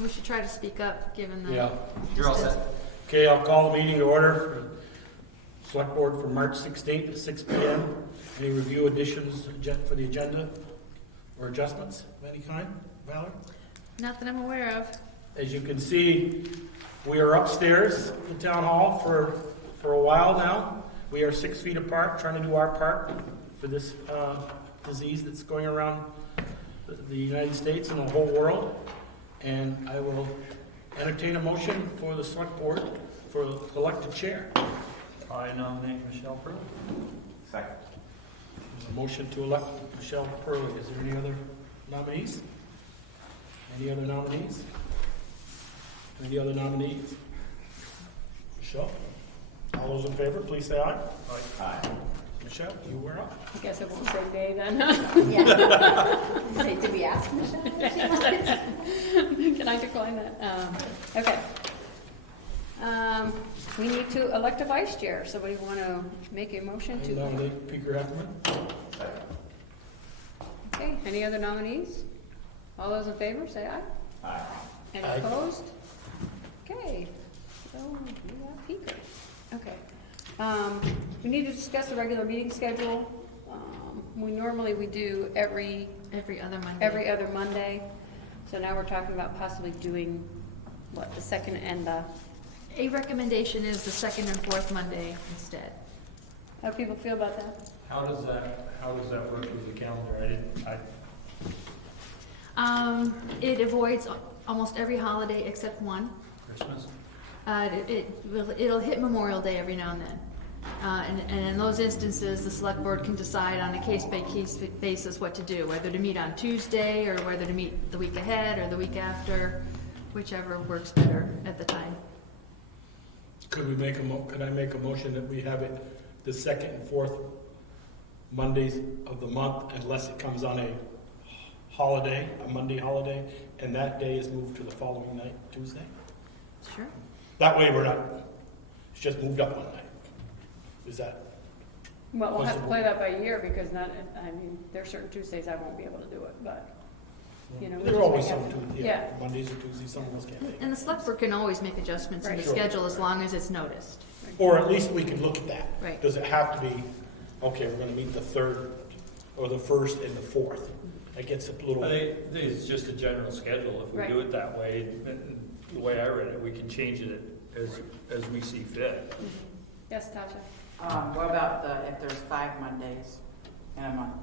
We should try to speak up, given the... Yeah. You're all set. Okay, I'll call the meeting to order for Select Board for March 16th at 6 p.m. Any review additions for the agenda or adjustments of any kind? Valerie? Not that I'm aware of. As you can see, we are upstairs in Town Hall for a while now. We are 6 feet apart, trying to do our part for this disease that's going around the United States and the whole world. And I will entertain a motion for the Select Board for elected chair. I nominate Michelle Pearl. Second. A motion to elect Michelle Purley. Is there any other nominees? Any other nominees? Any other nominees? Michelle? All those in favor, please say aye. Aye. Michelle, you were up. I guess I won't say nay then. Yeah. Say, did we ask Michelle if she wanted? Can I decline that? Okay. We need to elect a vice chair. Somebody want to make a motion I to? nominate Peter Heffernan. Second. Okay, any other nominees? All those in favor, say aye. Aye. Any Aye. opposed? Okay, so we got Peter. Okay. We need to discuss the regular meeting schedule. We do every Every other Monday. other Monday. So now we're talking about possibly doing, what, the second and the, A recommendation is the second and fourth Monday instead. how do people feel about that? How does that work with the calendar? It avoids almost every holiday except one. Christmas? It'll hit Memorial Day every now and then. And in those instances, the select board can decide on a case-by-case basis what to do, whether to meet on Tuesday or whether to meet the week ahead or the week after, whichever works better at the time. Could I make a motion that we have it the second and fourth Mondays of the month unless it comes on a holiday, a Monday holiday, and that day is moved to the following night, Tuesday? Sure. That way we're not, it's just moved up one night. Is that, Well, we'll have to play that by ear because there are certain Tuesdays I won't be able to do it, but, we there just are always make some, up- yeah, Mondays or Tuesdays, some of us can't make it. And the select board can always make adjustments in the Right. Sure. schedule as long as it's noticed. Or at least we can look at that. Right. Does it have to be, okay, we're gonna meet the third, or the first and the fourth? That gets a little, I think it's just a general schedule. If we do it that way, the way I read it, we can change it as we see fit. Yes, Tasha? What about if there's 5 Mondays in a month?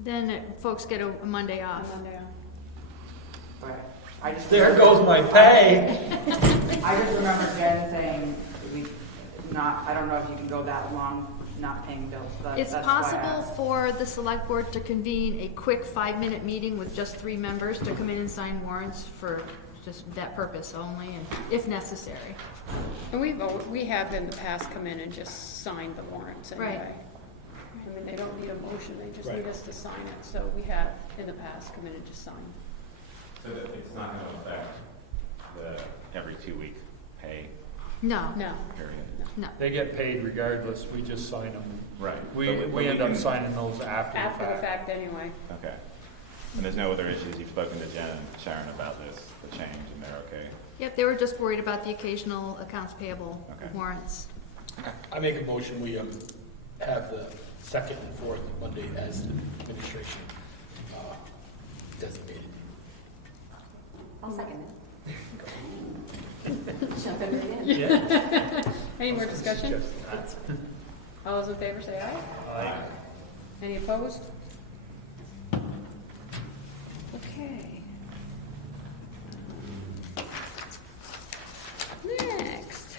Then folks get a Monday off. Monday on. Right. I just There goes my pay. I just remember Jen saying I don't know if you can go that long not paying bills. It's That's why I possible asked. for the select board to convene a quick 5-minute meeting with just 3 members to come in and sign warrants for just that purpose only, and if necessary. And we have in the past come in and just signed the warrants anyway. Right. I mean, they don't need a motion, they just Right. need us to sign it. So we have in the past come in and just signed. So that it's not going to affect the every 2-week pay No, No. period? no. They get paid regardless, we just sign them. Right. We end up signing those after the After the fact. fact anyway. Okay. And there's no other issues? You've spoken to Jen and Sharon about this, the change, and they're okay? Yep, they were just worried about the occasional accounts payable Okay. warrants. I make a motion, we have the second and fourth Monday as the administration designated. I'll second it. Jump in right in. Yeah. Any more discussion? All those in favor say aye. Aye. Any opposed? Okay. Next.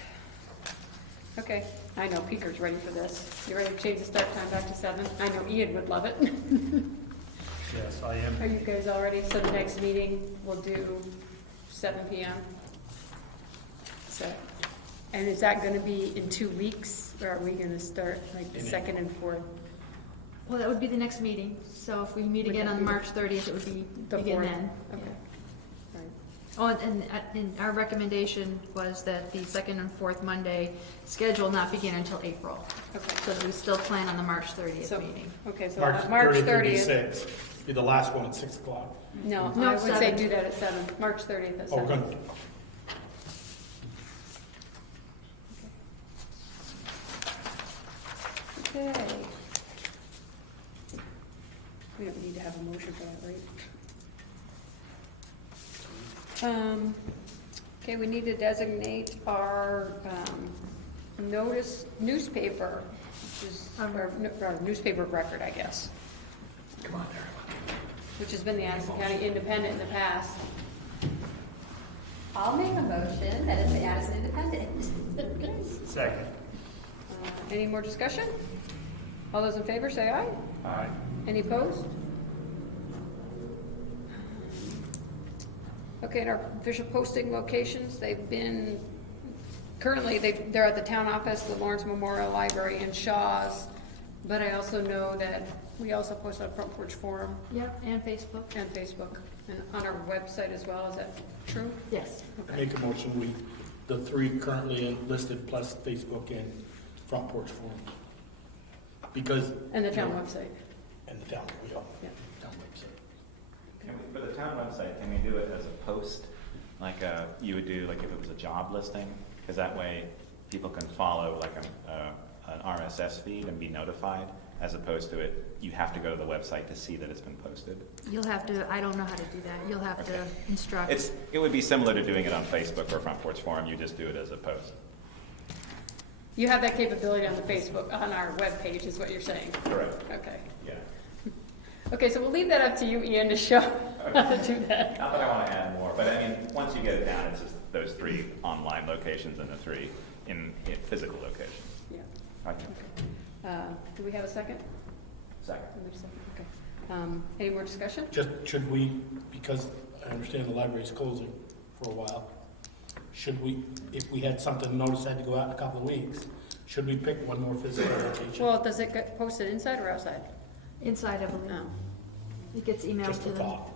Okay, I know Peter's ready for this. You ready to change the start time back to 7? I know Ian would love it. Yes, I am. Are you guys all ready? So the next meeting, we'll do 7 PM. So, and is that gonna be in 2 weeks, or are we gonna start like the In second and fourth? Well, that would be the next meeting, so if we meet Would again that on be March 30th, it would be The begin 4th? then. Okay. Yeah. Right. Oh, and our recommendation was that the second and fourth Monday schedule not begin until April, Okay. so that we still plan on the March 30th So- meeting. Okay, so March March 30th would be 30th. 6. Be the last one at 6 o'clock. No, No, I would say 7. do that at 7, March 30th at Oh, we're 7. gonna, Okay. We don't need to have a motion for that, right? Okay, we need to designate our newspaper, which is, our newspaper of record, I guess, come on there. which has been the Addison County Independent in the past. I'll make a motion that it's the Addison Independent. Second. Any more discussion? All those in favor, say aye. Aye. Any opposed? Okay, and our official posting locations, they've been, currently, they're at the town office, the Lawrence Memorial Library, and Shaw's. But I also know that we also post on Front Porch Forum Yep, and Facebook. and Facebook, and on our website as well. Is that true? Yes. Okay. Make a motion, the 3 currently listed plus Facebook and Front Porch Forum. Because. And the town website. And the town, we all, Yeah. town website. Can we, for the town website, can we do it as a post, like you would do, like if it was a job listing? Because that way, people can follow like an RSS feed and be notified, as opposed to it, you have to go to the website to see that it's been posted. You'll have to, I don't know how to do that. You'll have to Okay. instruct. It would be similar to doing it on Facebook or Front Porch Forum, you just do it as a post. You have that capability on the Facebook, on our webpage, is what you're saying? Correct. Okay. Yeah. Okay, so we'll leave that up to you, Ian, to show how to do that. Not that I want to add more, but I mean, once you get it down, it's just those 3 online locations and the 3 in physical locations. Yeah. Okay. Do we have a second? Second. Okay. Any more discussion? Just, should we, because I understand the library's closing for a while, should we, if we had something, notice had to go out in a couple of weeks, should we pick one more physical location? Well, does it get posted inside or outside? Inside, I believe. No. It gets emailed Just to a them. thought.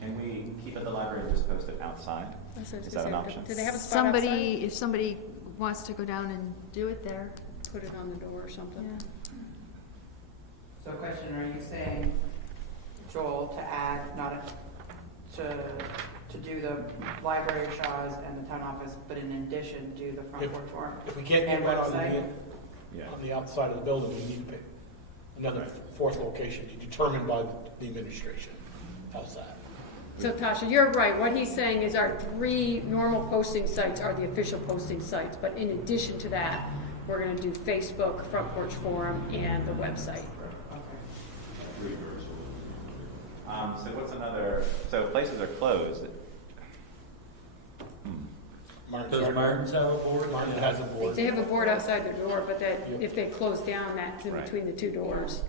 Can we keep it at the library and just post it outside? That's what I was Is gonna that an say. option? Do they have a spot outside? If somebody wants to go down and do it there, Put it on the door or something. yeah. So question, are you saying, Joel, to add, not to do the library, Shaw's, and the town office, but in addition, do the Front Porch Forum? If we can't get And one on website? the outside of the building, we need to pick another 4th location, determined by the administration. How's that? So Tasha, you're right. What he's saying is our 3 normal posting sites are the official posting sites, but in addition to that, we're gonna do Facebook, Front Porch Forum, and the website. So what's another, so if places are closed, Does Martin's have a board? Martin has a board. They have a board outside their door, but that, Yep. if they close down, that's in Right. between the 2 doors.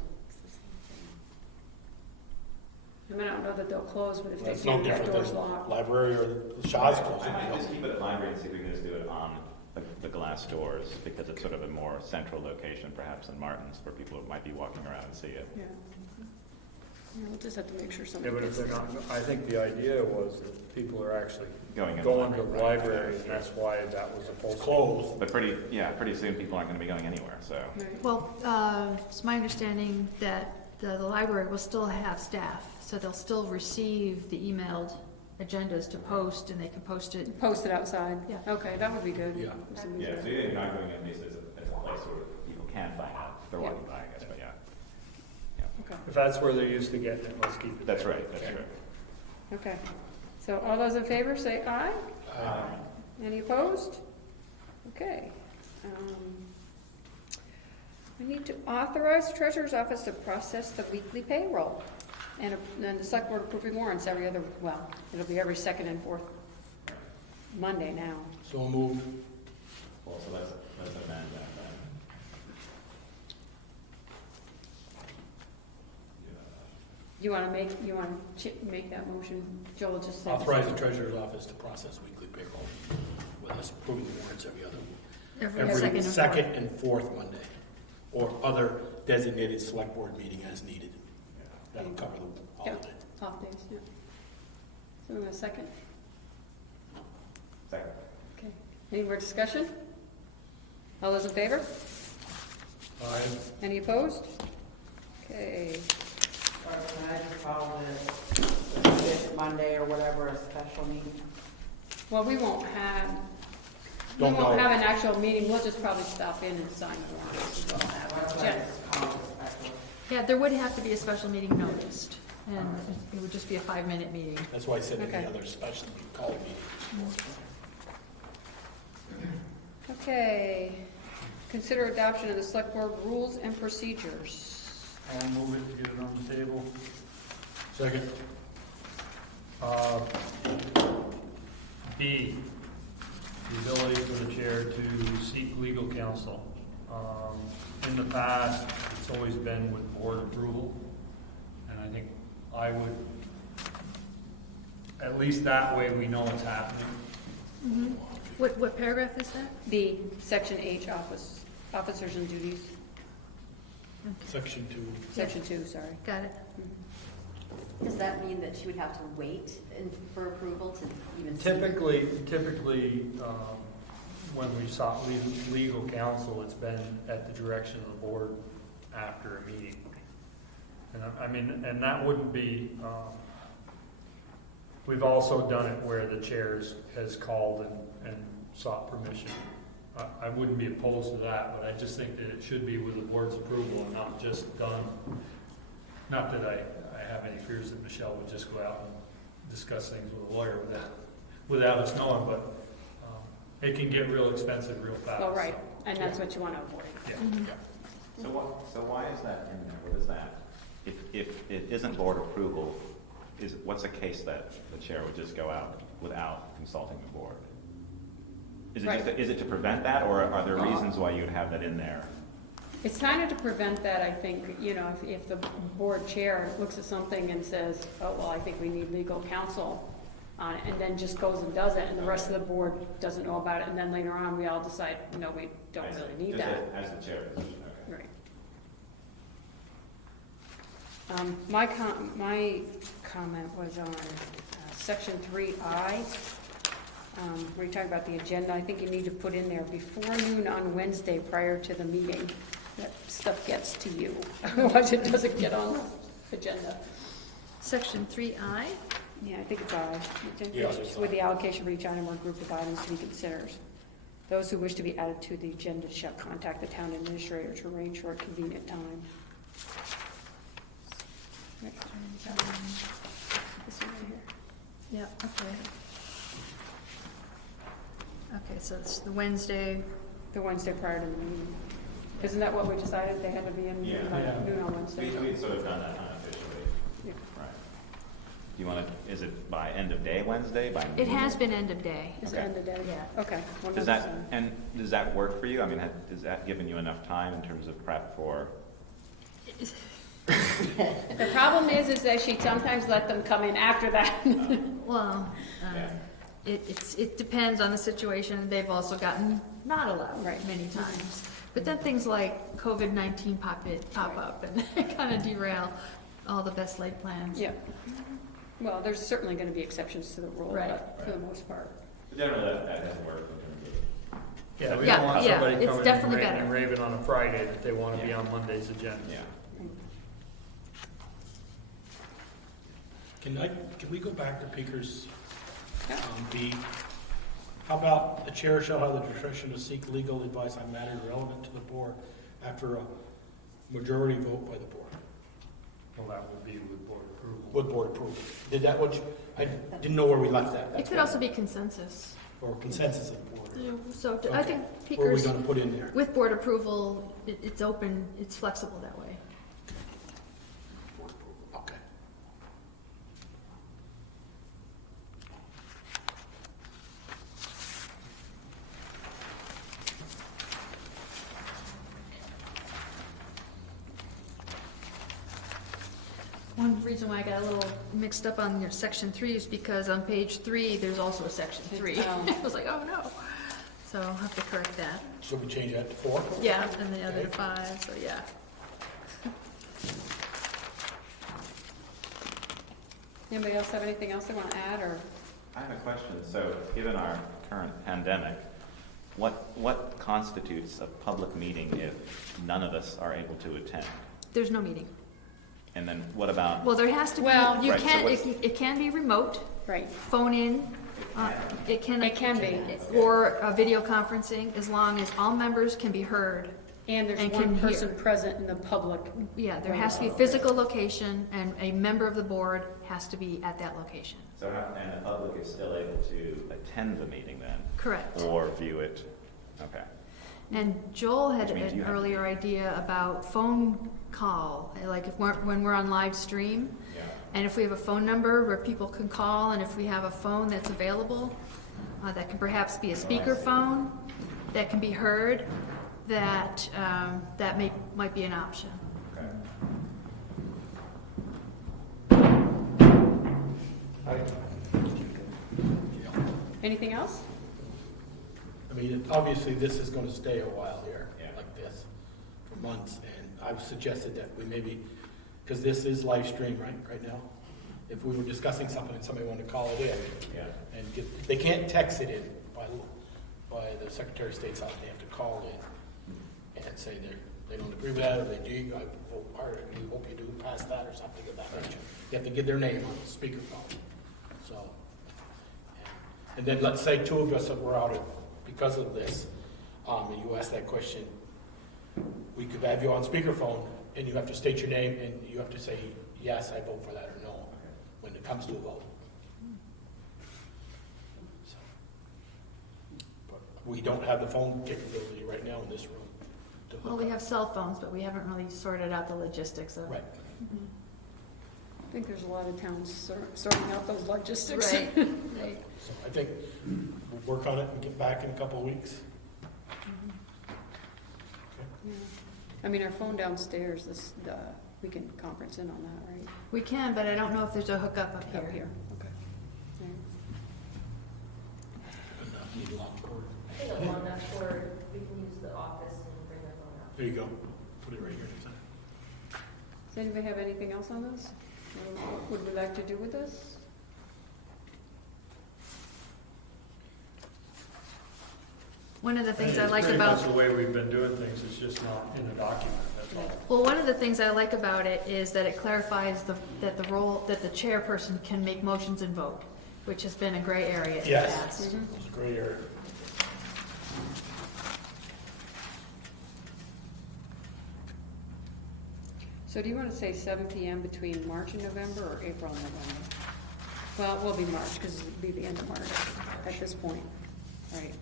I mean, I don't know that they'll close, but if they That's no do, that different door's than locked. library or the Shaw's I closing. might just keep it at library and see if we can just do it on the glass doors, because it's sort of a more central location perhaps than Martin's, where people might be walking around and see it. Yeah. Yeah, we'll just have to make sure Yeah, somebody but gets if they're there. not, I think the idea was that people are actually Going in. going to the library, and that's why that was It's supposed to. closed. But pretty soon people aren't going to be going anywhere, so. Right. Well, it's my understanding that the library will still have staff, so they'll still receive the emailed agendas to post, and they can post it. Post it outside? Yeah. Okay, that would be good. Yeah. If somebody's Yeah, so there. you're not going at least as a place where people can find out if they're Yeah. walking by, I guess, but yeah. Okay. If that's where they're used to getting it, let's keep it. That's there. right, that's right. Okay. So all those in favor say aye. Any opposed? Okay. We need to authorize treasurer's office to process the weekly payroll. And then the select board approving warrants every other, well, it'll be every 2nd and 4th Monday now. So moved. Well, so let's amend that then. You wanna make that motion? Joel just said. Authorize the treasurer's office to process weekly payroll, with us approving the warrants every Every second and fourth. second and 4th Monday, or other designated select board meeting as needed. That'll cover the Yeah. holiday. Off days, yeah. So in a second? Second. Okay. Any more discussion? All those in favor? Aye. Any opposed? Okay. Or can I just call this Monday or whatever a special meeting? Well, we won't have Don't know. an actual meeting, we'll just probably stop in and sign the warrants. We'll have That's a what I gen- just call it special. Yeah, there would have to be a special meeting noticed, and it would just be a 5-minute meeting. That's why I said any Okay. other special call meeting. Okay, consider adoption of the select board rules and procedures. I'll move it to get it on the table. Second. B, the ability for the chair to seek legal counsel. In the past, it's always been with board approval, and I think I would, at least that way we know what's happening. What paragraph is that? B, section H, officers and duties, Section 2. section 2, sorry. Got it. Does that mean that she would have to wait for approval to even see? Typically, when we sought legal counsel, it's been at the direction of the board after a meeting. And I mean, and that wouldn't be, we've also done it where the chairs has called and sought permission. I wouldn't be opposed to that, but I just think that it should be with the board's approval and not just done. Not that I have any fears that Michelle would just go out and discuss things with a lawyer without us knowing, but it can get real expensive real fast. Well, right, and that's what you want to avoid. Yeah. So why is that in there? What is that? If it isn't board approval, what's a case that the chair would just go out without consulting the board? Is it to prevent that, or are there reasons why you would have that in there? It's kind of to prevent that, I think, if the board chair looks at something and says, oh, well, I think we need legal counsel on it, and then just goes and does it, and the rest of the board doesn't know about it, and then later on, we all decide, no, we don't really need that. As the chair position, okay. Right. My comment was on section 3I, where you talk about the agenda. I think you need to put in there before noon on Wednesday prior to the meeting. That stuff gets to you, otherwise it doesn't get on the agenda. Section 3I? Yeah, I think it's I. Yeah, it's With the allocation for each item or group of items to be considered. Those who wish to be added to the agenda shall contact the town administrator to arrange for a convenient time. This one right here. Yeah, okay. Okay, so it's the Wednesday, The Wednesday prior to the meeting. Isn't that what we decided? They had to be in Yeah. noon on Wednesday? We'd sort of done that unofficially. Yeah. Right. Do you want to, is it by end of day Wednesday, by it noon? has been end of day. Is it Okay. end of day? Yeah. Okay. Well, Does that's, that, and does that work for you? I mean, has that given you enough time in terms of prep for? The problem is that she sometimes let them come in after that. Well, Yeah. it depends on the situation. They've also gotten not allowed Right. many times. But then things like COVID-19 pop up and kind of derail all the best laid plans. Yeah. Well, there's certainly going to be exceptions to the rule, Right. but for the most part. Generally, that has worked in terms of. Yeah, we Yeah, don't want yeah, somebody it's coming in definitely ranting better. and raving on a Friday that they want to be Yeah. on Monday's agenda. Yeah. Can we go back to Pinker's Yeah. B? How about the chair shall have the discretion to seek legal advice on matters relevant to the board after a majority vote by the board, Well, that would be with board approval. with board approval. Did that, I didn't know where we left that. It That's could why. also be consensus. Or consensus of the board. So I Okay. think What are we Peakers, gonna put in there? with board approval, it's open, it's flexible that way. Board approval, okay. One reason why I got a little mixed up on your section 3 is because on page 3, there's also a section 3. Oh. I was like, oh no. So I'll have to correct that. So we change that to 4? Yeah, and the other 5, so yeah. Anybody else have anything else they want to add, or? I have a question. So, given our current pandemic, what constitutes a public meeting if none of us are able to attend? There's no meeting. And then what about, Well, there has to be, Well, you Right, so can, what's- it can be remote, Right. phone in, it can. It can be. Or video conferencing, as long as all members can be heard. And there's And one can person hear. present in the public. Yeah, there has to be a physical location, and a member of the board has to be at that location. so how, and the public is still able to attend the meeting then? Correct. Or view it? Okay. And Joel had Which means an you have- earlier idea about phone call, like if when we're on live stream, Yeah. and if we have a phone number where people can call, and if we have a phone that's available, that can perhaps be a speaker phone, that can be heard, that, might be an option. Okay. Anything else? I mean, obviously, this is gonna stay a while here, Yeah. like this, for months, and I've suggested that we maybe, because this is live stream, right now? If we were discussing something and somebody wanted to call it in, Yeah. and get, they can't text it in by the Secretary of State's office, they have to call in and say they don't agree with that, or they do, we hope you do pass that, or something of that nature. You have to give their name on the speakerphone, so. And then let's say two of us that were out because of this, and you ask that question, we could have you on speakerphone, and you have to state your name, and you have to say, yes, I vote for that, or no, when it comes to a vote. So, but we don't have the phone capability right now in this room. to hook Well, we up. have cell phones, but we haven't really sorted out the logistics of. Right. I think there's a lot of towns sorting out those logistics. Right, right. So I think we'll work on it and get back in a couple of weeks. Yeah. I mean, our phone downstairs, we can conference in on that, right? We can, but I don't know if there's a hookup up Up here. here, okay. All right. Need a long cord. I think a long enough cord, we can use the office and bring the phone up. There you go. Put it right here next time. Does anybody have anything else on this? What would we like to do with this? One of the things I It's like pretty about. much the way we've been doing things, it's just not in a document, that's all. Well, one of the things I like about it is that it clarifies that the chairperson can make motions and vote, which has been a gray area in the Yes. past. Mhm. It was a great area. So do you want to say 7 PM between March and November, or April and November? Well, it will be March, because it'll be the end of March at this point, right?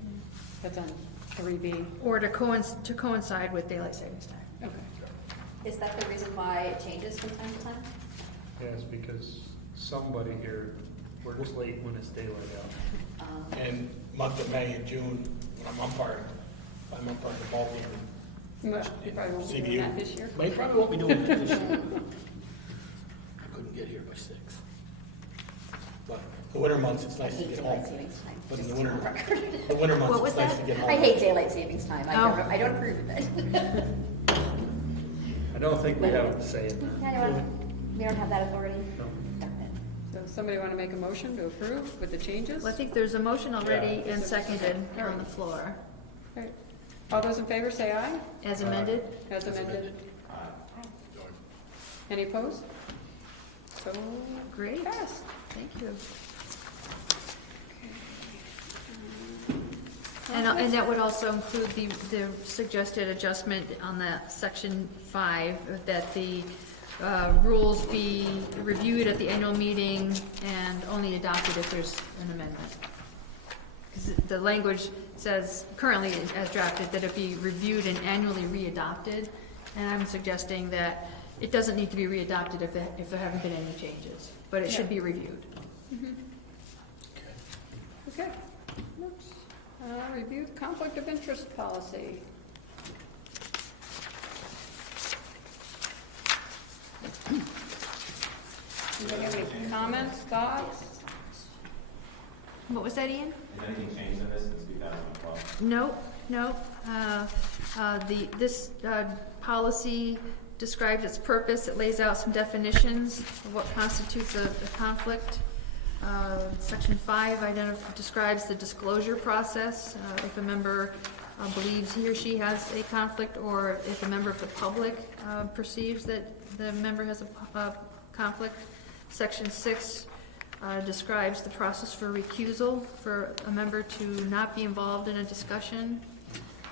That's on 3B. Or to coincide with daylight savings time. Okay. Is that the reason why it changes from time to time? Yeah, it's because somebody here works late when it's daylight out. And month of May and June, when I'm umpiring the ball game. Well, you probably won't be doing CBU. that this year. May probably won't be doing that this year. I couldn't get here by 6. But the winter months, it's I nice to hate get daylight home. savings time. But in just the winter, for record. the winter months, What was it's nice that? to get home. I hate daylight savings time. Oh. I don't approve of it. I don't think we have a say in that. Yeah, we don't have that authority? No. Got it. So somebody want to make a motion to approve with the changes? Well, I think there's a motion already Yeah. and seconded on the floor. All right. All those in favor say aye. As amended? As amended. Any opposed? So Great, passed. thank you. And that would also include the suggested adjustment on that section 5, that the rules be reviewed at the annual meeting and only adopted if there's an amendment. Because the language says, currently as drafted, that it be reviewed and annually readopted. And I'm suggesting that it doesn't need to be readopted if there haven't been any changes, but it should be reviewed. Okay. Oops. Review the conflict of interest policy. Anybody have any comments, thoughts? What was that, Ian? Has anything changed in this since 2012? No. This policy describes its purpose. It lays out some definitions of what constitutes a conflict. Section 5 describes the disclosure process. If a member believes he or she has a conflict, or if a member of the public perceives that the member has a conflict. Section 6 describes the process for recusal for a member to not be involved in a discussion.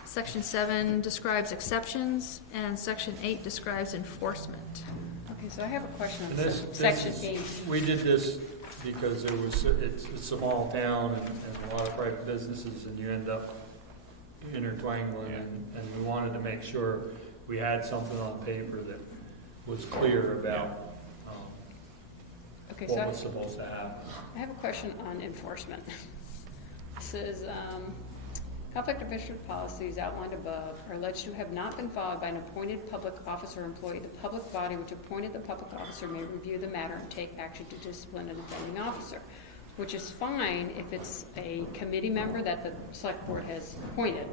Section 7 describes exceptions, and Section 8 describes enforcement. Okay, so I have a question on This- section this- 8. We did this because it's a small town and a lot of private businesses, and you end up intertwangling, and we wanted to make sure we had something on paper that was clear about Okay, so what was supposed to happen. I have a question on enforcement. It says, conflict of interest policies outlined above are alleged to have not been followed by an appointed public officer or employee. The public body which appointed the public officer may review the matter and take action to discipline an offending officer, which is fine if it's a committee member that the select board has appointed.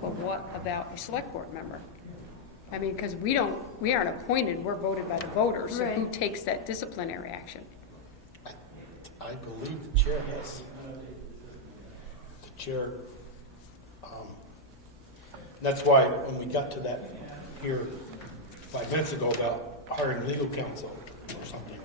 But what about a select board member? I mean, because we aren't appointed, we're voted by the voters, so who Right. takes that disciplinary action? I believe the chair has. The chair, that's why when we got to that here 5 minutes ago about hiring legal counsel or something.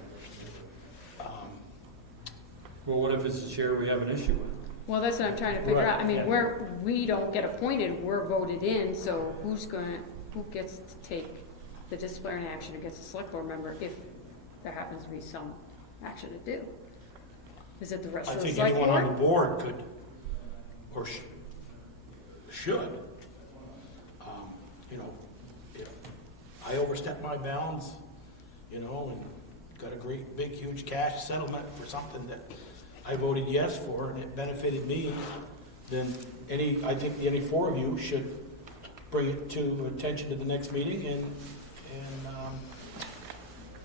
Well, what if it's the chair we have an issue with? Well, that's what I'm trying to figure Right, out. I mean, yeah. we don't get appointed, we're voted in, so who gets to take the disciplinary action against a select board member if there happens to be some action to do? Is it the rest I of the think select anyone on the board? board could, or should. You know, if I overstep my bounds, you know, and got a great, big, huge cash settlement for something that I voted yes for and it benefited me, then I think any four of you should bring it to attention to the next meeting and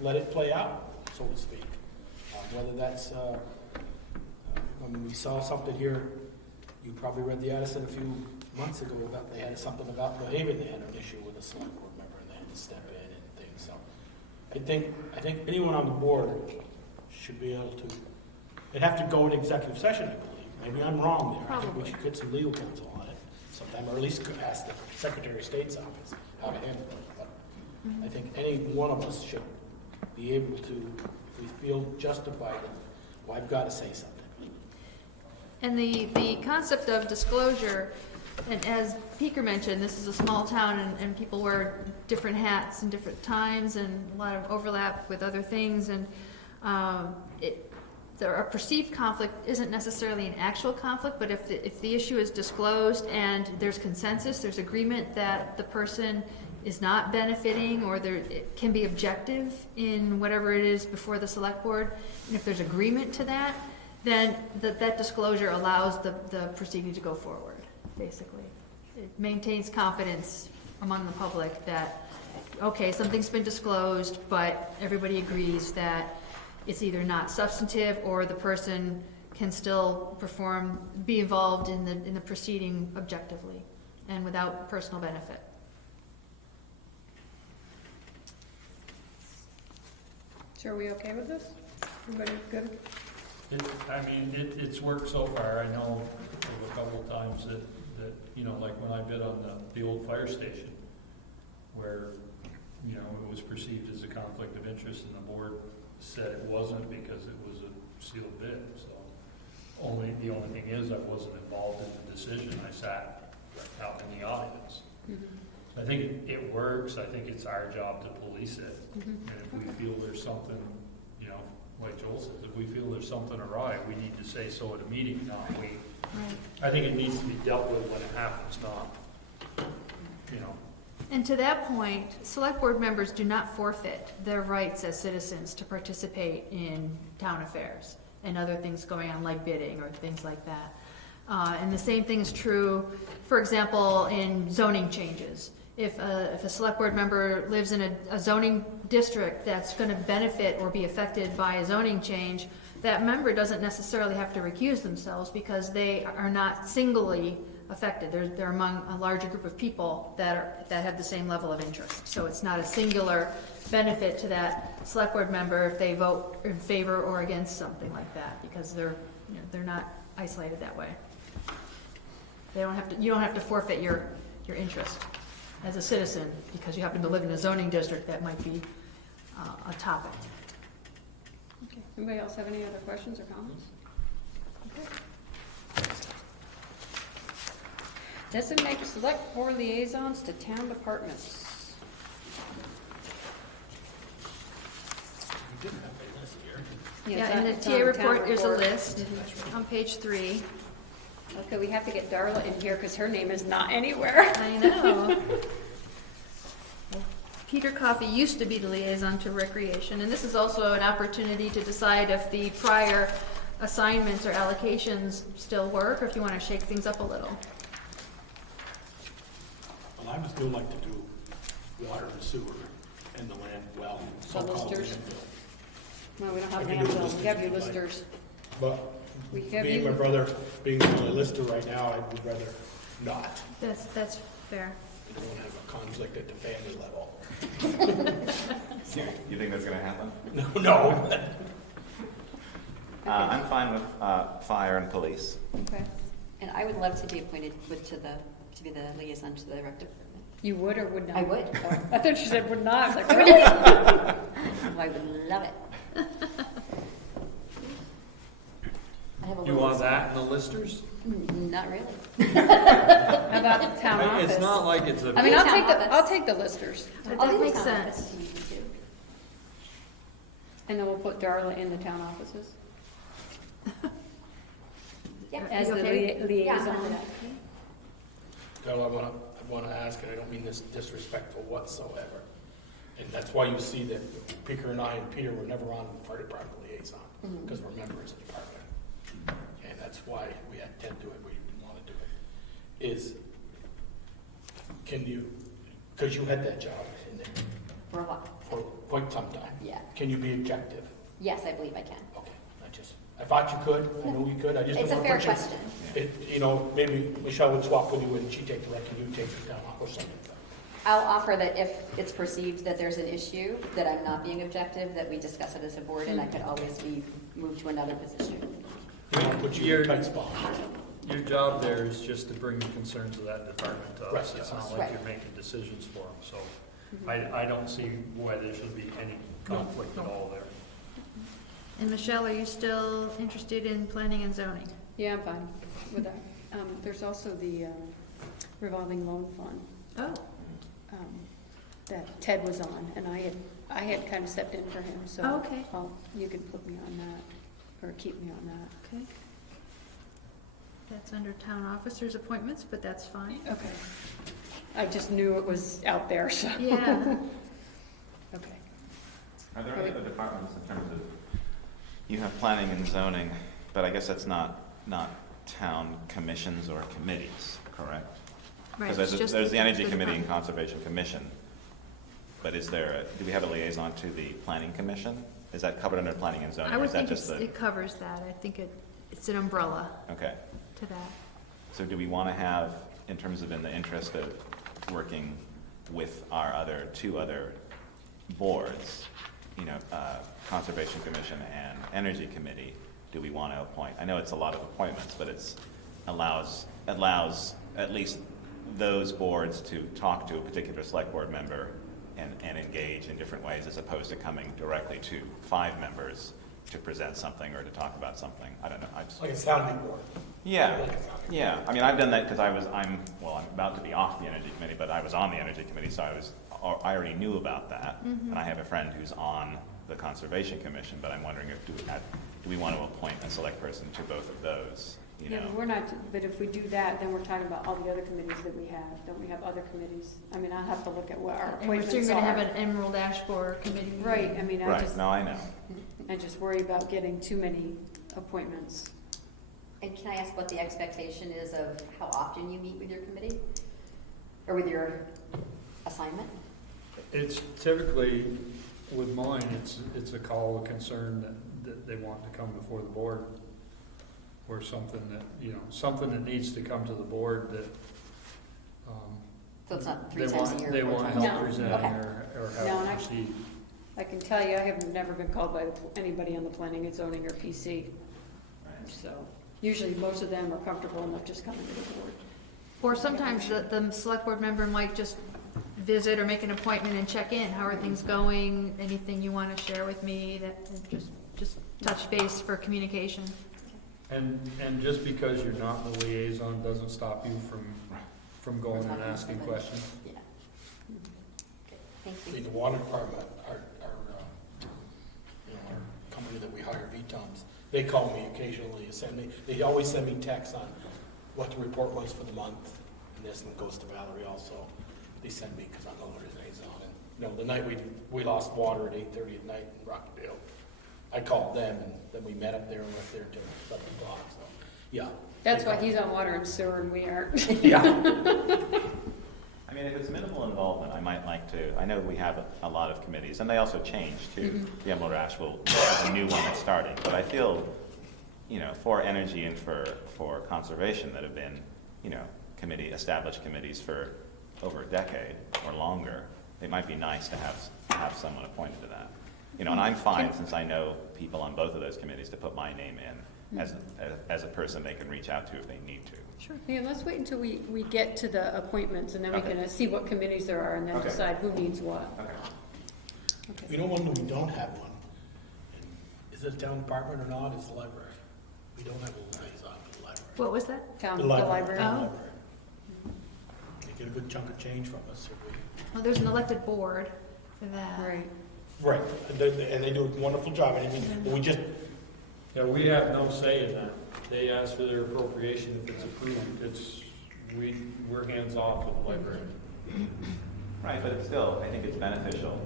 let it play out, so to speak. Whether that's, I mean, we saw something here, you probably read the Addison a few months ago about, they had something about New Haven, they had an issue with a select board member and they had to step in and things, so. I think anyone on the board should be able to, it'd have to go in executive session, I believe. Maybe I'm wrong there. I think we should get some legal counsel on it sometime, or at least could ask the Secretary of State's office how to handle it. But I think any one of us should be able to, if we feel justified, well, I've got to say something. And the concept of disclosure, and as Peker mentioned, this is a small town and people wear different hats and different times and a lot of overlap with other things, and a perceived conflict isn't necessarily an actual conflict, but if the issue is disclosed and there's consensus, there's agreement that the person is not benefiting, or it can be objective in whatever it is before the select board, and if there's agreement to that, then that disclosure allows the proceeding to go forward, basically. It maintains confidence among the public that, okay, something's been disclosed, but everybody agrees that it's either not substantive or the person can still be involved in the proceeding objectively and without personal benefit. So are we okay with this? Everybody good? It's worked so far. I know of a couple of times that, you know, like when I bid on the old fire station, where, you know, it was perceived as a conflict of interest and the board said it wasn't because it was a sealed bid, so. The only thing is I wasn't involved in the decision. I sat out in the audience. I think it works. I think it's our job to police it. And if we feel there's something, you know, like Joel says, if we feel there's something awry, we need to say so at a meeting, not wait. Right. I think it needs to be dealt with when it happens, not, you know. And to that point, select board members do not forfeit their rights as citizens to participate in town affairs and other things going on like bidding or things like that. And the same thing is true, for example, in zoning changes. If a select board member lives in a zoning district that's going to benefit or be affected by a zoning change, that member doesn't necessarily have to recuse themselves because they are not singly affected. They're among a larger group of people that have the same level of interest. So it's not a singular benefit to that select board member if they vote in favor or against something like that, because they're not isolated that way. They don't have to, you don't have to forfeit your interest as a citizen because you happen to live in a zoning district that might be a topic. Okay. Anybody else have any other questions or comments? Okay. Designate select board liaisons to town departments. We didn't have a list here. Yeah, it's in the it's on TA town report is a report. list on page 3. Okay, we have to get Darla in here because her name is not anywhere. I know. Peter Coffey used to be the liaison to recreation, and this is also an opportunity to decide if the prior assignments or allocations still work, or if you want to shake things up a little. Well, I would still like to do water and sewer and the land, well, so-called listers? landfill. No, we don't have I can do landfill, listers we have if you you'd like. listers. But We have me and my you, brother being the only lister right now, I would rather not. That's fair. I don't want to have a conflict at the family level. You think that's gonna happen? No. I'm fine with fire and police. okay. And I would love to be appointed to be the liaison to the rec department. You would or would not? I would. I thought you said would not, I was like, really? I would love it. I have a You little- want that in the listers? Not really. How about the town office? It's not like it's a. I mean, I'll Town take office. I'll take the listers, But I'll that do the makes town sense. office if you do. and then we'll put Darla in the town offices Yeah. as You the okay? Yeah, I'm liaison. fine with that. Darla, I want to ask, and I don't mean this disrespectful whatsoever, and that's why you see that Peter and I and Peter were never on the fire department liaison, Mhm. because we're members of the department. And that's why we had Ted do it, we didn't want to do it. Is, can you, because you had that job in there For a while. for quite some time. Yeah. Can you be objective? Yes, I believe I can. Okay, I thought you could, I know you could, I just It's didn't a want to fair put you. question. You know, maybe Michelle would swap with you and she'd take the rec and you take the town or something. I'll offer that if it's perceived that there's an issue, that I'm not being objective, that we discuss it as a board, and I could always be moved to another position. We don't put you in a tight spot. Your job there is just to bring the concerns of that department to us. Right, It's yes. not like Right. you're making decisions for them, so I don't see why there should be any conflict at all there. And Michelle, are you still interested in planning and zoning? Yeah, I'm fine with that. There's also the revolving loan fund Oh, that Ted was on, and I had kind of stepped in for him, so. Oh, okay. You can put me on that, or keep me on that. okay. That's under town officers' appointments, but that's fine. Okay. I just knew it was out there, so. Yeah. Okay. Are there any other departments in terms of, you have planning and zoning, but I guess that's not town commissions or committees, correct? Right, Because it's just there's the Energy the Committee and department. Conservation Commission, but do we have a liaison to the Planning Commission? Is that covered under planning and zoning? I or would is that think just it covers that. I think it's an umbrella Okay. to that. So do we want to have, in terms of in the interest of working with our two other boards, Conservation Commission and Energy Committee, do we want to appoint? I know it's a lot of appointments, but it allows at least those boards to talk to a particular select board member and engage in different ways as opposed to coming directly to 5 members to present something or to talk about something. I don't know. Like a sounding board. Yeah, Like a sounding board. yeah. I mean, I've done that because I'm about to be off the Energy Committee, but I was on the Energy Committee, so I already knew about that. Mm-hmm. And I have a friend who's on the Conservation Commission, but I'm wondering if do we want to appoint a select person to both of those, Yeah, but we're not, but if we do that, then we're talking about all the other committees that we have. Don't we have other committees? I mean, I'll have to look at what our And we're appointments soon going to have are. an Emerald Ash Borer committee. Right, I mean, Right, no, I know. I just worry about getting too many appointments. And can I ask what the expectation is of how often you meet with your committee? Or with your assignment? It's typically, with mine, it's a call, a concern that they want to come before the board. Or something that needs to come to the board that, So it's not 3 they times a want, year? they 4 want times a help year? presenting Okay. or No, how and to I- proceed. I can tell you, I have never been called by anybody on the planning and zoning or PC. So usually most of them are comfortable enough just coming to the board. Or sometimes the select board member might just visit or make an appointment and check in. How are things going? Anything you want to share with me that just touch base for communication? And just because you're not the liaison doesn't stop you from going and asking questions. Yeah. Okay, thank See, you. the water department, our company that we hire, VTOMs, they call me occasionally, they always send me texts on what the report was for the month, and this one goes to Valerie also. They send me, because I'm the liaison, and, the night we lost water at 8:30 at night in Rockdale, I called them, and then we met up there and left there till 11 o'clock, so, yeah. That's why he's on water and sewer and we aren't. Yeah. I mean, if it's minimal involvement, I might like to, I know we have a lot of committees, and they also change too. The Emerald Ash will have a new one that's starting, but I feel, for energy and for conservation that have been, established committees for over a decade or longer, it might be nice to have someone appointed to that. And I'm fine, since I know people on both of those committees, to put my name in as a person they can reach out to if they need to. Sure. Yeah, let's wait until we get to the appointments and then we Okay. can see what committees there are and then Okay. decide who needs what. Okay. Okay. One that we don't have one, and is it a town department or not, is the library. We don't have a liaison for the library. What was that? Town, The the library. library. Oh. Library. They get a good chunk of change from us. If Well, there's an elected board for that. Right. Right, and they do a wonderful job, and we just, Yeah, we have no say in that. They ask for their appropriation, if it's approved, we're hands off with the library. Right, but it's still, I think it's beneficial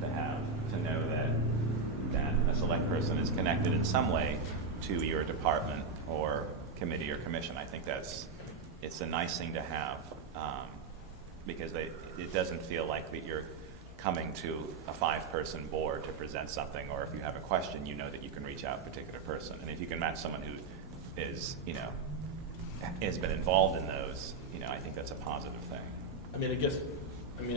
to know that a select person is connected in some way to your department or committee or commission. I think it's a nice thing to have, because it doesn't feel like that you're coming to a 5-person board to present something, or if you have a question, that you can reach out to a particular person. And if you can match someone who is, has been involved in those, I think that's a positive thing.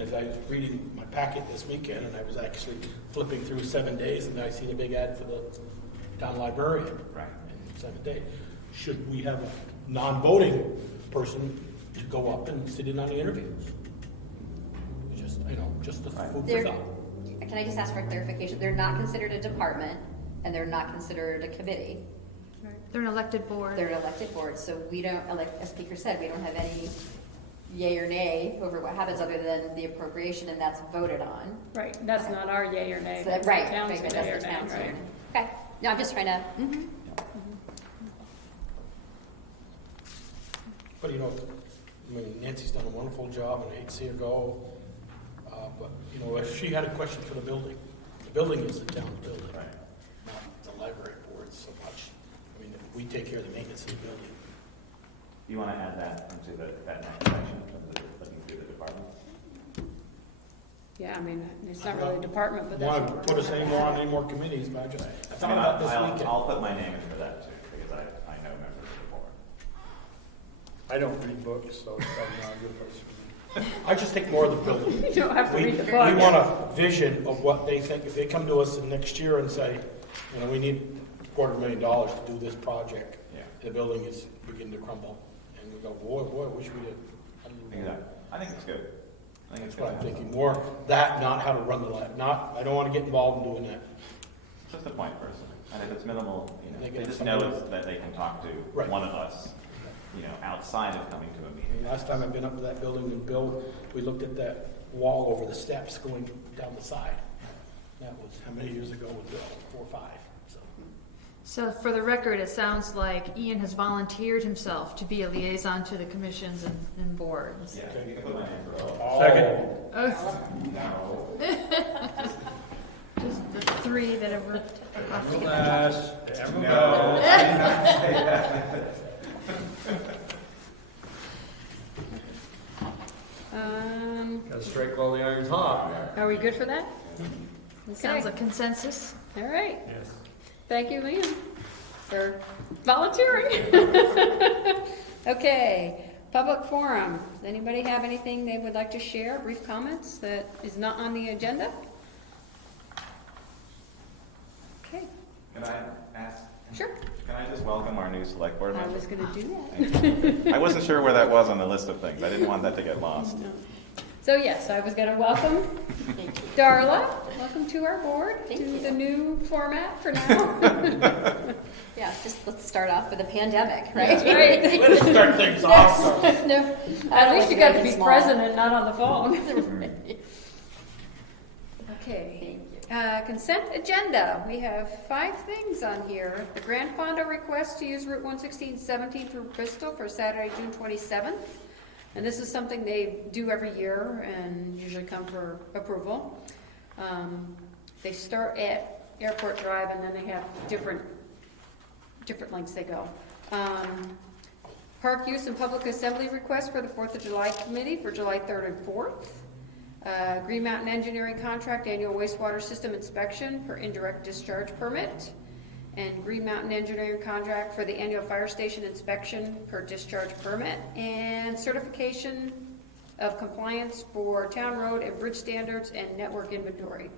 as I was reading my packet this weekend, and I was actually flipping through 7 days, and I seen a big ad for the town librarian. Right. In 7 days. Should we have a non-voting person to go up and sit in on the interviews? Just the food for They're- thought. Can I just ask for clarification? They're not considered a department, and they're not considered a committee. They're an elected board. They're an elected board, so we don't, like as Speaker said, we don't have any yay or nay over what happens other than the appropriation, and that's voted on. Right, that's not our yay or nay. So that's right, the town's right, yay that's or the nay, town's right. yay or nay. Okay, no, I'm just trying to, But Nancy's done a wonderful job, and I hate to see her go. But if she had a question for the building is the town's building, Right. not the library board so much. We take care of the maintenance of the building. You want to add that into that next section, looking through the department? Yeah, it's not really a department, but Want that's. to put us on any more committees, but I thought about this weekend. I'll put my name in for that too, because I know members of the board. I don't read books, so it's probably not a good place for me. I just think more of the building. You don't have to We read the book. want a vision of what they think. If they come to us next year and say, we need $250,000 to do this project, Yeah. the building is beginning to crumble, and we go, boy, I wish we did. Exactly. I think it's good. I think That's it's what good. I'm thinking, more that, not how to run the lab, I don't want to get involved in doing that. It's just a point person. And if it's minimal, They they get just somebody- know that they can talk to Right. one of us, outside of coming to a meeting. Last time I've been up to that building with Bill, we looked at that wall over the steps going down the side. That was, how many years ago was Bill? 4 or 5, so. So for the record, it sounds like Ian has volunteered himself to be a liaison to the commissions and boards. Yeah, you can put my name for it. Second. Oh, just the 3 that have worked. Emerald Ash, Emerald No, Ash. I did not say that. Gotta strike while the iron's hot. Are we good for that? Sounds like consensus. All right, Yes. thank you, Liam, for volunteering. Okay, public forum. Does anybody have anything they would like to share, brief comments that is not on the agenda? Okay, Can I ask, Sure, Can I just welcome our new select board I member? was gonna do that. Thank you. I wasn't sure where that was on the list of things. I didn't want that to get lost. No. So yes, I was gonna welcome Darla, welcome to our board, Thank to you. the new format for now. Yeah, just let's start off with a pandemic, right? That's right. Let's start things off. No. At least you got to be Small. present and not on the phone. Okay. Thank you. Consent agenda, we have 5 things on here. The Grand Fondo request to use Route 116-17 through Bristol for Saturday, June 27th. And this is something they do every year and usually come for approval. They start at Airport Drive and then they have different lengths they go. Park use and public assembly request for the 4th of July committee for July 3rd and 4th. Green Mountain Engineering contract annual wastewater system inspection per indirect discharge permit. And Green Mountain Engineering contract for the annual fire station inspection per discharge permit. And certification of compliance for town road and bridge standards and network inventory.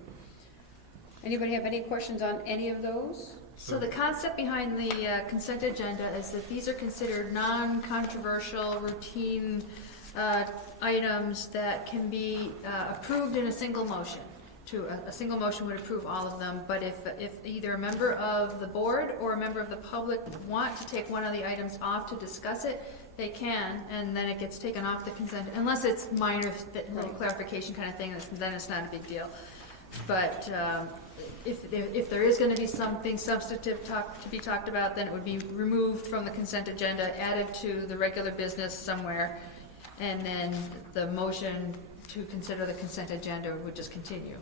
Anybody have any questions on any of those? So the concept behind the consent agenda is that these are considered non-controversial, routine items that can be approved in a single motion. A single motion would approve all of them, but if either a member of the board or a member of the public want to take one of the items off to discuss it, they can, and then it gets taken off the consent, unless it's minor, little clarification kind of thing, then it's not a big deal. But if there is going to be something substantive to be talked about, then it would be removed from the consent agenda, added to the regular business somewhere, and then the motion to consider the consent agenda would just continue.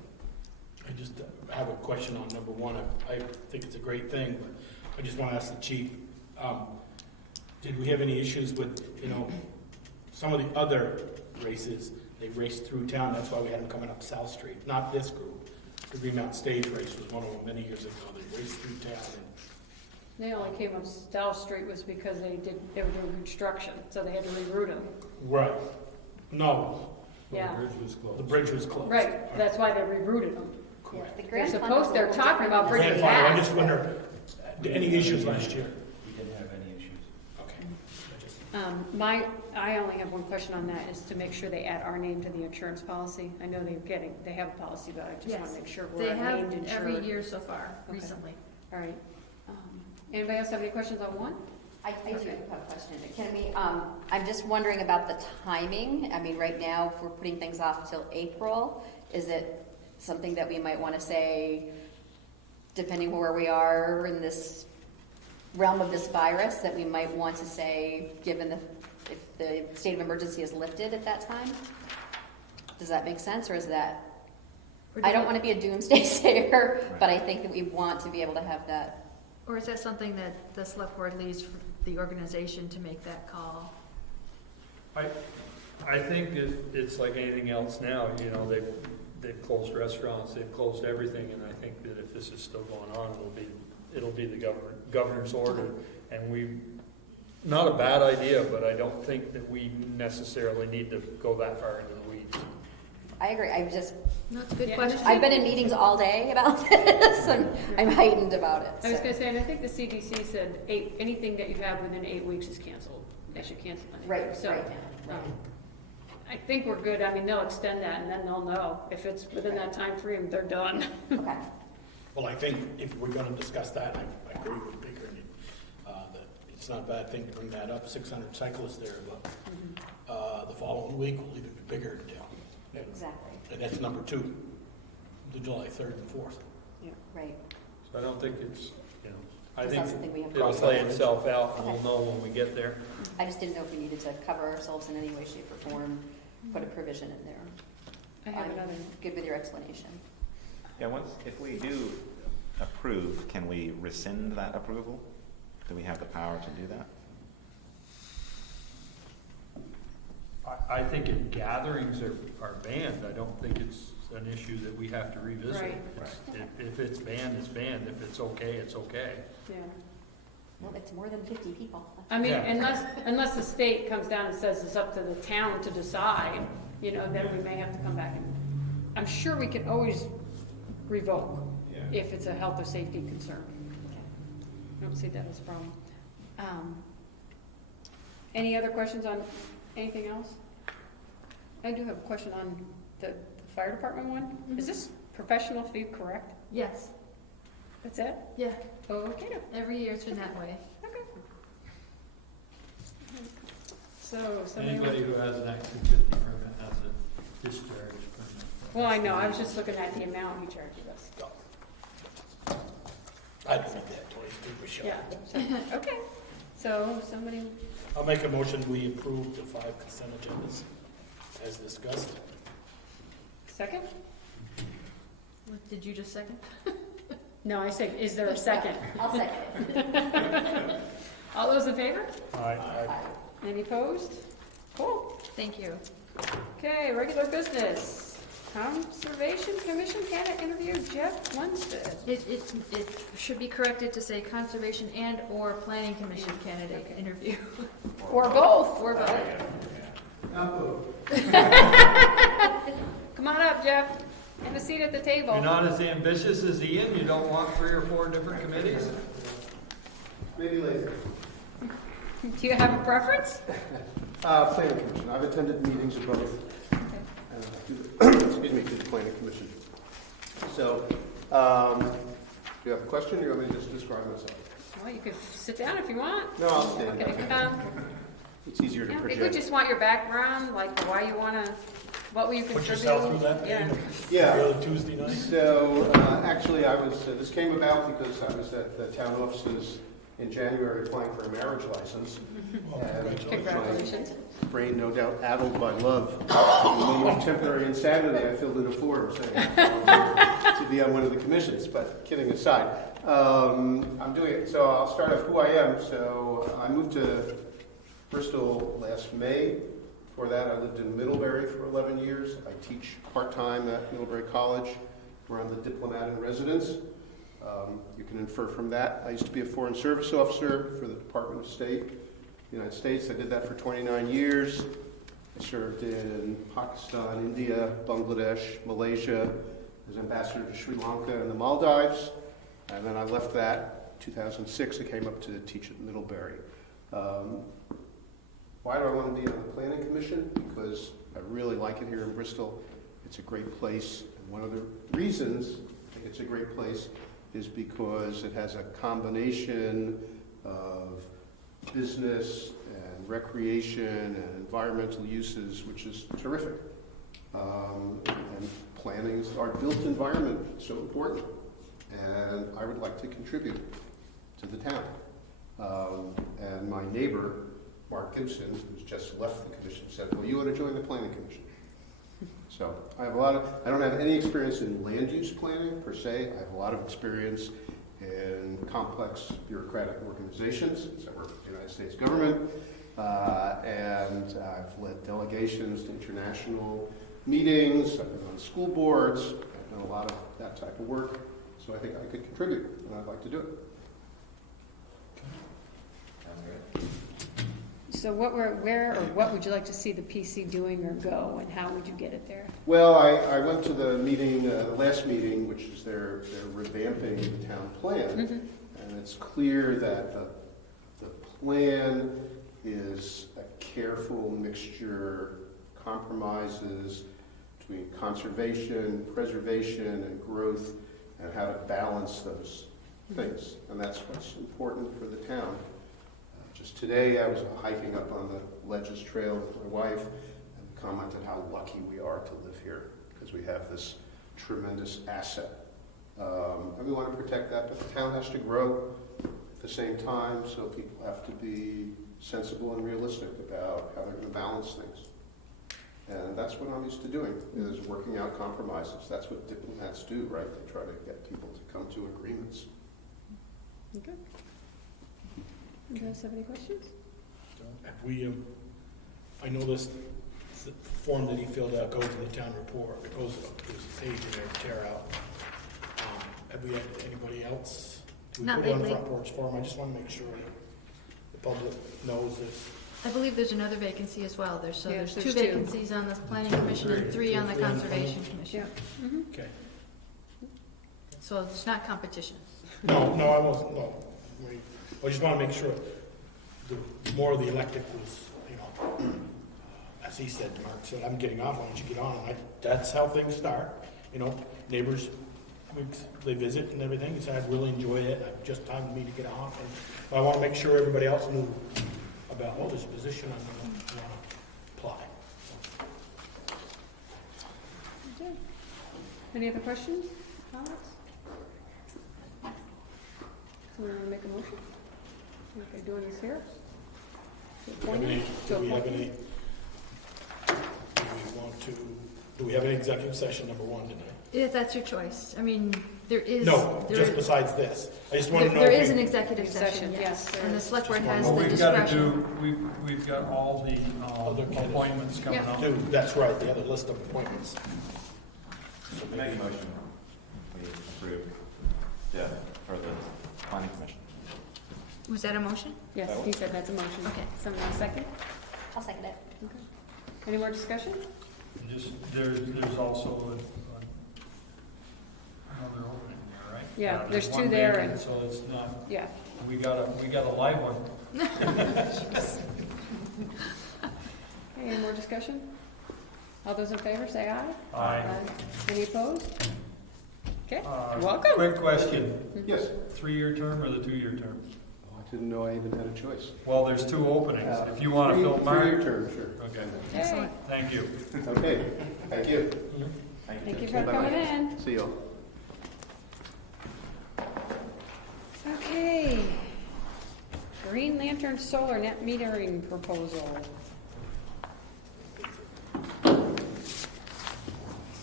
I just have a question on number 1. I think it's a great thing, but I just want to ask the chief, did we have any issues with, some of the other races, they raced through town, that's why we had them coming up South Street, not this group. The Green Mountain Stage Race was one of them many years ago, they raced through town and They only came up South Street was because they were doing construction, so they had to reroute them. right. No, Yeah. The bridge was closed. the bridge was closed. Right, that's why they rerouted them. Correct. The They're Grand supposed, Fondo they're will talking about determine bringing this. it Grandfather, I back. just wonder, any issues last year? We didn't have any issues. Okay. I only have one question on that, is to make sure they add our name to the insurance policy. I know they have a policy, but I just want Yes. to make sure They we're have named insured. every year so far, Okay. recently. All right. Anybody else have any questions on 1? I do have a question. Can we, I'm just wondering about the timing. I mean, right now, if we're putting things off till April, is it something that we might want to say, depending where we are in this realm of this virus, that we might want to say, given if the state of emergency is lifted at that time? Does that make sense, or is that, I don't want to be a doomsday sayer, but I think that we want to be able to have that. Or is that something that the select board leaves for the organization to make that call? I think it's like anything else now, they've closed restaurants, they've closed everything, and I think that if this is still going on, it'll be the governor's order, and not a bad idea, but I don't think that we necessarily need to go that far into the weeds. I agree. No, it's a good Yeah, question. I've been in meetings all day about this, and I'm heightened about it. I was so. going to say, and I think the CDC said anything that you have within 8 weeks is canceled. They should cancel it. Right, So, right. I think we're good. I mean, they'll extend that and then they'll know. If it's within that time frame, they're done. Okay. Well, I think if we're gonna discuss that, I agree with Baker, that it's not a bad thing to bring that up, 600 cyclists there, but, the following week will even be bigger in town. Exactly. And that's number 2, the July 3rd and 4th. Right. So I don't think it's, I Is think that something we have to it'll cross play that bridge? itself out, and Okay. we'll know when we get there. I just didn't know if we needed to cover ourselves in any way, shape, or form, put a provision in there. I have I'm another. good with your explanation. Yeah, if we do approve, can we rescind that approval? Do we have the power to do that? I think if gatherings are banned, I don't think it's an issue that we have to revisit. Right. If it's banned, it's banned. If it's okay, it's okay. Yeah. Well, it's more than 50 people. I mean, Yeah. unless the state comes down and says it's up to the town to decide, then we may have to come back and, I'm sure we can always revoke if it's a health or safety concern. don't see that as a problem. Any other questions on anything else? I do have a question on the fire department one. Is this professional fee correct? Yes, That's it? yeah, Okay. every year it's been that way. Okay. So, somebody. Anybody who has an Act 250 permit has a discharge permit. Well, I know, I was just looking at the amount he charges us. I don't think that twice, too, for sure. Yeah, so, okay. So, somebody, I'll make a motion, we approve the 5 consent agendas as discussed. second? What, did you just second? No, I said, is there a second? I'll second it. All those in favor? Aye. Any opposed? Cool. Thank you. Okay, regular business. Conservation Commission candidate interview, Jeff Lundstedt. It should be corrected to say Conservation and/or Planning Commission candidate interview. Or both. Or both. Come on up, Jeff. Have a seat at the table. You're not as ambitious as Ian, you don't want 3 or 4 different committees? Maybe later. Do you have a preference? Planning Commission. I've attended meetings of both. Excuse me, to the Planning Commission. So, do you have a question, or you want me to just describe myself? Well, you could sit down if you want. No, I'll stand. Okay, It's easier to yeah, I think we project. just want your background, like why you want to, what will you Put contribute? yourself through that, Yeah. Dave, Yeah. every other Tuesday night. So, actually, I was, this came about because I was at the town offices in January applying for a marriage license. Well, And Congratulations. my brain, no doubt, addled by love. And when temporary insanity, I filled in a form saying to be on one of the commissions, but kidding aside. I'm doing it. So I'll start off who I am. So I moved to Bristol last May. Before that, I lived in Middlebury for 11 years. I teach part-time at Middlebury College, where I'm the diplomat in residence. You can infer from that. I used to be a Foreign Service Officer for the Department of State, United States. I did that for 29 years. I served in Pakistan, India, Bangladesh, Malaysia, as ambassador to Sri Lanka and the Maldives. And then I left that 2006. I came up to teach at Middlebury. Why do I want to be on the Planning Commission? Because I really like it here in Bristol. It's a great place. And one of the reasons I think it's a great place is because it has a combination of business and recreation and environmental uses, which is terrific. And planning is our built environment, so important. And I would like to contribute to the town. And my neighbor, Mark Gibson, who's just left the commission, said, well, you ought to join the Planning Commission. So I have I don't have any experience in land use planning per se. I have a lot of experience in complex bureaucratic organizations, since I work with the United States government, and I've led delegations to international meetings, I've been on school boards, I've done a lot of that type of work, so I think I could contribute, and I'd like to do it. So where or what would you like to see the PC doing or go, and how would you get it there? Well, I went to the meeting, the last meeting, which is they're revamping the town plan, and it's clear that the plan is a careful mixture, compromises between conservation, preservation, and growth, and how to balance those things, and that's what's important for the town. Just today, I was hiking up on the Ledges Trail with my wife and commented how lucky we are to live here because we have this tremendous asset. And we want to protect that, but the town has to grow at the same time, so people have to be sensible and realistic about how they're going to balance things. And that's what I'm used to doing, is working out compromises. That's what diplomats do, right? They try to get people to come to agreements. Okay. Do you guys have any questions? Have we, I noticed the form that he filled out goes in the town report, it goes, there's a page in there to tear out. Have we had anybody else? Do we Not put it on the lately. front porch forum? I just want to make sure that the public knows this. I believe there's another vacancy as well. There's Yes, two there's two. vacancies on the Planning Commission and 3 on the Conservation Commission. Okay. So it's not competition. No, I wasn't, no. I just want to make sure the more of the electric was, you know, as he said, Mark said, I'm getting off, why don't you get on? And that's how things start, you know, neighbors, they visit and everything, he said, I'd really enjoy it, just time for me to get off. And I want to make sure everybody else knew about, oh, there's a position I'm going to apply. Okay. Any other questions, comments? Someone want to make a motion? Okay, doing this here? To appoint him? Do we have any, do we have any executive session number one tonight? If that's your choice. I mean, there is. No, there just is- besides this. I just want to know. There if is we- an executive Executive, session, yes. yes, there And the is. select board has Well, the we've got to discretion. do, we've got all the Other candidates. appointments coming Yeah. up. Dude, that's right, the other list of appointments. So Make maybe- a motion, we approve Deb for the planning commission. Was that a motion? Yes, he said that's a motion. Okay. Someone want a second? I'll second it. Okay. Any more discussion? Just, there's also another opening there, right? Yeah, there's two one there vacant, and- So it's not, Yeah. we got a live one. Okay, any more discussion? All those in favor, say aye. Aye. Any opposed? Okay, Uh, welcome. Quick question, Yes. 3-year term or the 2-year term? Oh, I didn't know I even had a choice. Well, there's 2 openings, if you want to fill Three-year mine. term, sure. Okay, Okay, thank you. Okay, thank you. thank you for Bye-bye. coming in. See you all. Okay. Green Lantern Solar Net Metering Proposal.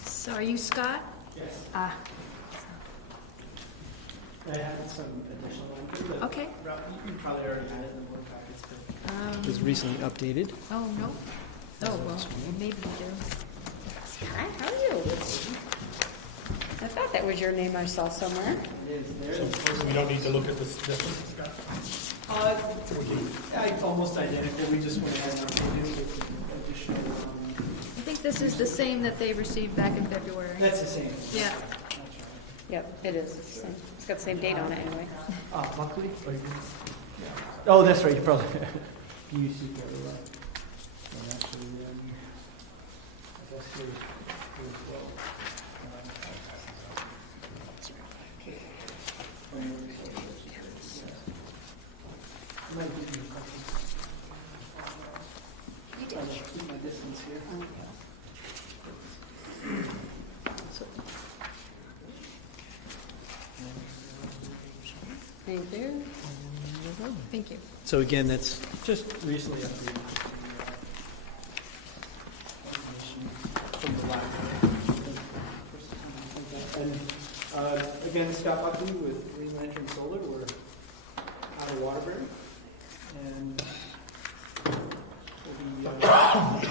So are you Scott? Yes, Ah, I have some additional language, but okay. you probably already had it in the board packets, but it Um, was recently updated. oh, no. Oh, well, maybe you do. Hi, how are you? I thought that was your name I saw somewhere. It is there. So we don't need to look at this difference, Scott? It's almost identical, we just went ahead and updated with the additional, I think this is the same that they received back in February. that's the same. Yeah. That's right. Yep, it is. It's the same. It's got the same date on it anyway. Buckley? Oh, that's right, you probably, you see very well. And actually, I guess here's well. Okay. Might give you a copy. You Try to keep my distance here. So- Thank you. Thank you. So again, that's just recently updated. From the library. And again, Scott Buckley with Green Lantern Solar, we're out of Waterbury. And we'll be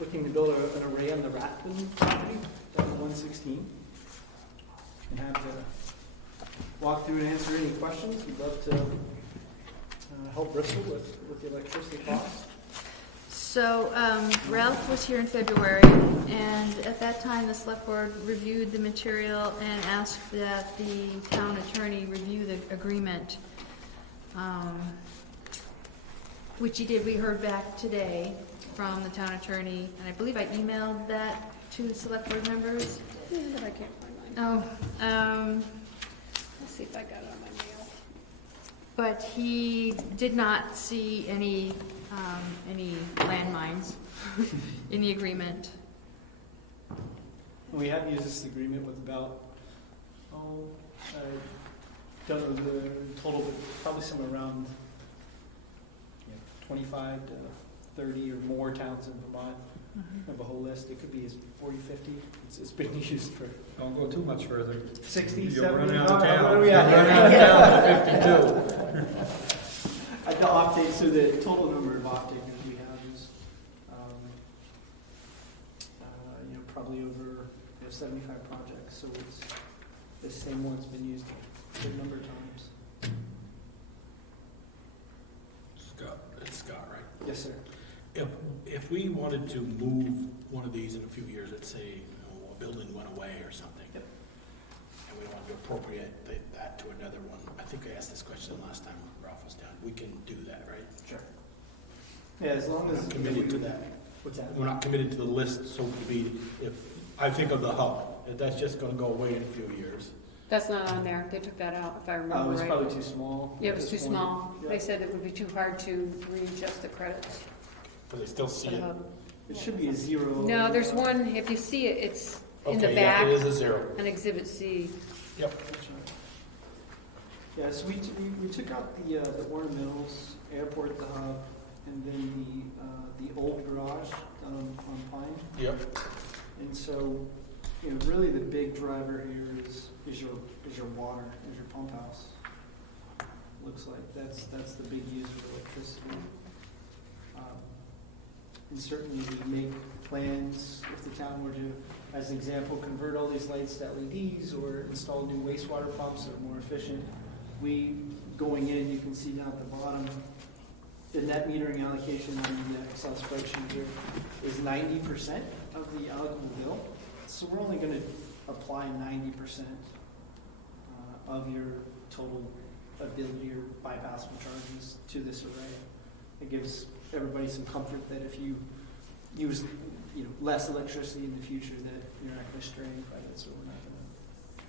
looking to build an array on the Rathbun property, down to 116. And have the walk through and answer any questions. We'd love to help Bristol with the electricity costs. So Ralph was here in February, and at that time, the select board reviewed the material and asked that the town attorney review the agreement, which he did. We heard back today from the town attorney, and I believe I emailed that to the select board members. Yeah, but I can't find mine. Oh, Let's see if I got it on my mail. but he did not see any landmines in the agreement. We have used this agreement with about, I don't know the total, but probably somewhere around 25 to 30 or more towns in Vermont. Have a whole list. It could be as 40, 50. It's been used for Don't go too much further. 60, You're 70. running out of What town. are we You're at? running out of town at 52. The off-date, so the total number of off-takers we have is, probably over 75 projects, so it's, the same one's been used a good number of times. Scott, it's Scott, right? Yes, sir. If we wanted to move one of these in a few years, let's say, a building went away or something, Yep. and we want to appropriate that to another one. I think I asked this question last time Ralph was down. We can do that, right? Sure. Yeah, as long We're as. not committed to that. What's that? We're not committed to the list, so to be, if, I think of the hub, if that's just gonna go away in a few years. That's not on there, they took that out, if I Oh, it remember was right. probably too small. Yeah, it was at too this point. small. Yeah. They said it would be too hard to readjust the credits. Do they still see for the it? hub. It should be a zero. No, there's one, if you see it, it's in the Okay, yeah, back, it is a zero. on Exhibit C. Yep. Yeah, so we took out the ornamentals, airport, the hub, and then the old garage on Pine. Yep. And so, you know, really the big driver here is your water, is your pump house. Looks like that's the big use of electricity. And certainly we make plans if the town were to, as an example, convert all these lights to LEDs or install new wastewater pumps that are more efficient. We, going in, you can see down at the bottom, the net metering allocation on the Excel spreadsheet here is 90% of the allocable bill. So we're only gonna apply 90% of your total ability or bypassable charges to this array. It gives everybody some comfort that if you use, you know, less electricity in the future, that you're not gonna strain credits, or we're not gonna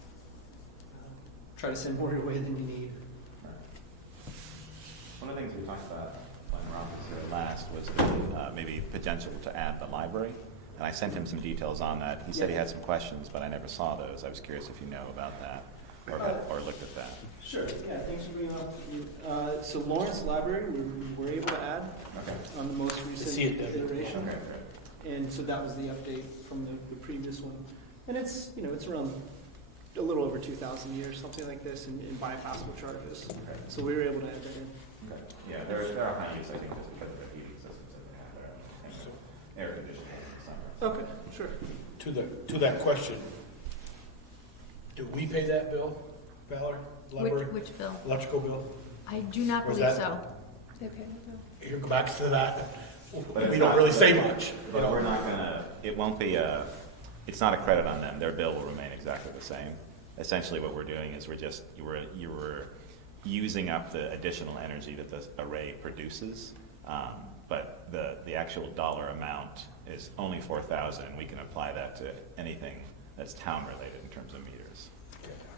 try to send more away than you need. One of the things we talked about when Rob was here last was the, maybe potential to add the library. And I sent him some details on that. He said he had some questions, but I never saw those. I was curious if you know about that or looked at that. Sure, yeah, thanks for bringing up. So Lawrence Library, we were able to add Okay. on the most See it recent then. iteration. Okay, great. And so that was the update from the previous one. And it's, you know, it's around a little over 2,000 a year, something like this, in bypassable charges. Okay. So we were able to add that in. Okay. Yeah, there are high use, I think, just because of the heating systems that they have there, and air conditioning in the summer. Okay, sure. To that question, do we pay that bill, Valor? Library? Which bill? Electrical bill? I do not Or is believe that- so. They paid it, though. Here, go back to that. But it's We don't not- really say much. you But know. we're not gonna, it won't be it's not a credit on them. Their bill will remain exactly the same. Essentially what we're doing is you were using up the additional energy that the array produces, but the actual dollar amount is only 4,000, and we can apply that to anything that's town-related in terms of meters,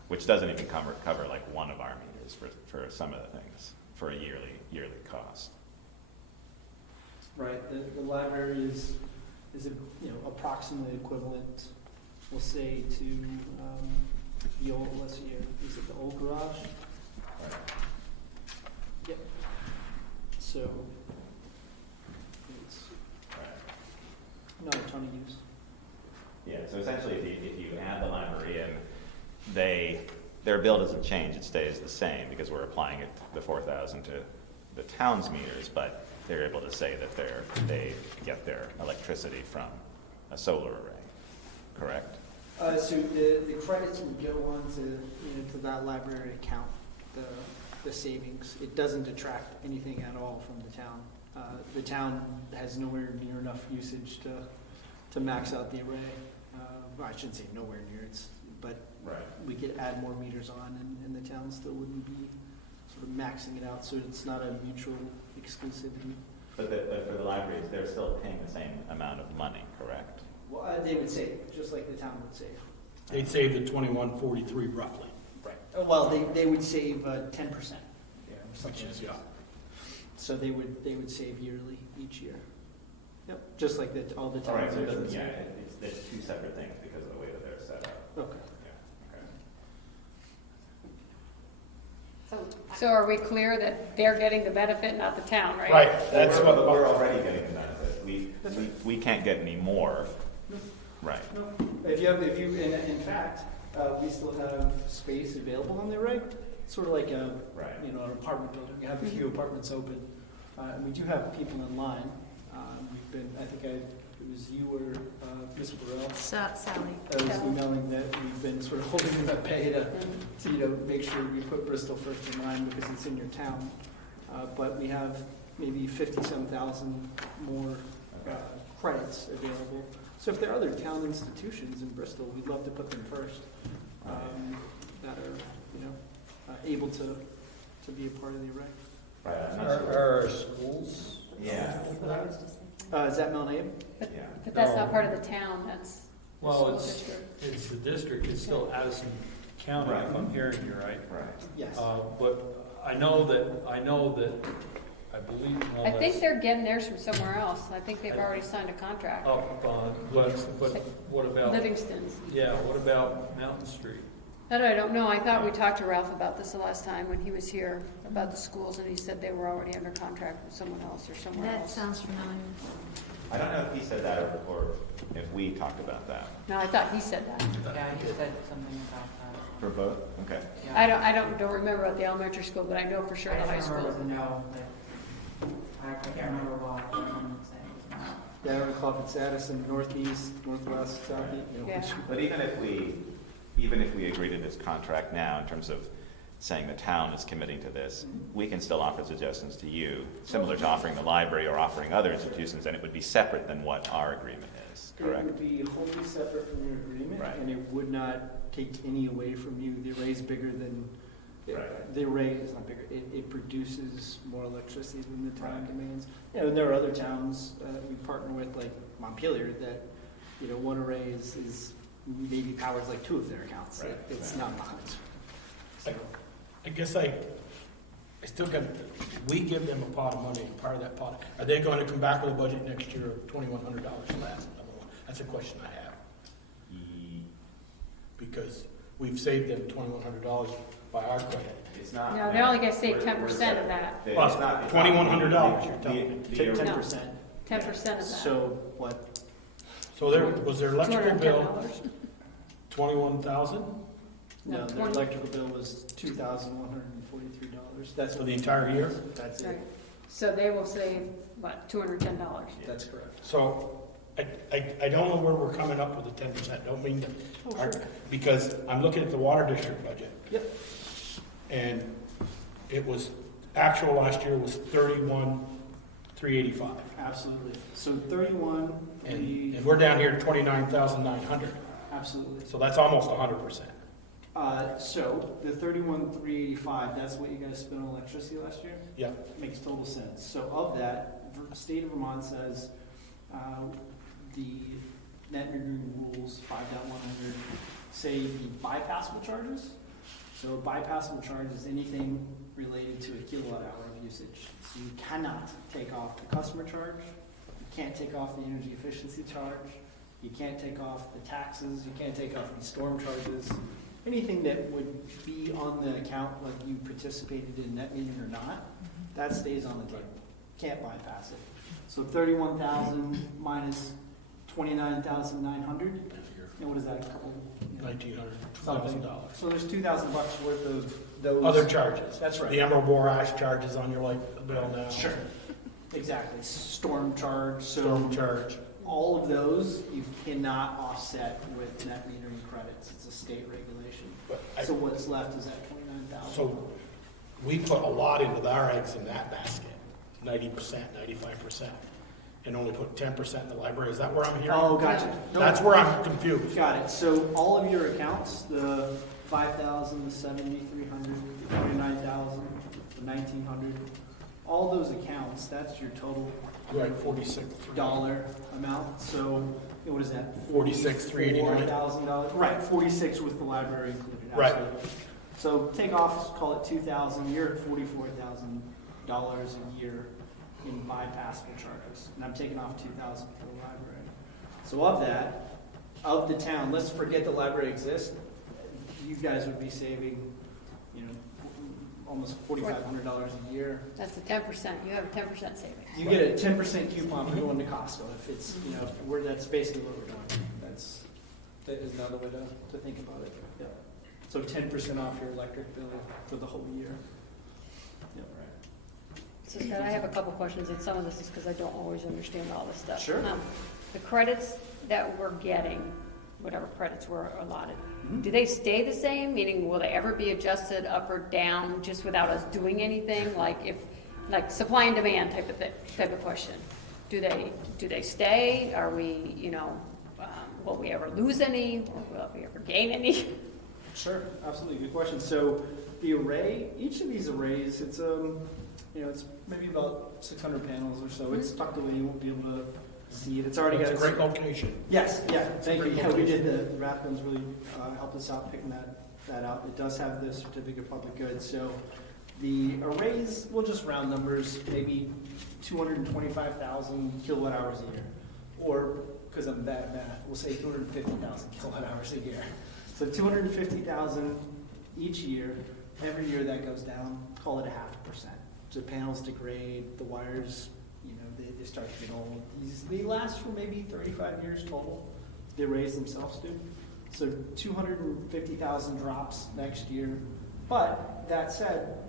which doesn't even cover like one of our meters for some of the things, for a yearly cost. Right, the library is a, you know, approximately equivalent, we'll say, to the old, let's see here, is it the old garage? Yep. So, it's not a ton of use. Yeah, so essentially if you add the library in, their bill doesn't change, it stays the same because we're applying it, the 4,000 to the town's meters, but they're able to say that they get their electricity from a solar array, correct? So the credits would go on to, you know, to that library account, the savings. It doesn't detract anything at all from the town. The town has nowhere near enough usage to max out the array. Well, I shouldn't say nowhere near, but Right. we could add more meters on, and the town still wouldn't be sort of maxing it out, so it's not a mutual exclusivity. But for the libraries, they're still paying the same amount of money, correct? Well, they would save, just like the town would save. They'd save the 2143 roughly, Right. Well, they would save 10%. which is, yeah. So they would save yearly each year. Yep, just like all the All right, towns. so it would doesn't, save. it's two separate things because of the way that they're set up. Okay. Yeah, okay. So are we clear that they're getting the benefit, not the town, right? Right, that's what, We're already getting the benefit. We can't get any more. Right. No, if you, in fact, we still have space available on the array. Sort of like Right. you know, an apartment building. We have a few apartments open, and we do have people in line. We've been, I think it was you or Ms. Burrell. Sally. I was emailing that we've been sort of holding them at bay to you know, make sure we put Bristol first in line because it's in your town. But we have maybe 57,000 more credits available. So if there are other town institutions in Bristol, we'd love to put them first. that are, you know, able to be a part of the array. Right. Are our schools? Yeah. That's what I was just thinking. Is that Mount Abe? Yeah. But that's not part of the town, that's the Well, school it's, district. it's the district, it's still Addison County, if I'm hearing you right. Right. Yes. But I know that, I believe, no, I think that's they're getting theirs from somewhere else. I think they've already signed a contract. up on, but what about, Livingston's. yeah, what about Mountain Street? That I don't know. I thought we talked to Ralph about this the last time when he was here, about the schools, and he said they were already under contract with someone else or somewhere That else. sounds familiar. I don't know if he said that or if we talked about that. No, I thought he said that. Yeah, you said something about that. For both? Okay. Yeah. I don't remember about the elementary school, but I know for sure the high I just remember it school. was a no, but I can't remember why. I'm saying it was not. Yeah, I don't recall if it's Addison, northeast, northwest, southeast. You know, Yeah. But even if we agree to this contract now, in terms of saying the town is committing to this, we can still offer suggestions to you, similar to offering the library or offering other institutions, and it would be separate than what our agreement is, It correct? would be wholly separate from your agreement, Right. and it would not take any away from you. The array is bigger than, Right. the array is not bigger. It produces more electricity than the town Right. demands. You know, and there are other towns we partner with, like Montpelier, that, you know, one array is maybe powers like 2 of their accounts. Right. It's Right. not much. I guess I still got, we give them a pot of money, and part of that pot, are they going to come back with a budget next year of $2,100 less? Number one. That's a question I have, because we've saved them $2,100 by our credit. It's not. No, they're only gonna save We're 10% of separate. that. It's Well, not- it's $2,100 you're not- telling me. the- 10%. 10% of that. So what? So was their electrical bill $210. 21,000 No, No, their 20. electrical bill was $2,143. That's for what the entire year? That's Right. it. So they will save, what, $210? That's correct. So I don't know where we're coming up with the 10%, don't mean to, Oh, sure. because I'm looking at the water district budget. Yep. And it was, actual last year was 31,385. Absolutely. So 31, And we're down here at 29,900. absolutely. So that's almost 100%. So the 31,385, that's what you guys spent on electricity last year? Yeah. Makes total sense. So of that, the state of Vermont says the net metering rules 5.100 say the bypassable charges. So a bypassable charge is anything related to a kilowatt hour of usage. So you cannot take off the customer charge, you can't take off the energy efficiency charge, you can't take off the taxes, you can't take off the storm charges. Anything that would be on the account, like you participated in net metering or not, that stays on the table. Can't bypass it. So 31,000 minus 29,900, and what is that, a couple? you know, $1,900, something. $2,000. So there's $2,000 worth of those. Other charges. That's right. The emerald borax charges on your light bill now. Sure. Exactly. Storm charge, so. Storm charge. All of those you cannot offset with net metering credits. It's a state regulation. But So what's left is that 29,000. So we put a lot into our eggs in that basket, 90%, 95%, and only put 10% in the library. Is that where I'm hearing? Oh, gotcha. No, That's where I'm confused. Got it. So all of your accounts, the 5,000, the 7,300, the 29,000, the 1,900, all those accounts, that's your total Right, 46. dollar amount. So you know, what is that? 46,389. $4,000. Right, 46 with the library included. Right. Absolutely. So take off, call it 2,000. You're at $44,000 a year in bypassable charges, and I'm taking off 2,000 for the library. So of that, of the town, let's forget the library exists. You guys would be saving, you know, almost $4,500 a year. That's a 10%. You have a 10% savings. You get a 10% coupon for going to Costco. If it's, you know, that's basically what we're doing. That is another way to think about it. Yeah. So 10% off your electric bill for the whole year. Yeah. So Scott, I have a couple questions, and some of this is because I don't always understand all this stuff. Sure. The credits that we're getting, whatever credits were allotted, Mm-hmm. do they stay the same? Meaning, will they ever be adjusted up or down just without us doing anything? Like supply and demand type of question. Do they stay? Are we, will we ever lose any? Or will we ever gain any? Sure, absolutely, good question. So the array, each of these arrays, it's it's maybe about 600 panels or so. It's tucked away, you won't be able to see it. It's already got It's a great location. Yes, yeah, thank you. great Yeah, we location. did, the Rathbones really helped us out picking that out. It does have the certificate of public good, so the arrays, we'll just round numbers, maybe 225,000 kilowatt hours a year. Or, because I'm bad at math, we'll say 250,000 kilowatt hours a year. So 250,000 each year. Every year that goes down, call it 0.5%. So panels degrade, the wires, they start to get old. They last for maybe 35 years total. The arrays themselves do. So 250,000 drops next year. But that said,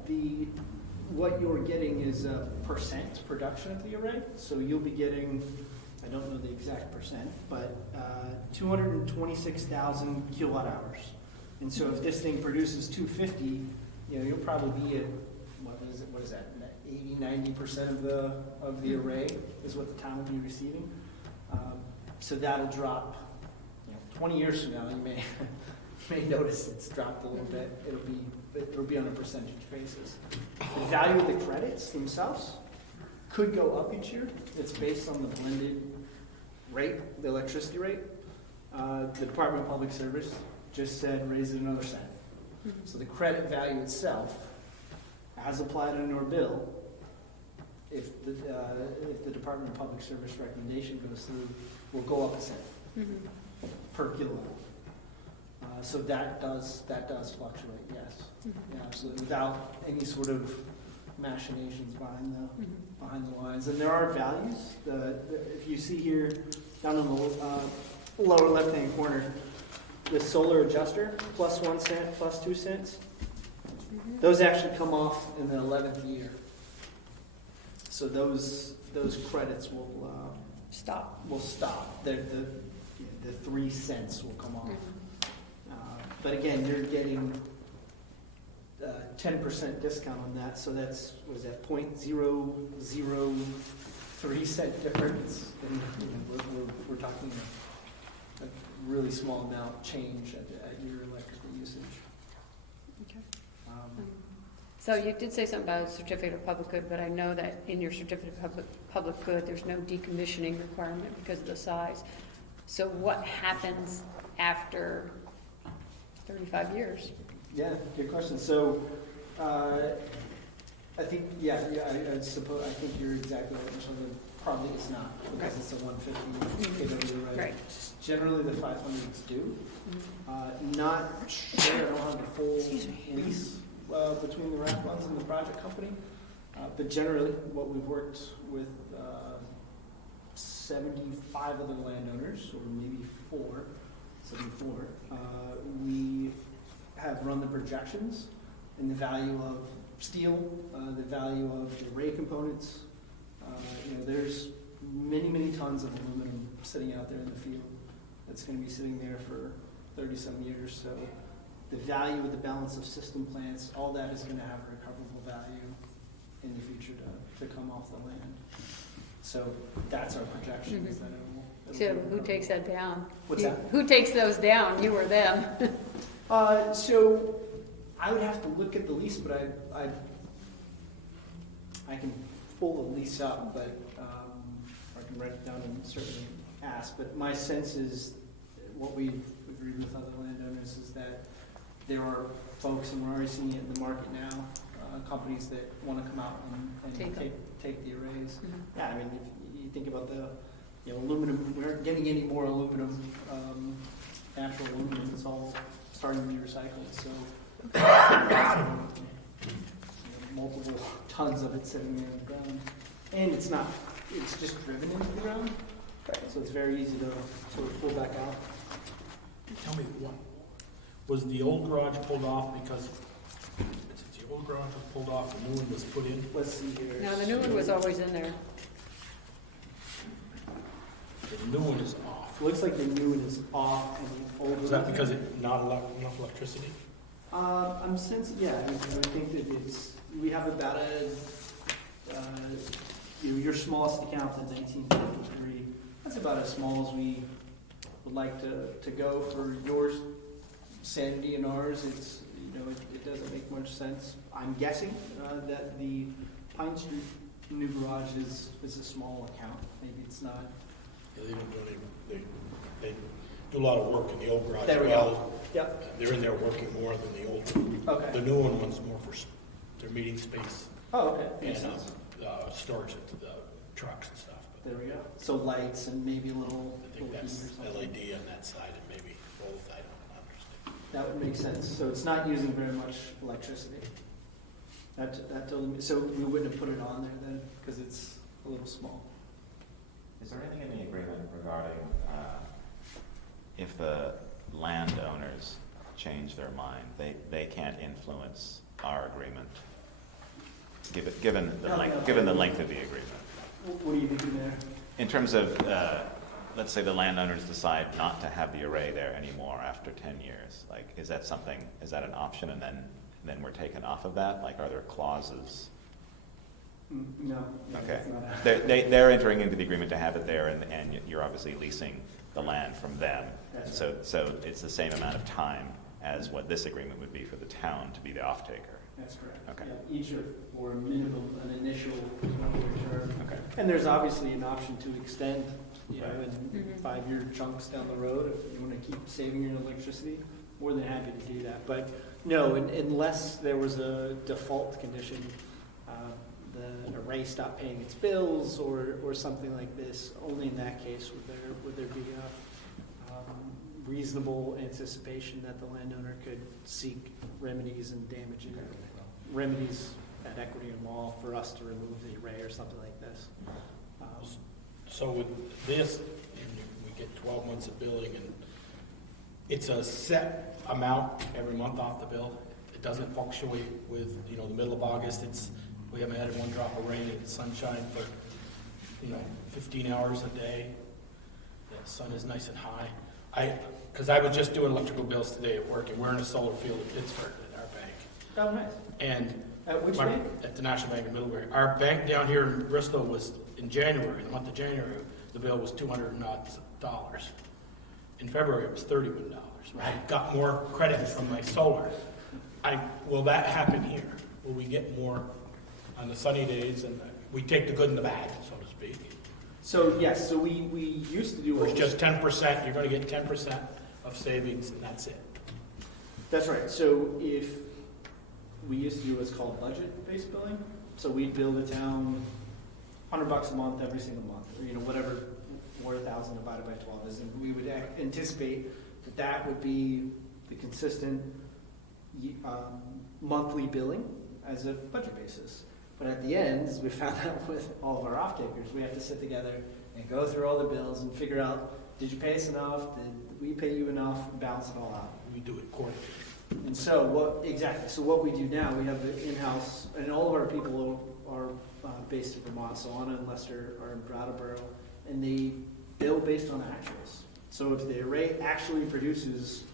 what you're getting is a percent production of the array. So you'll be getting, I don't know the exact percent, but 226,000 kilowatt hours. And so if this thing produces 250, you'll probably be at, what is that, 80-90% of the array is what the town will be receiving. So that'll drop, 20 years from now, you may notice it's dropped a little bit. It'll be on a percentage basis. The value of the credits themselves could go up each year. It's based on the blended rate, the electricity rate. The Department of Public Service just said raise it another cent. So the credit value itself, as applied in our bill, if the Department of Public Service recommendation goes through, will go up a cent per kilowatt. So that does fluctuate, yes. Yeah, absolutely, without any sort of machinations behind the lines. And there are values. If you see here down in the lower left-hand corner, the solar adjuster, plus 1 cent, plus 2 cents, those actually come off in the 11th year. So those credits will Stop. The 3 cents will come off. But again, you're getting 10% discount on that, so that's, what is that, 0.003 cent difference. And we're talking a really small amount change at your electrical usage. Okay. So you did say something about a certificate of public good, but I know that in your certificate of public good, there's no decommissioning requirement because of the size. So what happens after 35 years? Yeah, good question. So, I think, I suppose, I think you're exactly right, Michelle. Probably it's not, because it's a 150 kW array. Right. Generally, the 500s do. Not sure, I don't have the full lease between the Rathbones and the project company. But generally, what we've worked with 75 other landowners, or maybe 74, we have run the projections and the value of steel, the value of the array components. There's many tons of aluminum sitting out there in the field that's going to be sitting there for 30-some years. So the value of the balance of system plants, all that is going to have a recoverable value in the future to come off the land. So that's our projection. Is that So who takes that down? What's that? Who takes those down, you or them? So I would have to look at the lease, but I can pull the lease up, but or I can write it down and certainly ask. But my sense is what we've agreed with other landowners is that there are folks, and we're already seeing it in the market now, companies that want to come out and take the arrays. Yeah, I mean, if you think about the aluminum, we aren't getting any more aluminum, natural aluminum. It's all starting to be recycled. So multiple tons of it sitting there in the ground, and it's just driven into the ground. So it's very easy to sort of pull back out. Tell me, what was the old garage pulled off because the old garage was pulled off, the new one was put in? Let's see here. No, the new one was always in there. The new one is off. It looks like the new one is off, and the old one. Is that because it not enough electricity? I'm sensing, yeah. I think that we have about your smallest account at 1953. That's about as small as we would like to go for yours. sanity in ours, it's, it doesn't make much sense. I'm guessing that the Pine Street new garage is a small account. Maybe it's not. They don't do any, they do a lot of work in the old garage. There we go. Yep. They're in there working more than the old one. Okay. The new one's more for their meeting space Oh, okay. and Makes sense. storage of the trucks and stuff. There we go. So lights and maybe a little, I think little that's heat or something. LED on that side and maybe both, I don't understand. That would make sense. So it's not using very much electricity. That totally, so we wouldn't have put it on there then, because it's a little small. Is there anything in the agreement regarding if the landowners change their mind, they can't influence our agreement, given the length of the agreement? What are you thinking there? In terms of, let's say the landowners decide not to have the array there anymore after 10 years, like, is that an option, and then we're taken off of that? Like, are there clauses? No. Okay. It's not They're entering into the agreement to have it there, and you're obviously leasing the land from them. That's So it's the same amount of time as what this agreement would be for the town to be the off-taker. That's correct. Okay. Yeah, each are for a minimum, an initial 20-year term. Okay. And there's obviously an option to extend, Right. in Mhm. 5-year chunks down the road if you want to keep saving your electricity. More than happy to do that. But no, unless there was a default condition, the array stopped paying its bills or something like this, only in that case would there be a reasonable anticipation that the landowner could seek remedies and damages, remedies at equity and law for us to remove the array or something like this. So with this, we get 12 months of billing, and it's a set amount every month off the bill. It doesn't fluctuate with, the middle of August. We haven't had one drop of rain and sunshine for, 15 hours a day. The sun is nice and high. Because I was just doing electrical bills today at work, and we're in a solar field in Pittsburgh at our bank. Oh, nice. And At which my- bank? At the National Bank of Middlebury. Our bank down here in Bristol was, in January, the month of January, the bill was $200 and odd dollars. In February, it was $31. I got more credit from my solar. Will that happen here? Will we get more on the sunny days, and we take the good and the bad, so to speak? So, yes, so we used to do. Or it's just 10%, you're gonna get 10% of savings, and that's it. That's right. So if we used to do what's called budget-based billing, so we'd bill the town $100 a month every single month, or whatever 4,000 divided by 12 is, and we would anticipate that would be the consistent monthly billing as a budget basis. But at the end, as we found out with all of our off-takers, we have to sit together and go through all the bills and figure out, did you pay us enough? Did we pay you enough? And balance it all out. We do it quarterly. And so what we do now, we have the in-house, and all of our people are based in Vermont, so Anna and Lester are in Brattleboro, and they bill based on actuals. So if the array actually produces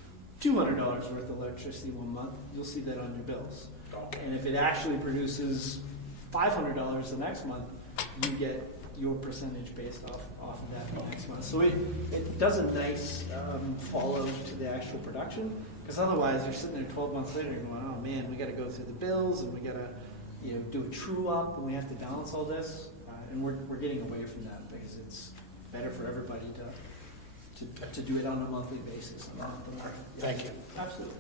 $200 worth of electricity one month, you'll see that on your bills. Okay. And if it actually produces $500 the next month, you get your percentage based off of that the next month. So it does a nice follow to the actual production, because otherwise you're sitting there 12 months later and going, oh man, we got to go through the bills and we got to do a true up and we have to balance all this, and we're getting away from that because it's better for everybody to do it on a monthly basis. Thank you. Absolutely.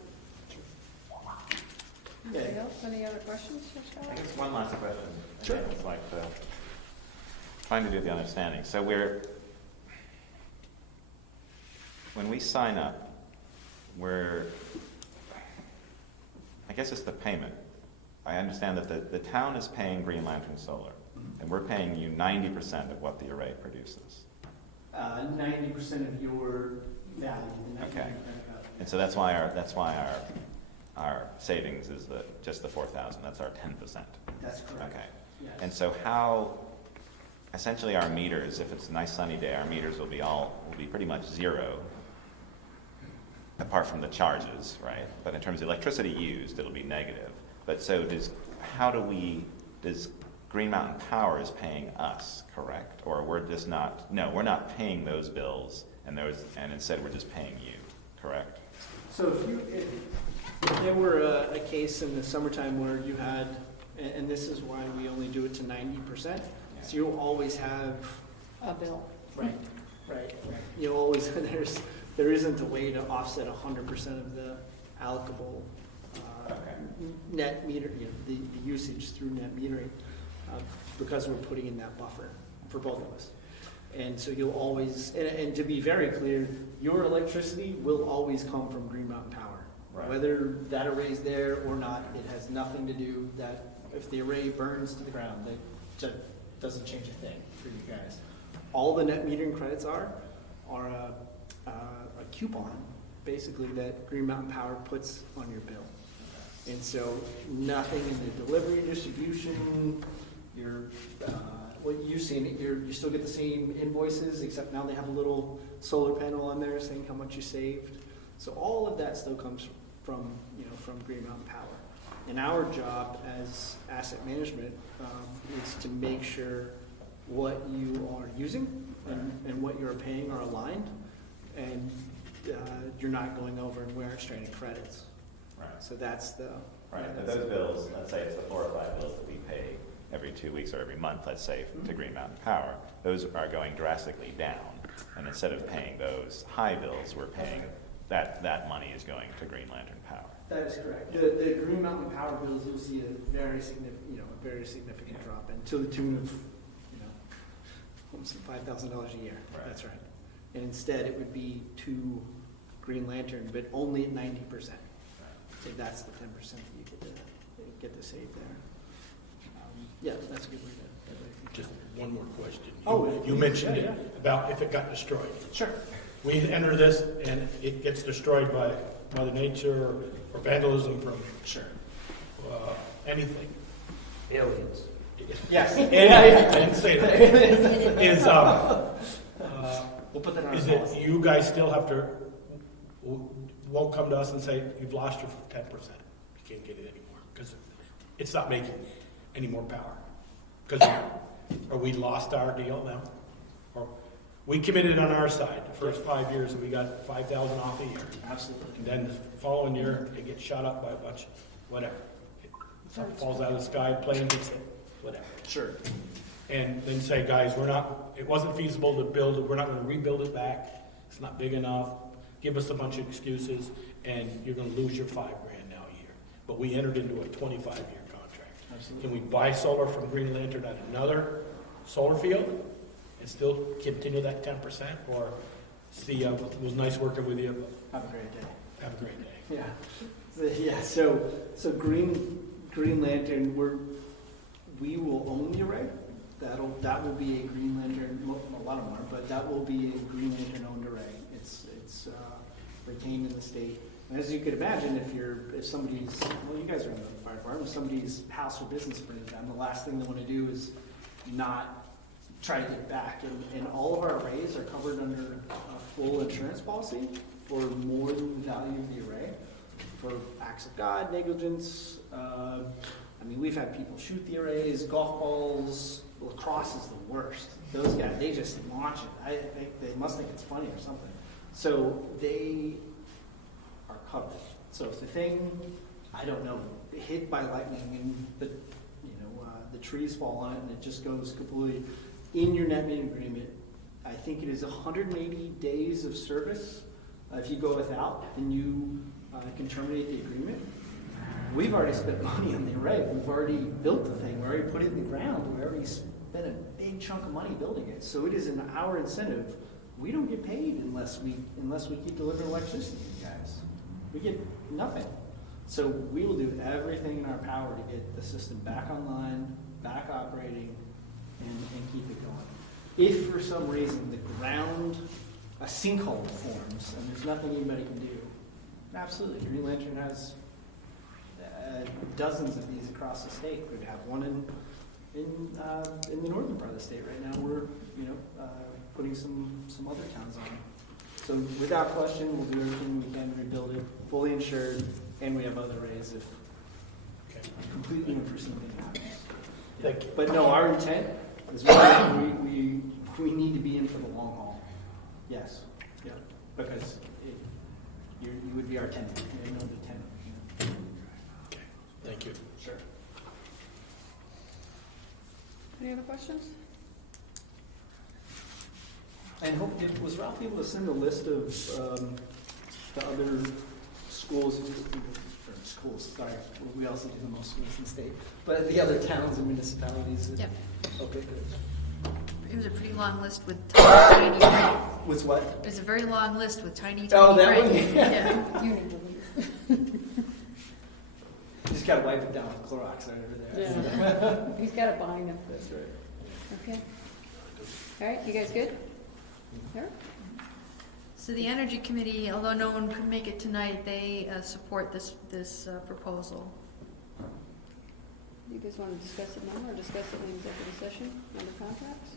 Anybody else? Any other questions for I Scott? guess one last question. Sure. Again, it's like trying to do the understanding. So when we sign up, I guess it's the payment. I understand that the town is paying Green Lantern Solar, and we're paying you 90% of what the array produces. 90% of your value. Okay. And so that's why our savings is just the 4,000. That's our 10%. That's correct. Okay. Yes. And so how, essentially our meters, if it's a nice sunny day, our meters will be pretty much zero, apart from the charges, right? But in terms of electricity used, it'll be negative. But so does Green Mountain Power is paying us, correct? Or we're not paying those bills and instead we're just paying you, correct? So if there were a case in the summertime where you had, and this is why we only do it to 90%, so you'll always have, A bill. right. You'll always, there isn't a way to offset 100% of the allocable net meter, the usage through net metering, because we're putting in that buffer for both of us. And so you'll always, and to be very clear, your electricity will always come from Green Mountain Power. Right. Whether that array's there or not, it has nothing to do that, if the array burns to the ground, that doesn't change a thing for you guys. All the net metering credits are a coupon, basically, that Green Mountain Power puts on your bill. And so nothing in the delivery, distribution, what you've seen, you still get the same invoices, except now they have a little solar panel on there saying how much you saved. So all of that still comes from Green Mountain Power. And our job as asset management is to make sure what you are using and what you're paying are aligned, and you're not going over and we're extracting credits. Right. So that's the... Right, but those bills, let's say it's the 4 or 5 bills that we pay every 2 weeks or every month, let's say, to Green Mountain Power, those are going drastically down. And instead of paying those high bills, we're paying, that money is going to Green Lantern Power. That is correct. The Green Mountain Power bills, you'll see a very significant drop, and to the tune of, almost $5,000 a year. Right. That's right. And instead, it would be to Green Lantern, but only at 90%. So that's the 10% that you get to save there. Yeah, that's a good way to. Just one more question. You mentioned yeah. it about if it got destroyed. Sure. We enter this and it gets destroyed by Mother Nature or vandalism from anything. Aliens. Yes. I didn't say that. We'll put that on Is our it policy. you guys still have to, won't come to us and say, you've lost your 10%. You can't get it anymore because it's not making any more power. Because or we lost our deal now. Or we committed on our side the first 5 years and we got 5,000 off a year. Absolutely. And then the following year, it gets shot up by a bunch, whatever. Something falls out of the sky, plane hits it, whatever. Sure. And then say, guys, it wasn't feasible to build it, we're not gonna rebuild it back, it's not big enough, give us a bunch of excuses, and you're gonna lose your $5,000 now a year. But we entered into a 25-year contract. Absolutely. Can we buy solar from Green Lantern at another solar field and still continue that 10%? Or see, it was nice working with you, but Have a great day. have a great day. Yeah. So Green Lantern, we will own the array. That will be a Green Lantern. A lot of them are, but that will be a Green Lantern owned array. It's retained in the state. And as you could imagine, if somebody's, well, you guys are in the fire department, if somebody's house or business burns down, the last thing they want to do is not try to get back. And all of our arrays are covered under a full insurance policy for more than the value of the array, for acts of God, negligence. We've had people shoot the arrays, golf balls. Lacrosse is the worst. Those guys, they just launch it. They must think it's funny or something. So they are covered. So if the thing, I don't know, hit by lightning and the trees fall on it and it just goes completely in your net metering agreement, I think it is 180 days of service. If you go without, then you can terminate the agreement. We've already spent money on the array. We've already built the thing. We already put it in the ground. We already spent a big chunk of money building it. So it is in our incentive. We don't get paid unless we keep delivering electricity to you guys. We get nothing. So we will do everything in our power to get the system back online, back operating, and keep it going. If for some reason the ground, a sinkhole forms, and there's nothing anybody can do, absolutely, Green Lantern has dozens of these across the state. We'd have one in the northern part of the state right now. We're putting some other towns on. So without question, we'll do everything we can to rebuild it, fully insured, and we have other arrays if a completely unforeseen thing happens. Thank you. But no, our intent is we need to be in for the long haul. Yes. Yeah. Because you would be our tenant, you're another tenant. Okay, thank you. Sure. Any other questions? And was Ralph able to send a list of the other schools, sorry, we also do the most schools in the state, but the other towns and municipalities? Yep. Okay, good. It was a pretty long list with tiny print. What's what? It was a very long list with tiny Oh, that print. one? Yeah. You need to leave. Just gotta wipe it down with Clorox right over there. Yeah. He's got a bind up That's right. Okay. All right, you guys good? There? So the Energy Committee, although no one could make it tonight, they support this proposal. You guys want to discuss it now or discuss it in executive session under contracts?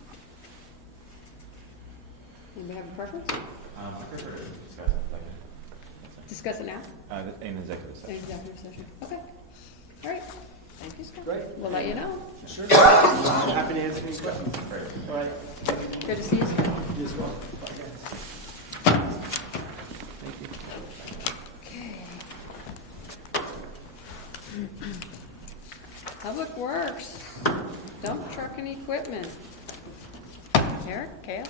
Anybody have a preference? I prefer to discuss it later. Discuss it now? In executive In session. executive session. Okay. All right. Thank you, Scott. Great. We'll let you know. Sure. Happy to answer any questions. All right. Good to see you, Scott. You as well. Bye, guys. Thank you. Okay. Public Works, dump truck and equipment. Eric, Kale?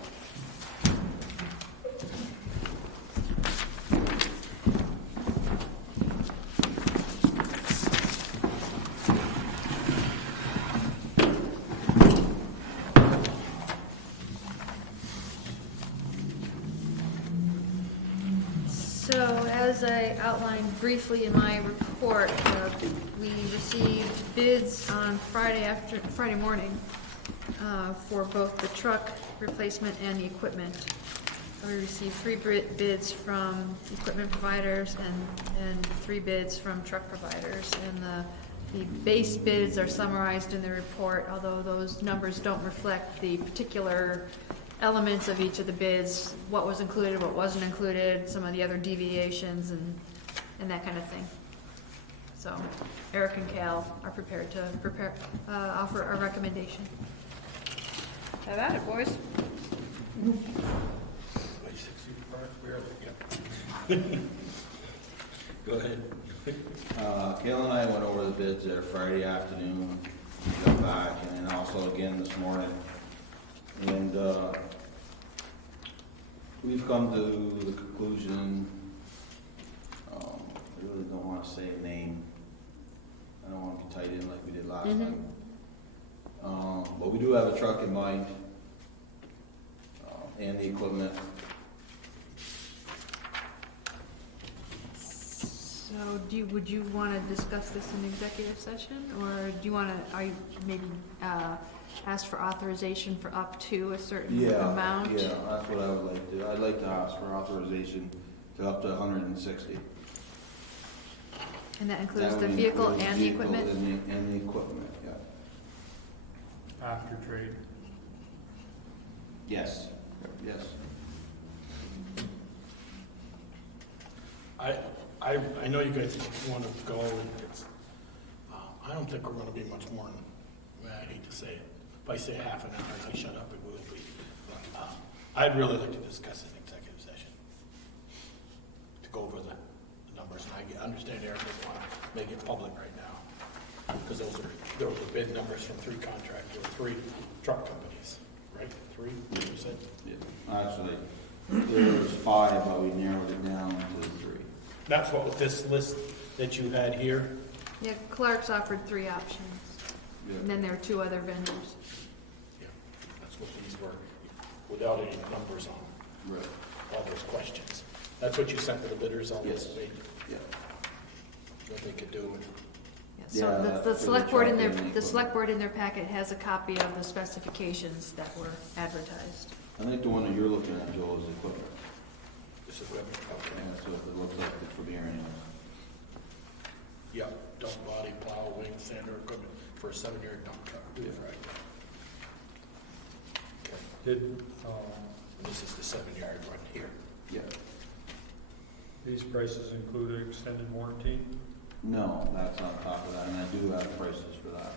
So as I outlined briefly in my report, we received bids on Friday morning for both the truck replacement and the equipment. We received 3 bids from equipment providers and 3 bids from truck providers. And the base bids are summarized in the report, although those numbers don't reflect the particular elements of each of the bids, what was included, what wasn't included, some of the other deviations and that kind of thing. So Eric and Cal are prepared to offer a recommendation. Have at it, boys. 6 feet apart, barely, yeah. Go ahead. Kayla and I went over the bids there Friday afternoon, got back, and then also again this morning. And we've come to the conclusion, I really don't want to say a name. I don't want to be tied in like we did last time. But we do have a truck in mind, and the equipment. So would you want to discuss this in executive session, or do you want to, maybe ask for authorization for up to a certain amount? Yeah, that's what I would like to do. I'd like to ask for authorization to up to 160. And that includes That the would vehicle include and the vehicle equipment? And the equipment, yeah. After trade. Yes, yes. I know you guys want to go, and it's, I don't think we're going to be much more than, I hate to say it, if I say half an hour and I shut up, it will be. I'd really like to discuss it in executive session, to go over the numbers, and I understand Eric doesn't want to make it public right now, because those are bid numbers from 3 contractors, or 3 truck companies, right? 3, you said? Yeah. Actually, there was 5, but we narrowed it down to 3. That's what with this list that you had here? Yeah, Clark's offered 3 options, and then there are 2 other vendors. Yeah, that's what these were, without any numbers on Right. all those questions. That's what you sent to the bidders on this Yes. week, Yeah. what they could do. Yeah, Yeah, so for the the select board in truck their, and the the equipment. select board in their packet has a copy of the specifications that were advertised. I think the one that you're looking at, Joel, is equipment. This equipment, okay. And that's what it looks like from here anyways. Yep, dump body, plow, wing, sander equipment for a 7-yard dump truck. Yeah. Right. Okay, Did, and this is the 7-yard one here. Yeah. these prices include an extended warranty? No, that's on top of that, and I do have prices for that.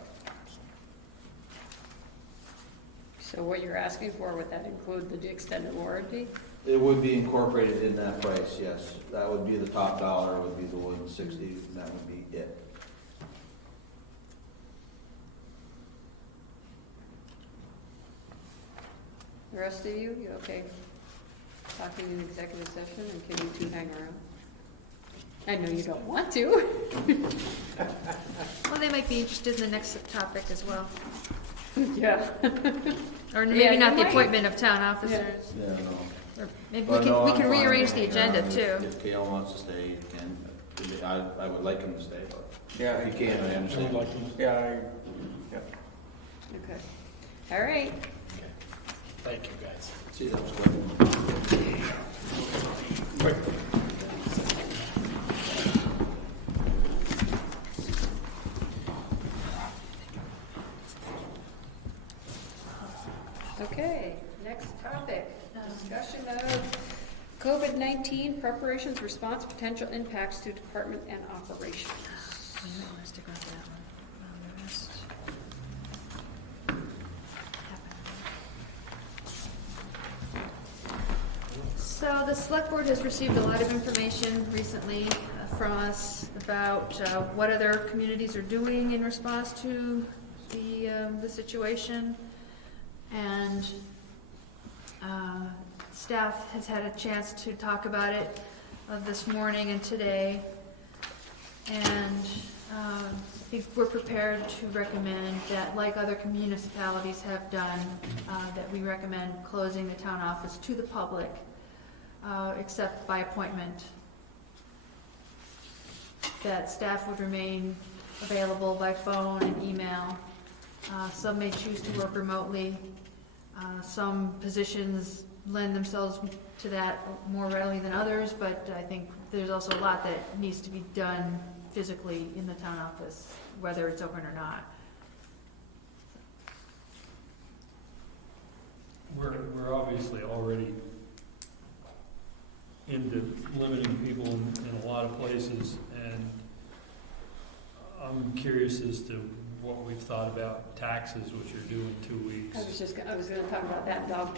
So what you're asking for, would that include the extended warranty? It would be incorporated in that price, yes. That would be the top dollar, would be the 160, and that would be it. The rest of you okay talking in executive session, and can you two hang around? I know you don't want to. Well, they might be interested in the next topic as well. Yeah. Or Yeah, maybe not you the might. appointment of town officers. Yeah, no. Or maybe But we no, can I'm fine rearrange with the it. agenda If- too. If Kale wants to stay, he can. I would like him to stay, but Yeah, if he can't, I I would understand. like to- Yeah, Okay. All right. Thank you, guys. See, that was good. Quick. Okay, next topic, discussion of COVID-19 preparations, response, potential impacts to department and operations. We might want to stick with that one. The rest. So the select board has received a lot of information recently from us about what other communities are doing in response to the situation. And staff has had a chance to talk about it this morning and today. And I think we're prepared to recommend that, like other municipalities have done, that we recommend closing the town office to the public, except by appointment. That staff would remain available by phone and email. Some may choose to work remotely. Some positions lend themselves to that more readily than others, but I think there's also a lot that needs to be done physically in the town office, whether it's open or not. We're obviously already into limiting people in a lot of places, and I'm curious as to what we've thought about taxes, which are due in 2 weeks. I was gonna talk about that dog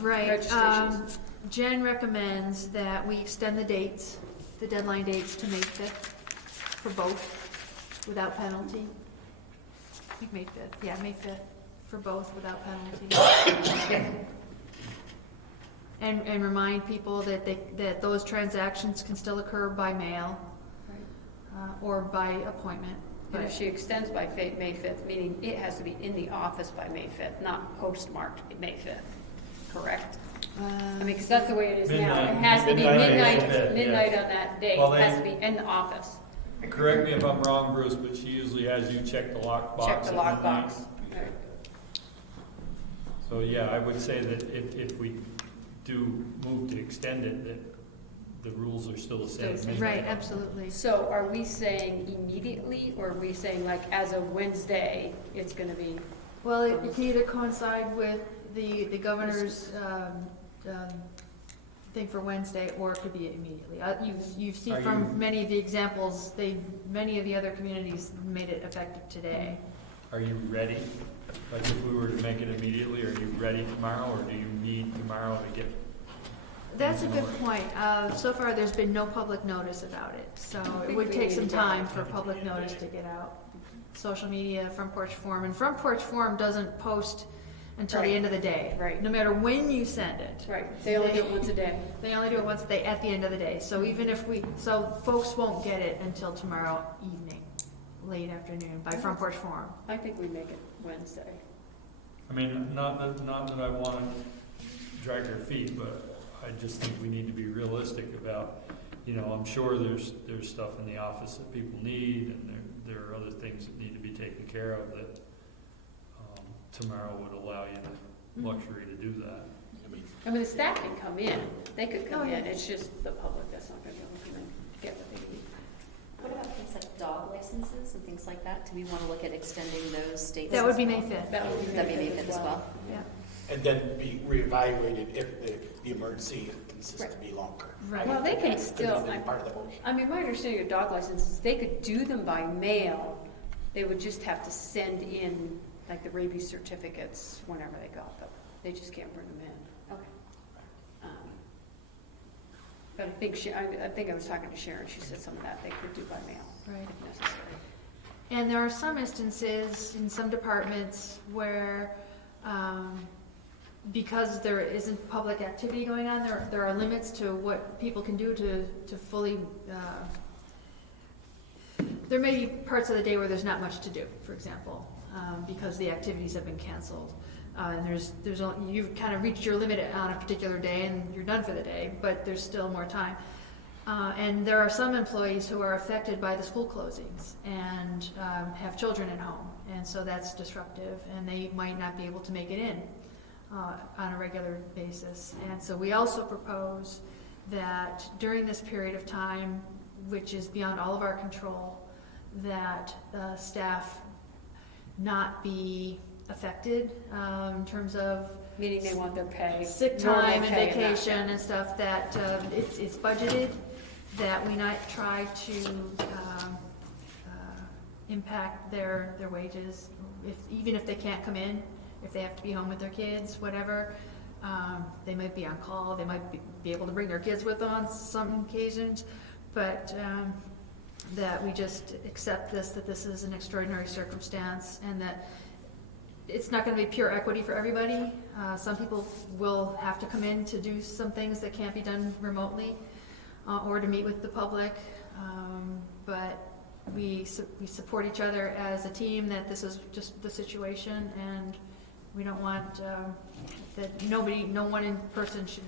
Right. registrations. Jen recommends that we extend the dates, the deadline dates to May 5th for both, without penalty. I think May 5th, yeah, May 5th for both without penalty. And remind people that that those transactions can still occur by mail, or by appointment. And if she extends by May 5th, meaning it has to be in the office by May 5th, not postmarked May 5th, correct? I mean, because that's the way it is now. It has to be Midnight, midnight, May 5th, midnight yeah. on that date. Well, It has to they- be in the office. Correct me if I'm wrong, Bruce, but she usually has you check the lockbox. Check the at midnight. lockbox. Right. So, yeah, I would say that if we do move to extend it, that the rules are still the same. Still- midnight. Right, absolutely. So are we saying immediately, or are we saying like as of Wednesday, it's gonna be? Well, it can either coincide with the governor's thing for Wednesday, or it could be immediately. You've seen Are from you- many of the examples, many of the other communities made it effective today. Are you ready? Like if we were to make it immediately, are you ready tomorrow, or do you need tomorrow to get? That's a good point. So far, there's been no public notice about it, so it think would we take need some to- time for public notice to get out. Social media, Front Porch Forum, and Front Porch Forum doesn't post until the Right. end of the day. Right. No matter when you send it. Right, they only do it once a day. They only do it once a day at the end of the day. So even if so folks won't get it until tomorrow evening, late afternoon, by Front Porch Forum. I think we make it Wednesday. I mean, not that I want to drag their feet, but I just think we need to be realistic about, I'm sure there's stuff in the office that people need, and there are other things that need to be taken care of that tomorrow would allow you the luxury to do that. I mean, the staff can come in, they could come Oh, yeah. in, it's just the public that's not gonna be able to come in, get what they need. What about things like dog licenses and things like that? Do we want to look at extending those dates? That would be as May well? 5th. That would be That'd be May May 5th as well. Yeah. And then be reevaluated if the emergency consists to be longer. Right. Well, they can Could be still, the part of the motion. I mean, my understanding of dog licenses, they could do them by mail, they would just have to send in, like, the rabies certificates whenever they got them. They just can't bring them in. Okay. Um, But I think I was talking to Sharon, she said some of that they could do by mail, Right. if necessary. And there are some instances in some departments where, because there isn't public activity going on, there are limits to what people can do to fully, there may be parts of the day where there's not much to do, for example, because the activities have been canceled. And you've kind of reached your limit on a particular day and you're done for the day, but there's still more time. And there are some employees who are affected by the school closings and have children at home, and so that's disruptive, and they might not be able to make it in on a regular basis. And so we also propose that during this period of time, which is beyond all of our control, that staff not be affected in terms of Meaning they want their pay. sick normal time and pay not vacation pay. and stuff, that it's budgeted, that we not try to impact their wages, even if they can't come in, if they have to be home with their kids, whatever. They might be on call, they might be able to bring their kids with them on some occasions, but that we just accept that this is an extraordinary circumstance, and that it's not going to be pure equity for everybody. Some people will have to come in to do some things that can't be done remotely, or to meet with the public. But we support each other as a team, that this is just the situation, and we don't want that no one in person should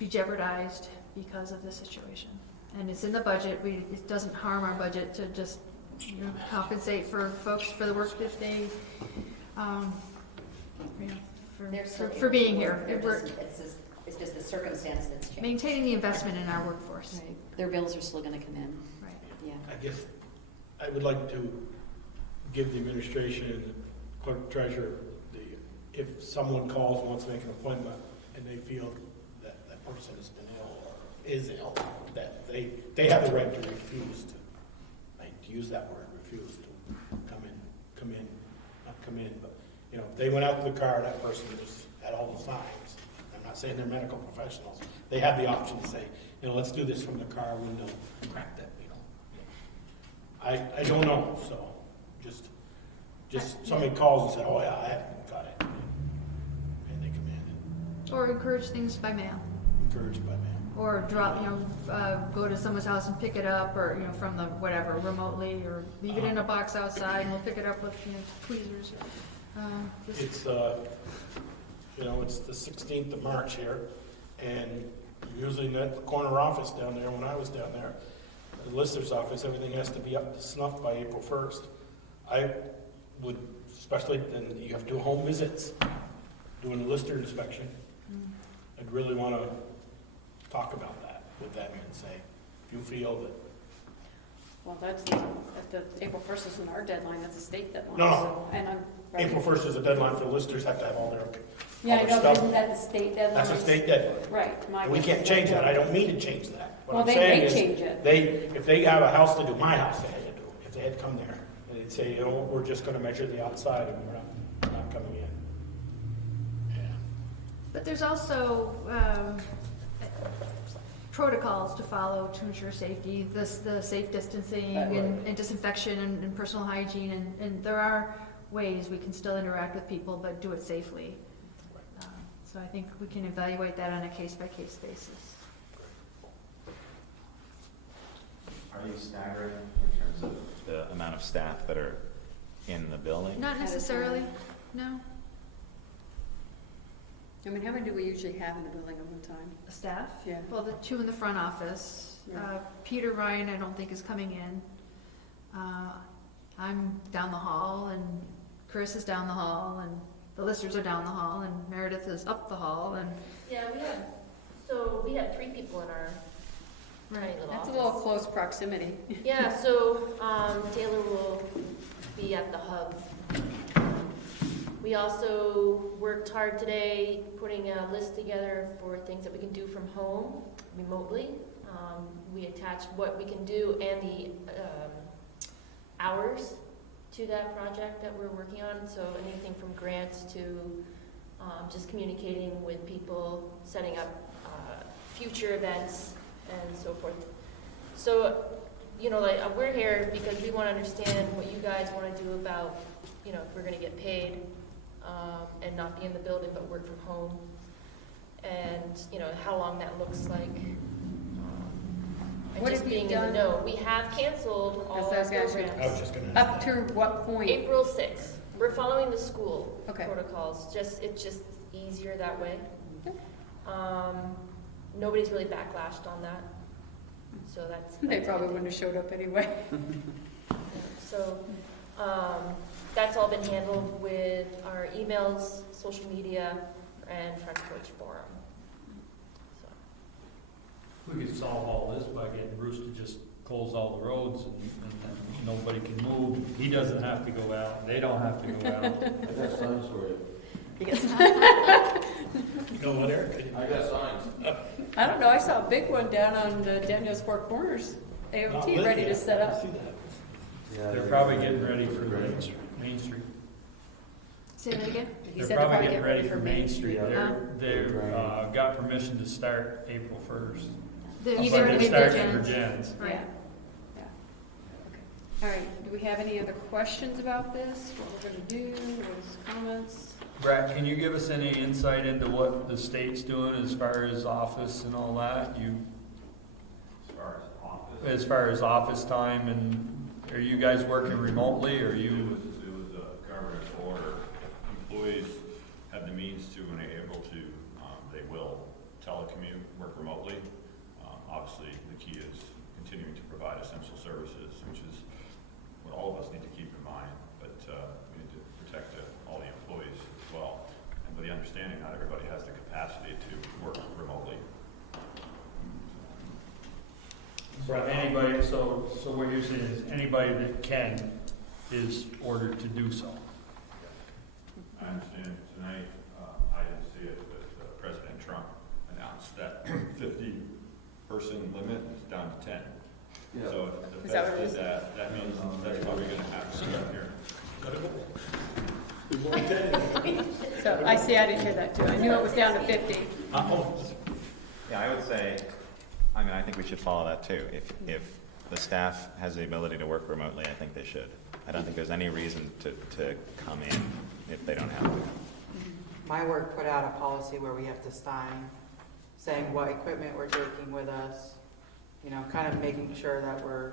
be jeopardized because of this situation. And it's in the budget. It doesn't harm our budget to just compensate for folks for the work that they, They're still for being here. It's just the circumstance that's changed. Maintaining the investment in our workforce. Right. Their bills are still gonna come in, Right. yeah. I guess I would like to give the administration and the clerk treasurer, if someone calls, wants to make an appointment, and they feel that that person has been ill or is ill, that they have the right to refuse to, to use that word, refuse to come in, but, if they went out to the car, that person just had all the signs. I'm not saying they're medical professionals. They have the option to say, let's do this from the car window, crack that, I don't know, so just somebody calls and say, oh yeah, I haven't got it. And they come in Or encourage things by mail. and encourage by mail. Or drop, go to someone's house and pick it up, or, from the, whatever, remotely, or leave it in a box outside, and we'll pick it up with, tweezers. It's, it's the 16th of March here, and usually in that corner office down there, when I was down there, the lister's office, everything has to be up to snuff by April 1st. I would, especially, then you have to do home visits, doing a lister inspection. I'd really want to talk about that with them and say, if you feel that. Well, that's April 1st isn't our deadline, that's a state deadline. No. So, and I'm. right. April 1st is a deadline for listers, have to have all their Yeah, I all their know, but stuff. isn't that the state deadline? That's a state deadline. Right. And we can't change that. I don't mean to change that. What Well, I'm they saying may is, change it. if they have a house to do, my house they had to do, if they had come there, and they'd say, we're just gonna measure the outside and we're not coming in. Yeah. But there's also protocols to follow to ensure safety, the safe distancing and disinfection and personal hygiene, and there are ways we can still interact with people, but do it safely. So I think we can evaluate that on a case-by-case basis. Are you staggering in terms of the amount of staff that are in the building? Not necessarily, no. I mean, how many do we usually have in the building at one time? Staff? Yeah. Well, the two in the front office. Yeah. Peter Ryan, I don't think is coming in. I'm down the hall, and Chris is down the hall, and the listers are down the hall, and Meredith is up the hall, and Yeah, we had 3 people in our tiny little That's a office. little close proximity. Yeah, so Taylor will be at the hub. We also worked hard today putting a list together for things that we can do from home remotely. We attached what we can do and the hours to that project that we're working on. So anything from grants to just communicating with people, setting up future events and so forth. So, you know, like, we're here because we want to understand what you guys want to do about, you know, if we're going to get paid and not be in the building but work from home, and, you know, how long that looks like. And What just have you being in the done? know. We have canceled all That's our what I was gonna programs. I was just gonna ask Up that. to what point? April 6th. We're following the school Okay. protocols. It's just easier that way. Okay. Nobody's really backlashed on that. So that's. They probably wouldn't have showed up anyway. Yeah, so, that's all been handled with our emails, social media, and Front Porch Forum. So, We could solve all this by getting Bruce to just close all the roads and then nobody can move. He doesn't have to go out, they don't have to go out. I got signs for you. You know what, Eric? I got signs. I don't know, I saw a big one down on Daniel's Four Corners, AOT, ready to set up. They're probably getting ready for the Main Street. Say that again? He They're said probably getting ready for Main Street. Huh? They're got permission to start April 1st. They're Either But starting they're with starting the for gens. gens. Yeah. Right. Yeah. Okay. All right, do we have any other questions about this? What we're gonna do, what's comments? Brad, can you give us any insight into what the state's doing as far as office and all that? As far as office time, and are you guys working remotely, or It you? was a government order. If employees have the means to and are able to, they will telecommute, work remotely. Obviously, the key is continuing to provide essential services, which is what all of us need to keep in mind. But we need to protect all the employees as well. And with the understanding, not everybody has the capacity to work remotely. Anybody, so what you're saying is anybody that can is ordered to do so. I understand tonight, I didn't see it, but President Trump announced that 50-person limit is down to 10. Yeah. So if the Is that feds what it did that, that means that's probably going to happen here. So, I see, I didn't hear that too. I knew it was down to 50. Yeah, I would say, I mean, I think we should follow that too. If the staff has the ability to work remotely, I think they should. I don't think there's any reason to come in if they don't have to. My work put out a policy where we have to sign, saying what equipment we're taking with us, you know, kind of making sure that we're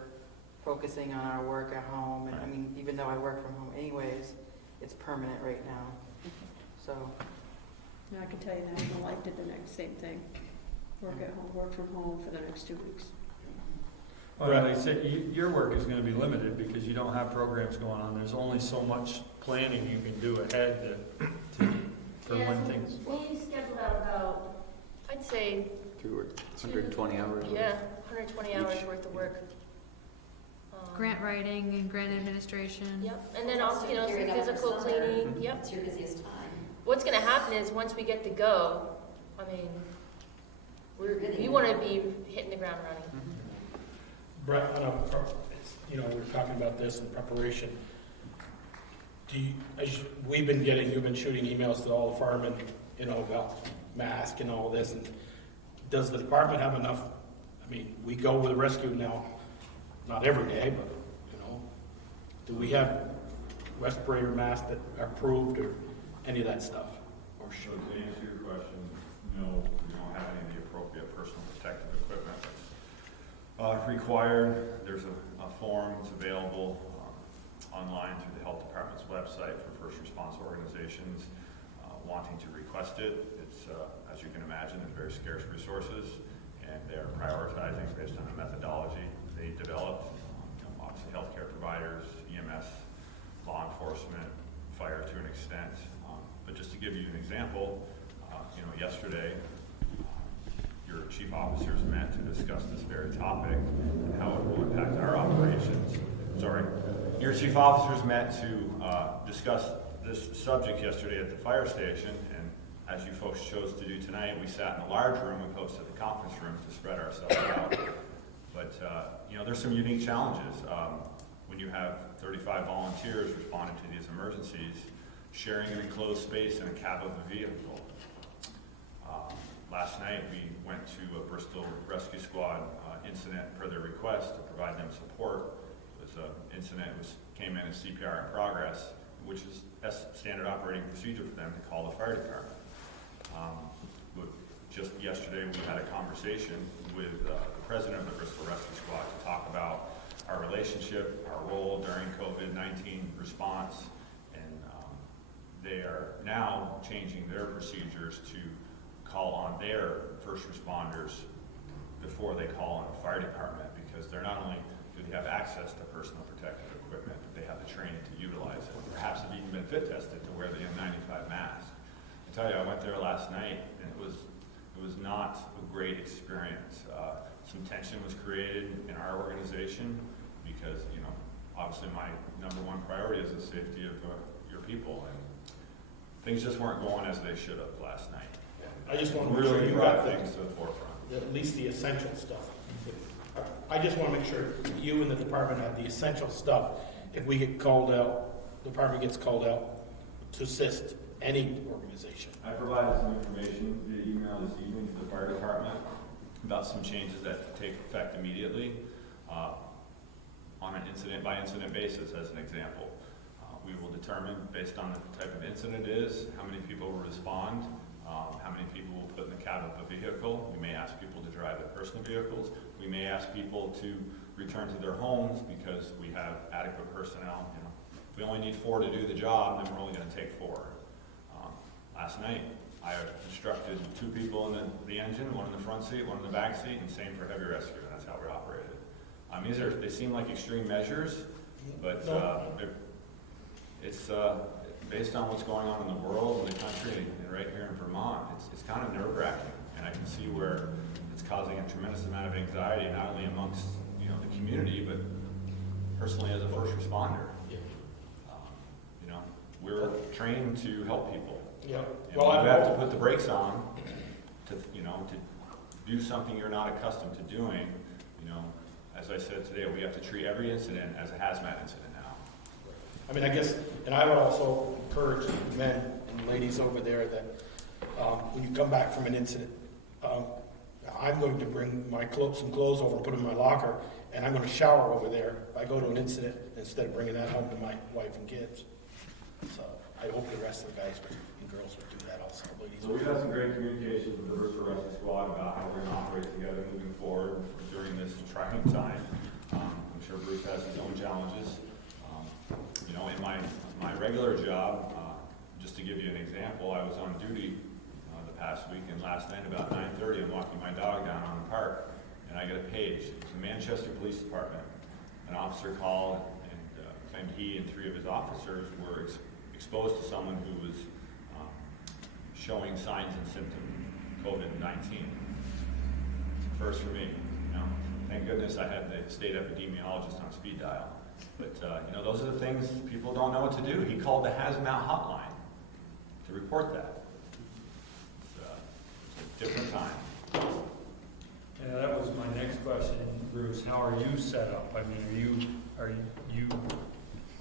focusing on our work at home. And I mean, even though I work from home anyways, it's permanent right now. So, Now, I can tell you that my wife did the same thing. Work at home, work from home for the next 2 weeks. Well, like I said, your work is gonna be limited because you don't have programs going on. There's only so much planning you can do ahead for Yeah, when things. we scheduled out about, I'd say, 120 hours. yeah, 120 hours worth of work. Grant writing and grant administration. Yep, and then also, you know, some Gearing up for physical summer. cleaning, yep. It's your busiest time. What's gonna happen is, once we get to go, I mean, we wanna be hitting the ground running. Brett, you know, we're talking about this in preparation. You've been shooting emails to all the firemen, you know, about mask and all this, and does the department have enough? I mean, we go with rescue now, not every day, but, you know, do we have respirator masks that are approved or any of that stuff? Or So should to answer your question, no, we don't have any of the appropriate personal protective equipment that's required. There's a form that's available online through the health department's website for first response organizations wanting to request it. It's, as you can imagine, it's very scarce resources, and they're prioritizing based on a methodology they developed. Obviously, healthcare providers, EMS, law enforcement, fire to an extent. But just to give you an example, you know, yesterday, your chief officers met to discuss this very topic and how it will impact our operations. Your chief officers met to discuss this subject yesterday at the fire station, and as you folks chose to do tonight, we sat in a large room opposed to the conference room to spread ourselves out. But, you know, there's some unique challenges. When you have 35 volunteers responding to these emergencies, sharing an enclosed space in a cab of a vehicle. Last night, we went went to a Bristol Rescue Squad incident per their request to provide them support. It was an incident, came in as CPR in progress, which is standard operating procedure for them to call the fire department. But just yesterday, we had a conversation with the president of the Bristol Rescue Squad to talk about our relationship, our role during COVID-19 response, and they are now changing their procedures to call on their first responders before they call on the fire department, because they're not only do they have access to personal protective equipment, but they have the training to utilize it. Perhaps have even been fit tested to wear the N95 mask. I tell you, I went there last night, and it was not a great experience. Some tension was created in our organization because, obviously my number one priority is the safety of your people, and things just weren't going as they should have last night. I just want to make sure Really you brought got things to the forefront. at least the essential stuff. I just want to make sure you and the department have the essential stuff. If we get called out, the department gets called out to assist any organization. I provided some information via email this evening to the fire department about some changes that take effect immediately on an incident by incident basis. As an example, we will determine based on the type of incident it is, how many people will respond, how many people will put in the cab of a vehicle. We may ask people to drive their personal vehicles. We may ask people to return to their homes because we have adequate personnel. If we only need 4 to do the job, then we're only going to take 4. Last night, I instructed 2 people in the engine, 1 in the front seat, 1 in the back seat, and same for heavy rescue. And that's how we operated. They seem like extreme measures, but it's based on what's going on in the world, in the country, and right here in Vermont. It's kind of nerve-wracking, and I can see where it's causing a tremendous amount of anxiety, not only amongst the community, but personally as a first responder. We're trained to help people. Yeah. Well, you have to put the brakes on to do something you're not accustomed to doing. As I said today, we have to treat every incident as a hazmat incident now. I mean, I guess, and I would also encourage men and ladies over there that when you come back from an incident, I'm going to bring some clothes over and put them in my locker, and I'm going to shower over there if I go to an incident instead of bringing that home to my wife and kids. So I hope the rest of the guys and girls would do that also. So we've had some great communications with the Bristol Rescue Squad about how we're going to operate together moving forward during this trying time. I'm sure Bruce has his own challenges. In my regular job, just to give you an example, I was on duty the past week, and last night about 9:30, I'm walking my dog down on the park, and I get a page. It's the Manchester Police Department. An officer called and claimed he and 3 of his officers were exposed to someone who was showing signs and symptoms of COVID-19. First for me, Thank goodness I had the state epidemiologist on speed dial. But those are the things people don't know what to do. He called the hazmat hotline to report that. It's a different time. Yeah, that was my next question, Bruce. How are you set up? I mean, are you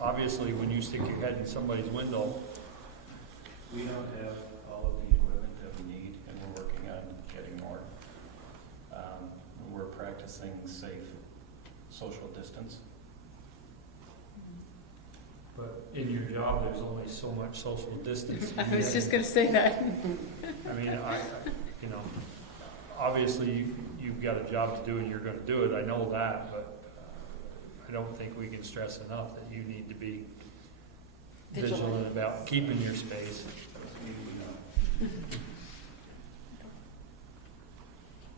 obviously when you stick your head in somebody's window? We don't have all of the equipment that we need, and we're working on getting more. We're practicing safe social distance. But in your job, there's only so much social distance. I was just going to say that. I mean, obviously you've got a job to do and you're going to do it. I know that, but I don't think we can stress enough that you need to be vigilant about keeping your space.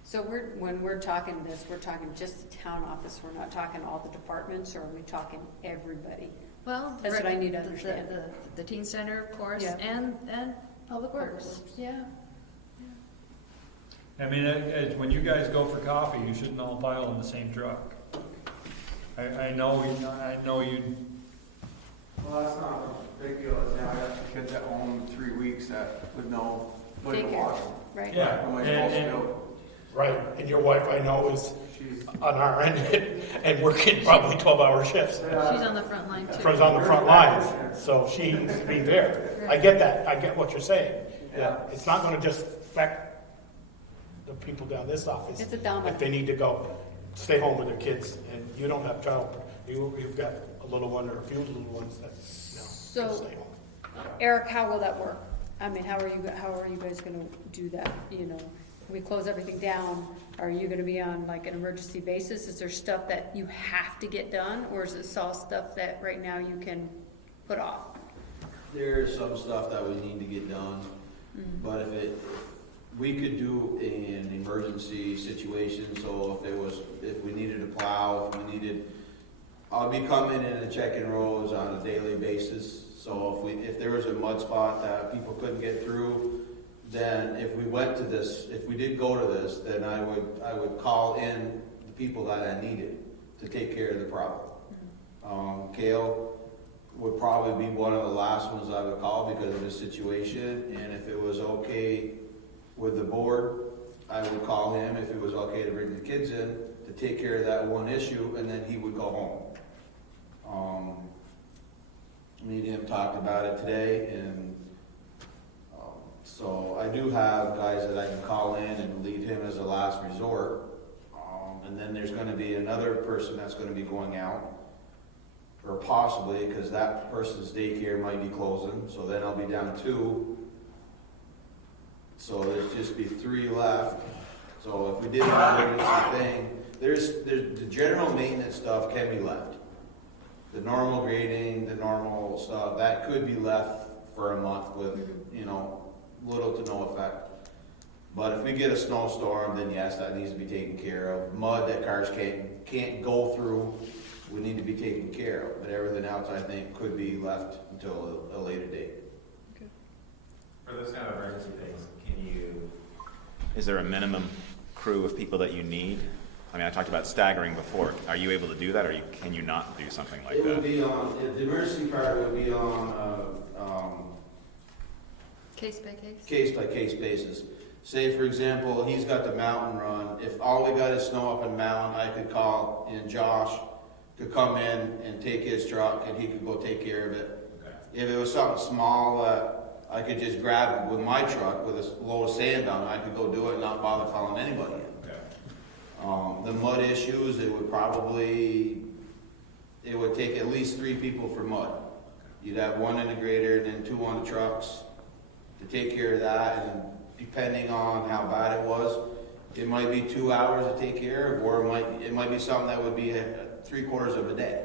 So when we're talking this, we're talking just the town office. We're not talking all the departments, or are we talking everybody? Well, That's what I need to understand. The teen center, of course, Yeah. and public works. Yeah. I mean, when you guys go for coffee, you shouldn't all pile in the same truck. I know you. Well, that's not a big deal. Now I got kids at home 3 weeks that would know what to Daycare, watch. right? Yeah. What am I supposed to do? Right, and your wife, I know, is on our end and working probably 12-hour shifts. She's on the front line, too. She's on the front lines, so she needs to be there. I get that. I get what you're saying. Yeah, it's not going to just affect the people down this office. It's a dominant. If they need to go, stay home with their kids, and you don't have you've got a little one or a few little ones that, no, So- stay home. Eric, how will that work? I mean, how are you guys gonna do that, you know? We close everything down, are you gonna be on like an emergency basis? Is there stuff that you have to get done, or is it all stuff that right now you can put off? There's some stuff that we need to get done, but we could do an emergency situation, so if we needed to plow, I'll be coming in and checking roads on a daily basis. So if there was a mud spot that people couldn't get through, then if we did go to this, then I would call in the people that I needed to take care of the problem. Kale would probably be one of the last ones I would call because of the situation, and if it was okay with the board, I would call him if it was okay to bring the kids in to take care of that one issue, and then he would go home. Me and him talked about it today, and so I do have guys that I can call in and leave him as a last resort. And then there's going to be another person that's going to be going out, or possibly, because that person's daycare might be closing, so then I'll be down 2. So there's just be 3 left. So if we did an emergency thing, there's the general maintenance stuff can be left. The normal grading, the normal stuff, that could be left for a month with, little to no effect. But if we get a snowstorm, then yes, that needs to be taken care of. Mud that cars can't go through would need to be taken care of. But everything else, I think, could be left until a later date. For those kind of emergency things, is there a minimum crew of people that you need? I mean, I talked about staggering before. Are you able to do that, or can you not do something like that? It would be the emergency part would be on Case by case? case-by-case basis. Say, for example, he's got the mountain run. If all we got is snow up in mountain, I could call in Josh to come in and take his truck, and he could go take care of it. Okay. If it was something small I could just grab with my truck with a load of sand on it, I could go do it and not bother calling anybody in. Okay. The mud issues, it would take at least 3 people for mud. You'd have 1 in the grader and then 2 on the trucks to take care of that, and depending on how bad it was, it might be 2 hours to take care of, or it might be something that would be 3/4 of a day.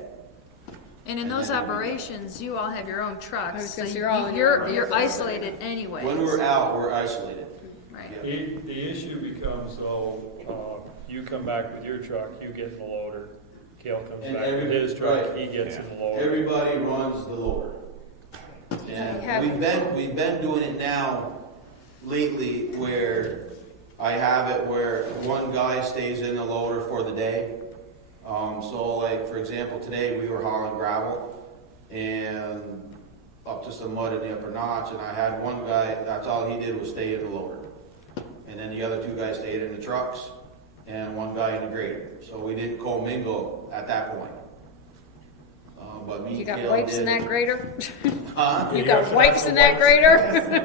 And in those operations, you all have your own I trucks, was so gonna say you're all in your own you're vehicles. isolated anyway. When we're out, we're isolated. Right. The issue becomes though, you come back with your truck, you get in the loader. Kale comes And back with his truck, right. he gets in the loader. Everybody runs the loader. And we've been doing it now lately where I have it where one guy stays in the loader for the day. So like, for example, today we were hauling gravel and up to some mud in the upper notch, and I had one guy, that's all he did was stay in the loader. And then the other 2 guys stayed in the trucks, and 1 guy in the grader. So we didn't commingle at that point. But me You and got Kale wipes did. in that grader? Huh? You got wipes in that grader?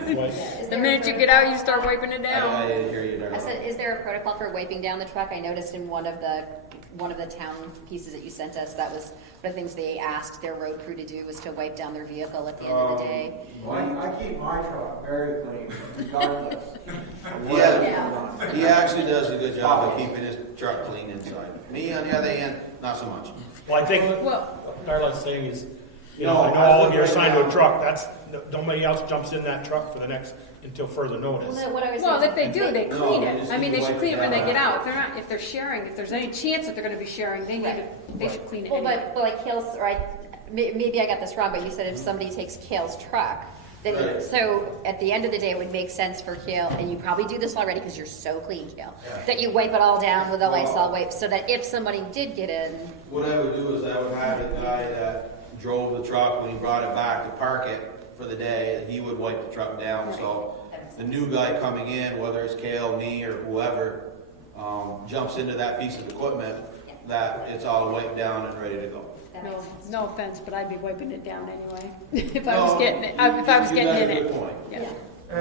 Is The there minute a you get out, you start wiping it I down. didn't hear you I there. said, is there a protocol for wiping down the truck? I noticed in one of the town pieces that you sent us, that was one of the things they asked their road crew to do was to wipe down their vehicle at the end of the day. I keep my truck very clean, regardless. Yeah, he actually does a good job of keeping his truck clean inside. Me, on the other hand, not so much. Well, I think Well, what Darla's saying is, No, I know I all think of you are right assigned to now- a truck, nobody else jumps in that truck for until further notice. Well, what I was well, saying- if they do, they No, clean they it. just I mean, need they to should wipe clean it it when they down. get out. If they're sharing, if there's any chance that they're gonna be sharing, they need to, they should clean it Well, anyway. but like Kale's, right, maybe I got this wrong, but you said if somebody takes Kale's truck, then, Right. so at the end of the day, it would make sense for Kale, and you probably do this already because you're so clean, Kale, that you wipe it all down with a Lysol wipe, so that if somebody did get in, What I would do is I would have the guy that drove the truck when he brought it back to park it for the day, and he would wipe the truck down, so the new guy coming in, whether it's Kale, me, or whoever, jumps into that piece of equipment, that it's all wiped down and ready to go. that No, makes sense. no offense, but I'd be wiping it down anyway, if I was No, getting it, if I was you getting got in a it. good point. Yeah.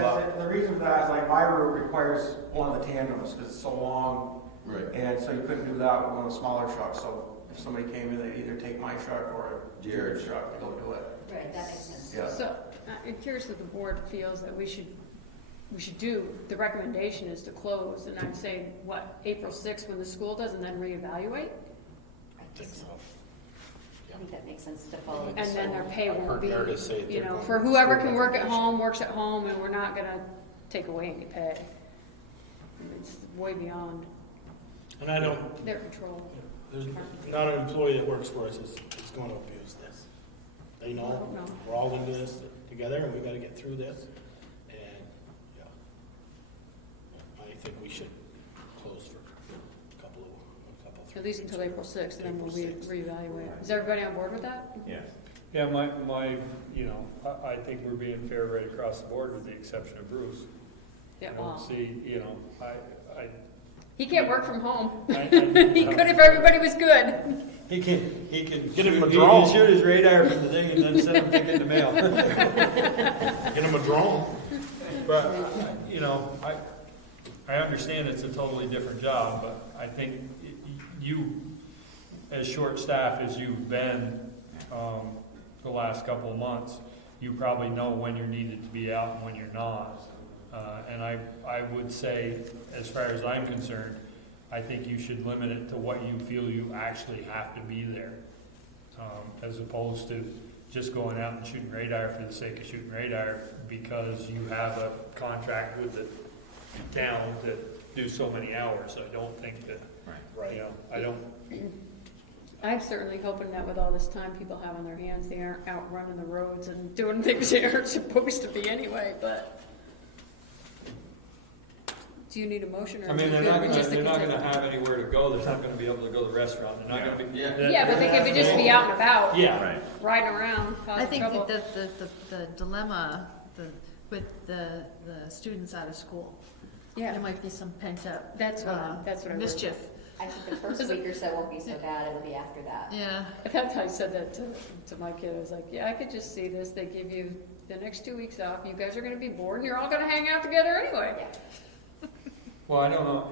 The reason for that is like my route requires one of the tandems because it's so long. Right. And so you couldn't do that with one of the smaller trucks. So if somebody came in, they'd either take my truck or Jared's truck to go do it. Right, that makes sense. Yeah. So, I'm curious if the board feels that we should do, the recommendation is to close, and I'd say, what, April 6th when the school does, and then reevaluate? I think that makes sense to follow. And then their pay I won't heard be, Meredith say you they're know, going for to whoever school can work at recommendation. home, works at home, and we're not gonna take away any pay. It's way beyond And I don't, their control. there's not an employee that works for us is going to abuse this. They know No. we're all into this together and we got to get through this. And, yeah, I think we should close for a couple. At least until April 6th, and then we'll April 6th. reevaluate. Is everybody on board with that? Yes. Yeah, I think we're being fair right across the board with the exception of Bruce. Yeah, I don't well, see, he can't work from home. I He could if everybody was good. He can Get him a he drone. can shoot his radar from the thing and then send him a ticket in the mail. Get him a drone. But, I understand it's a totally different job, but I think you, as short-staffed as you've been, the last couple of months, you probably know when you're needed to be out and when you're not. And I would say, as far as I'm concerned, I think you should limit it to what you feel you actually have to be there, as opposed to just going out and shooting radar for the sake of shooting radar because you have a contract with the town to do so many hours. I don't think that, I don't. I'm certainly hoping that with all this time people have on their hands, they aren't out running the roads and doing things they aren't supposed to be anyway, but. Do you need a motion or? I mean, is it they're good? We just not continue? gonna have anywhere to go. They're not gonna be able to go to the restaurant. They're not gonna be. Yeah, but they could just be out and about. Yeah. Right. Riding around, I causing think trouble. the dilemma with the students out of school, Yeah, there might be some pent up that's what I worry. mischief. I think the first week or so won't be so bad, it'll be after that. Yeah. That's how I said that to my kid. I was like, yeah, I could just see this. They give you the next 2 weeks off. You guys are gonna be bored and you're all gonna hang out together anyway. Yeah. Well, I don't know,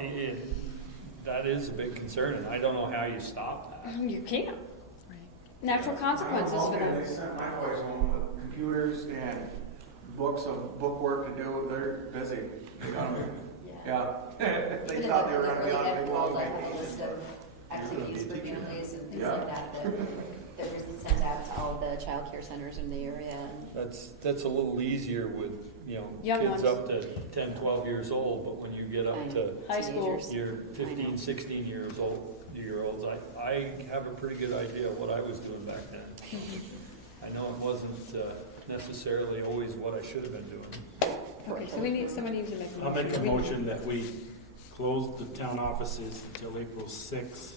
that is a big concern, and I don't know how you stop that. You can't. Right. Natural consequences for Okay, them. they sent my boys home with computers and books of bookwork to do. They're busy. Yeah. They thought they were gonna be on a big long Have a list vacation. of activities for families and things Yeah. like that we send out to all the childcare centers in the area. And That's a little easier with, Young kids ones. up to 10, 12 years old, but when you get up to High school. teenagers. your I 15, know. 16-year-olds, I have a pretty good idea of what I was doing back then. I know it wasn't necessarily always what I should have been doing. Okay, so somebody needs to make a motion. I'll make a motion that we close the town offices until April 6th.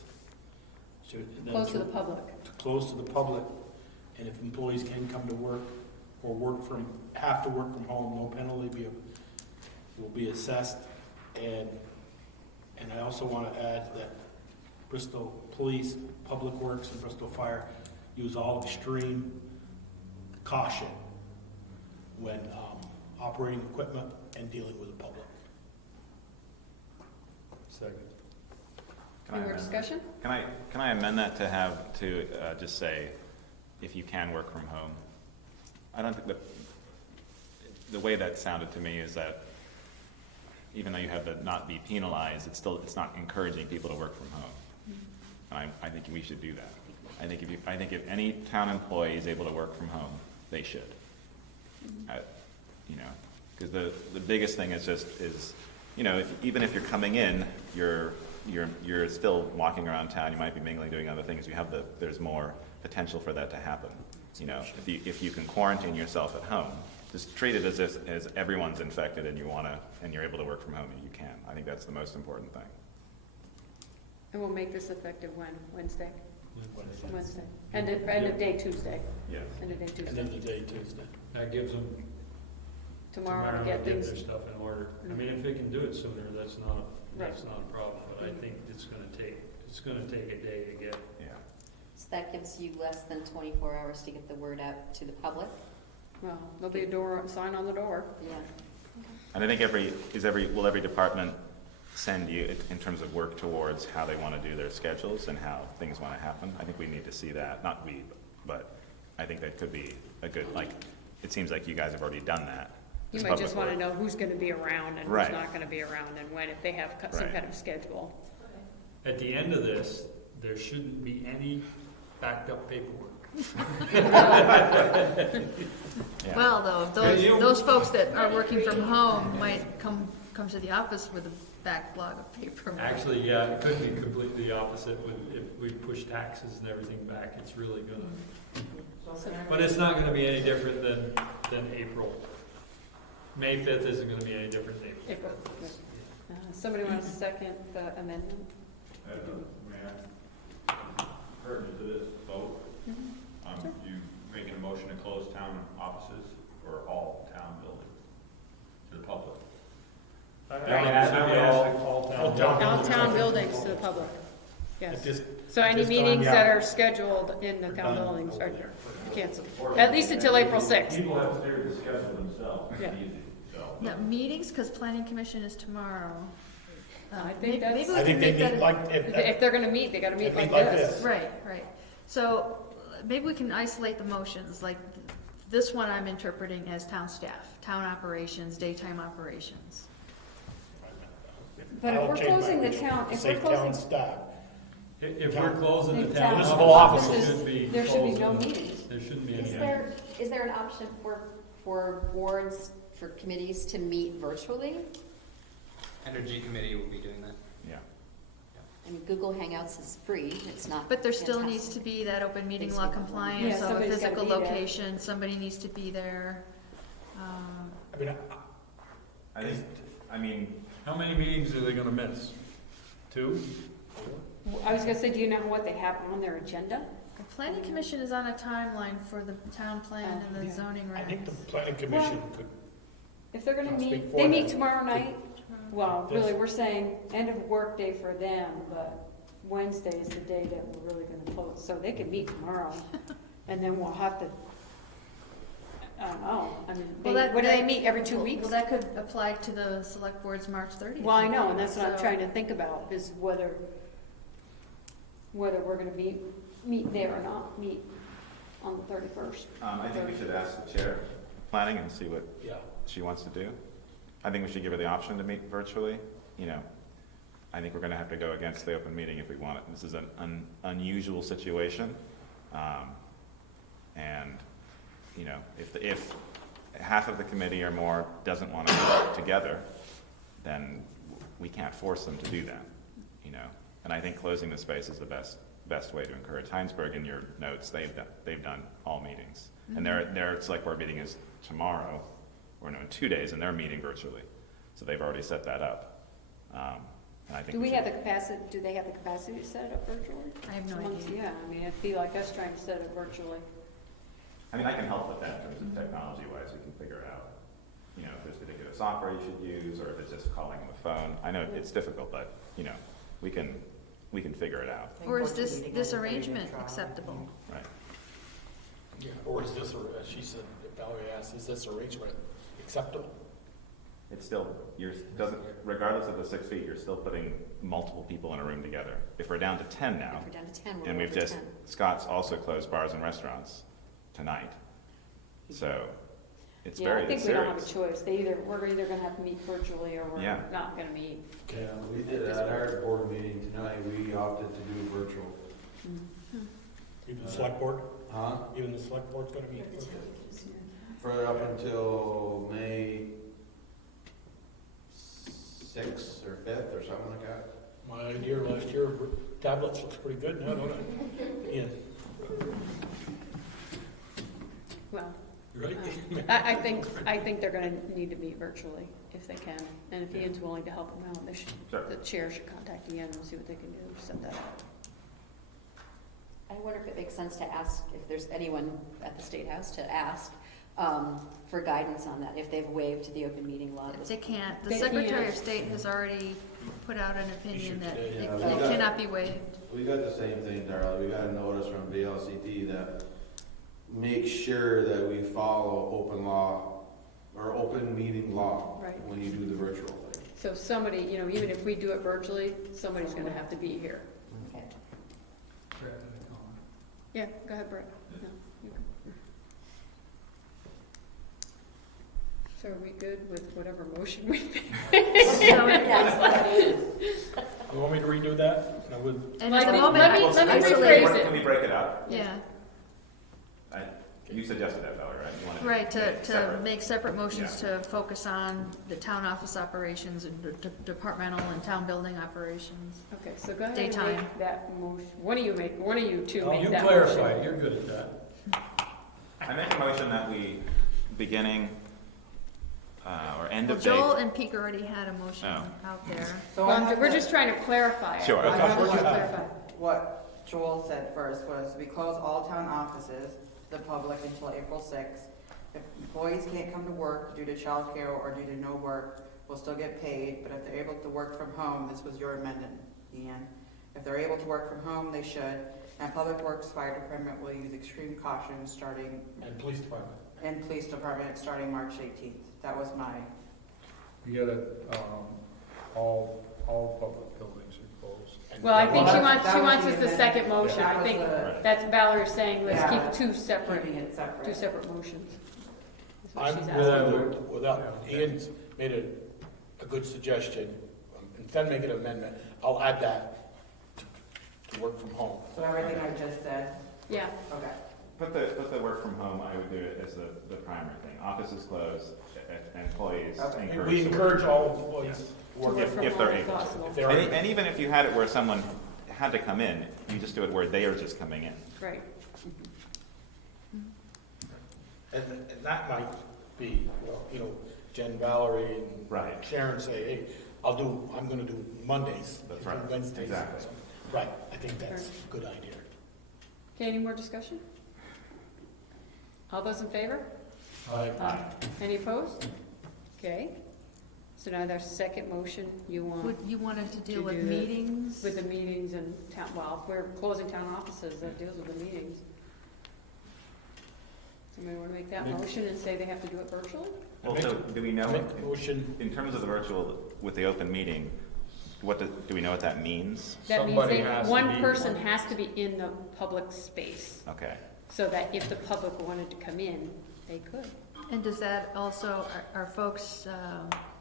Close to the public. Close to the public, and if employees can come to work or have to work from home, no penalty will be assessed. And I also want to add that Bristol Police, Public Works, and Bristol Fire use all extreme caution when operating equipment and dealing with the public. Second. Can I Any more amend- discussion? Can I amend that to just say, if you can work from home? I don't think the way that sounded to me is that even though you have the not be penalized, it's not encouraging people to work from home. And I think we should do that. I think if any town employee is able to work from home, they should. Because the biggest thing is even if you're coming in, you're still walking around town. You might be mingling, doing other things. There's more potential for that to happen. If you can quarantine yourself at home, just treat it as everyone's infected and you're able to work from home and you can. I think that's the most important thing. And we'll make this effective when? Wednesday? Wednesday. End of day Tuesday. Yes. End of day End Tuesday. of the day Tuesday. That gives them Tomorrow to get their things. stuff in order. I mean, if they can do it sooner, that's not a problem, but I think it's gonna take a day to get. Yeah. So that gives you less than 24 hours to get the word out to the public. Well, there'll be a sign on the door. Yeah. And I think will every department send you, in terms of work towards how they want to do their schedules and how things want to happen? I think we need to see that, not we, but I think that could be a good, like, it seems like you guys have already done that. You as might public just want to work. know who's going to be around and Right. who's not going to be around and when, if they have some Right. kind of schedule. At the end of this, there shouldn't be any backed up paperwork. Yeah. Well, though, those folks that are working from home might come to the office with a backlog of paper. Actually, yeah, it could be completely the opposite if we push taxes and everything back. It's really gonna, but it's not gonna be any different than April. May 5th isn't gonna be any different than April. April. Somebody want to second the amendment? Mayor, pertinent to this vote, you making a motion to close town offices or all town buildings to the public? All town buildings to the public, yes. So any meetings that are scheduled in the town buildings are canceled, at least until April 6th. People have to figure the schedule themselves, Yeah. it's easy, so. Now, meetings, because planning commission is tomorrow. I think that's- maybe we I can think they make that meet like, If they're gonna meet, they gotta meet They like meet like this. this. Right, right. So maybe we can isolate the motions, like this one I'm interpreting as town staff, town operations, daytime operations. But if I'll we're change my closing the motion town, to if say we're closing. town staff. If we're closing the the town Municipal offices, offices, it should be there should be closed no and meetings. There shouldn't be Is any. there an option for boards, for committees to meet virtually? Energy committee will be doing that. Yeah. I mean, Google Hangouts is free, it's not. But there still fantastic. needs to be that open meeting law Yeah, compliance, so a somebody's gotta physical be there. location, somebody needs to be there. I mean, I mean, How many meetings are they gonna miss? 2? I was gonna say, do you know what they have on their agenda? The planning commission is on a timeline for the town plan and the yeah. zoning I think regs. the planning commission could, If they're gonna I'll meet, speak they for meet them. tomorrow night. Well, Yes. really, we're saying end of work day for them, but Wednesday is the day that we're really gonna close, so they can meet tomorrow. And then we'll have to, I don't know, I mean, Well, that- what do they that- meet, every 2 weeks? Well, that could apply to the select board's March 30th. Well, I know, and that's what I'm So- trying to think about, is whether we're gonna meet there or not, meet on the 31st. I think we should ask the chair of planning and see what yeah. she wants to do. I think we should give her the option to meet virtually, you know. I think we're gonna have to go against the open meeting if we want it. This is an unusual situation. And, you know, if half of the committee or more doesn't want to meet together, then we can't force them to do that, you know. And I think closing the space is the best way to encourage. Heinsberg, in your notes, they've done all meetings. And their select board meeting is tomorrow, or no, in 2 days, and they're meeting virtually. So they've already set that up. And I think Do we should- have the capacity, do they have the capacity to set it up virtually? I have no Amongst- idea. Yeah, I mean, it'd be like us trying to set it virtually. I mean, I can help with that in terms of technology-wise, we can figure it out. You know, if there's particular software you should use, or if it's just calling on the phone. I know it's difficult, but, you know, we can figure it out, Or is this arrangement acceptable? right? Yeah. Or is this, as she said, Valerie asked, is this arrangement acceptable? It's still, regardless of the 6 feet, you're still putting multiple people in a room together. If we're down to 10 now, If we're down to 10, we're and we've over just, 10. Scott's also closed bars and restaurants tonight. So, it's Yeah, very I think serious. we don't have a choice. We're either gonna have to meet virtually or we're Yeah. not gonna meet. Yeah, we did at our board meeting tonight, we opted to do virtual. Even the select board? Huh? Even the select board's gonna be. For up until May 6th or 5th or something like that. My idea last year, tablets looks pretty good now, don't it? Yeah, Well, right? I think they're gonna need to meet virtually if they can. And if Ian's willing to help them out, Sure. the chair should contact Ian and see what they can do, set that up. I wonder if it makes sense to ask, if there's anyone at the State House to ask for guidance on that, if they've waived the open meeting law. They can't. The They Secretary can't. of State has already put out an opinion that today, it yeah. it cannot be waived. We got the same thing, Darrell, we got a notice from VLCT that make sure that we follow open law or open meeting law Right. when you do the virtual thing. So somebody, you know, even if we do it virtually, somebody's gonna have to be here. Okay. Yeah, go ahead, Brett. No, you go. So are we good with whatever motion we make? You want me to redo that? I would. And Well, at I the think- moment, let me isolate- rephrase it. Can we break it up? Yeah, You suggested that, Valerie, right? You wanted right, make it to separate. make separate motions Yeah. to focus on the town office operations and departmental and town building operations. Okay, so go ahead and Daytime. make that motion. One of you two Oh, make you that clarify, motion. it. You're good at that. I make a motion that we, beginning, or end Well, of day. Joel and Peak already had a motion Oh. out there. So I Well, have we're to- just trying to clarify it. Sure, I okay. just want to clarify. What Joel said first was, we close all town offices to the public until April 6th. If employees can't come to work due to childcare or due to no work, will still get paid, but if they're able to work from home, this was your amendment, Ian. If they're able to work from home, they should, and Public Works Fire Department will use extreme caution starting, And police department. and Police Department starting March 18th. That was my, You gotta, all public buildings are closed. Well, I think Well, she that wants was us the the second amendment. motion. That I was think the- that's Valerie saying, let's Yeah. keep two separate keeping it separate. motions. That's what I'm she's willing, asking. without, Ian's made a good suggestion, and then make an amendment, I'll add that to work from home. So everything I just said, Yeah, okay. Put the work from home, I would do it as the primary thing. Offices closed, employees Okay. encouraged. We to work. encourage all employees to to work work If- from if they're home if able to. possible. if they are. And even if you had it where someone had to come in, you just do it where they are just coming in. Right. And that might be, well, you know, Jen, Valerie, and Right. Sharon say, hey, I'm gonna do Mondays, That's do right. Wednesdays. Exactly. Right, I think that's a good idea. Okay, any more discussion? All those in favor? Any opposed? Okay. So now there's second motion, you want Would you wanted to deal To with do the- meetings? with the meetings and town, well, if we're closing town offices, that deals with the meetings. Somebody want to make that Make- motion and say they have to do it virtually? Well, Make so a- do we know, Make a motion, in terms of the virtual with the open meeting, do we know what that means? That means Somebody has to one be- person has to be in the public space, Okay. so that if the public wanted to come in, they could. And does that also, are folks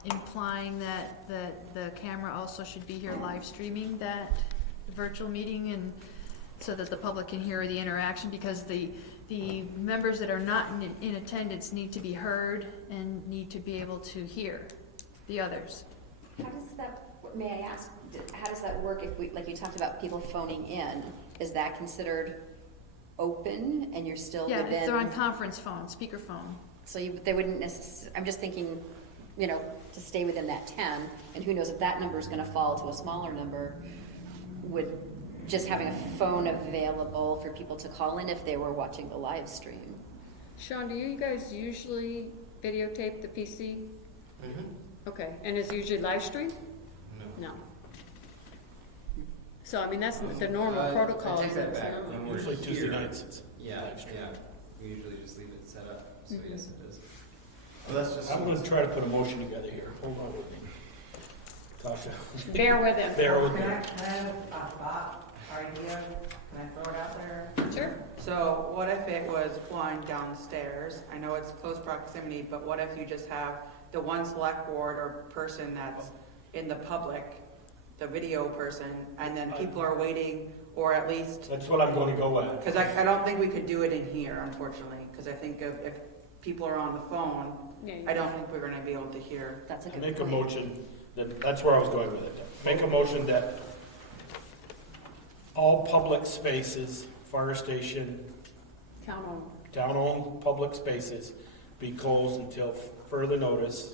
implying that the camera also should be here live streaming that virtual meeting and so that the public can hear the interaction? Because the members that are not in attendance need to be heard and need to be able to hear the others. How does that, may I ask, how does that work if we, like you talked about people phoning in, is that considered open and you're still Yeah, within? if they're on conference phone, speakerphone. So they wouldn't I'm just thinking, you know, to stay within that 10, and who knows if that number is gonna fall to a smaller number, would just having a phone available for people to call in if they were watching the live stream. Sean, do you guys usually videotape the PC? Okay, and is it usually live stream? No. So, I mean, that's the normal protocol. I take is that it's back. normal. When we're usually Tuesday here- nights, it's Yeah, live stream. yeah, we usually just leave it set up, so Mhm. yes, it is. Well, that's just. I'm gonna try to put a motion together here, hold on with me. Tasha. Bear with him. Bear with me. Can I have a thought, idea, can I throw it out there? Sure. So what if it was one downstairs? I know it's close proximity, but what if you just have the one select board or person that's in the public, the video person, and then people are waiting, or at least, That's what I'm gonna go with. because I don't think we could do it in here, unfortunately, because I think if people are on the phone, Yeah, I don't think we're gonna be able to hear. That's a I good make a point. motion, that's where I was going with it. Make a motion that all public spaces, fire station, Town hall. town-owned public spaces be closed until further notice,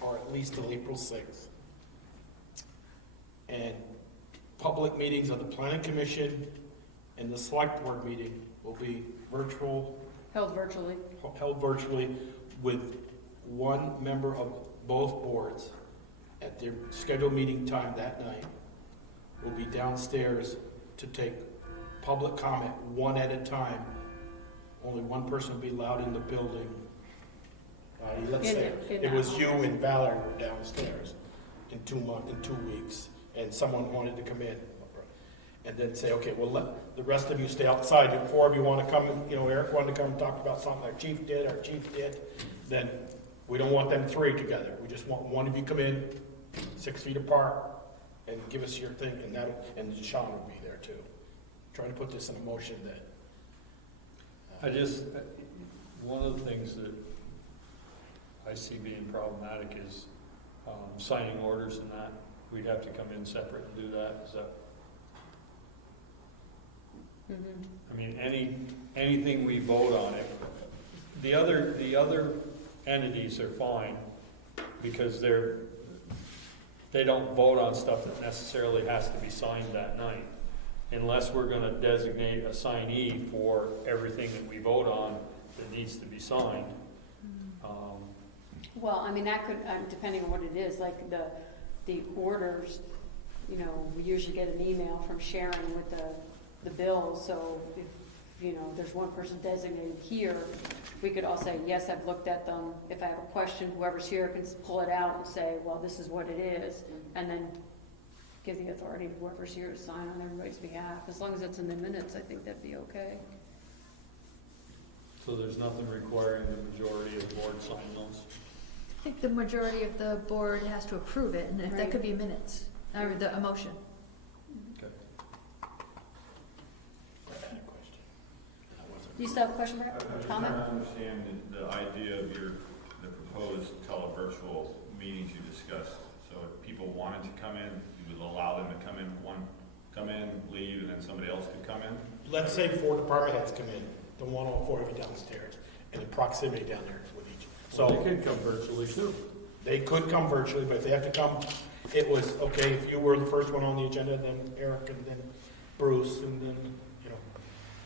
or at least till April 6th. And public meetings of the planning commission and the select board meeting will be Held virtually. held virtually with one member of both boards at their scheduled meeting time that night. Will be downstairs to take public comment one at a time. Only one person will be allowed in the building Let's say it was you and Valerie were downstairs in 2 weeks, and someone wanted to come in, and then say, okay, well, let the rest of you stay outside. If 4 of you want to come, Eric wanted to come and talk about something our chief did, then we don't want them 3 together. We just want one of you come in, 6 feet apart, and give us your thing, and Sean would be there too. Trying to put this in a motion that. One of the things that I see being problematic is signing orders and that. We'd have to come in separate and do that. Is that? I mean, anything we vote on it. The other entities are fine because they don't vote on stuff that necessarily has to be signed that night, unless we're going to designate a signee for everything that we vote on that needs to be signed. Well, I mean, that could, depending on what it is, like the orders, we usually get an email from Sharon with the bills, so if, there's one person designated here, we could all say, yes, I've looked at them. If I have a question, whoever's here can pull it out and say, well, this is what it is, and then give the authority to whoever's here to sign on everybody's behalf. As long as it's in the minutes, I think that'd be okay. So there's nothing requiring the majority of the board sign those? I think the majority of the board has to approve it, and if that could be minutes, or a motion. Okay. Do you still have a question, Brett? I'm Comment? trying to understand the idea of the proposed televirtual meetings you discussed. So if people wanted to come in, you would allow them to come in, leave, and then somebody else could come in? Let's say 4 department heads come in, don't want all 4 of you downstairs, and in proximity down there with each. So they could come virtually too. They could come virtually, but if they have to come, it was, okay, if you were the first one on the agenda, then Eric, and then Bruce, and then,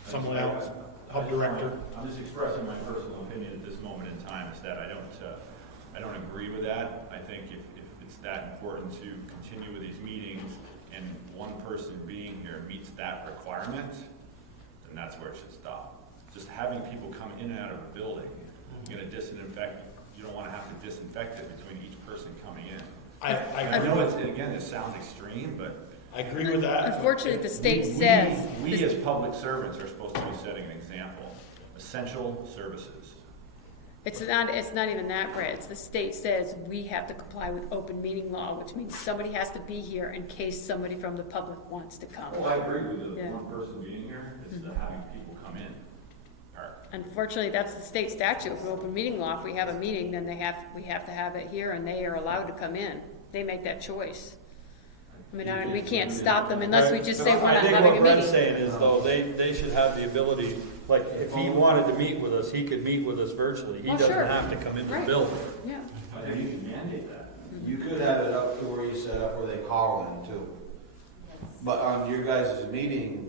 someone else, hub director. I'm just expressing my personal opinion at this moment in time, is that I don't agree with that. I think if it's that important to continue with these meetings, and one person being here meets that requirement, then that's where it should stop. Just having people come in and out of a building, you're gonna disinfect, you don't wanna have to disinfect it between each person coming in. I know this sounds extreme, but I agree with that. Unfortunately, the state says. we as public servants are supposed to be setting an example. Essential services. It's not even that, Brett. It's the state says we have to comply with open meeting law, which means somebody has to be here in case somebody from the public wants to come. Well, I agree with the Yeah. one person being here, it's the having people come in. Unfortunately, that's the state statute for open meeting law. If we have a meeting, then we have to have it here, and they are allowed to come in. They make that choice. I mean, we can't stop them unless we just say we're not having a I think what Brett's meeting. saying is, though, they should have the ability, like, if he wanted to meet with us, he could meet with us virtually. He Well, doesn't sure. have to come into the Right. building. Yeah. I think you can mandate that. You could have it up to where you set up where they call in too. But on your guys' meeting,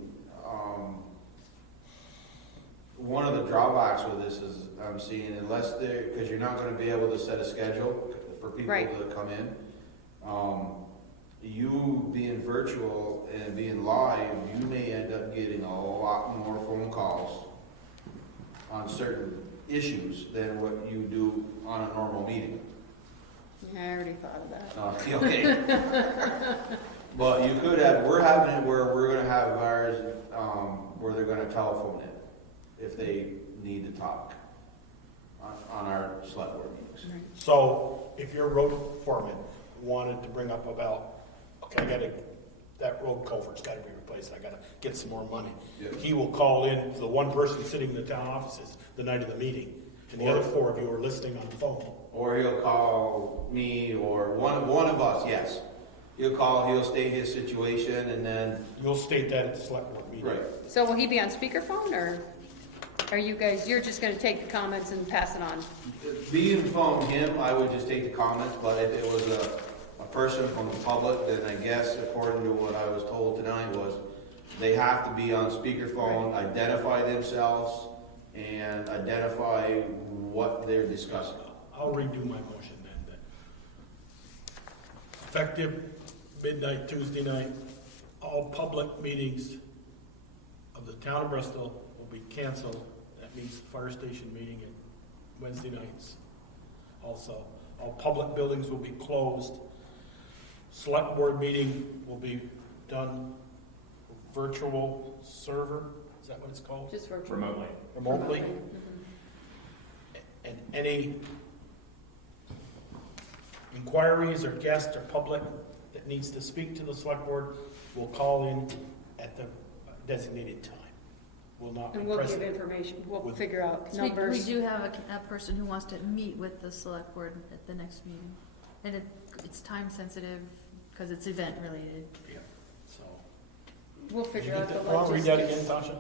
one of the drawbacks with this is, I'm seeing, unless because you're not gonna be able to set a schedule for people Right. to come in. You being virtual and being live, you may end up getting a lot more phone calls on certain issues than what you do on a normal meeting. Yeah, I already thought of that. Okay. But you could have, we're having it where we're gonna have ours, where they're gonna telephone it if they need to talk on our select board meetings. So if your road foreman wanted to bring up about, okay, that road culvert's gotta be replaced, I gotta get some more money. Yeah. He will call in to the one person sitting in the town offices the night of the meeting, and the other 4 of you are listening on the phone. Or he'll call me or one of us, yes. He'll state his situation and then, You'll state that at the select board meeting. right. So will he be on speakerphone, or are you guys, you're just gonna take the comments and pass it on? Being from him, I would just take the comments, but if it was a person from the public, then I guess according to what I was told tonight was they have to be on speakerphone, identify themselves, and identify what they're discussing. I'll redo my motion then. Effective midnight Tuesday night, all public meetings of the town of Bristol will be canceled. That means the fire station meeting and Wednesday nights. also. All public buildings will be closed. Select board meeting will be done virtual server, is that what it's called? Just virtual. Remotely. And any inquiries or guests or public that needs to speak to the select board will call in at the designated time. Will not be And we'll present. give information, we'll With- figure out So we numbers. do have a person who wants to meet with the select board at the next meeting. And it's time sensitive because it's event related. Yeah, so. We'll figure out the I'll read that again, logistics. Tasha.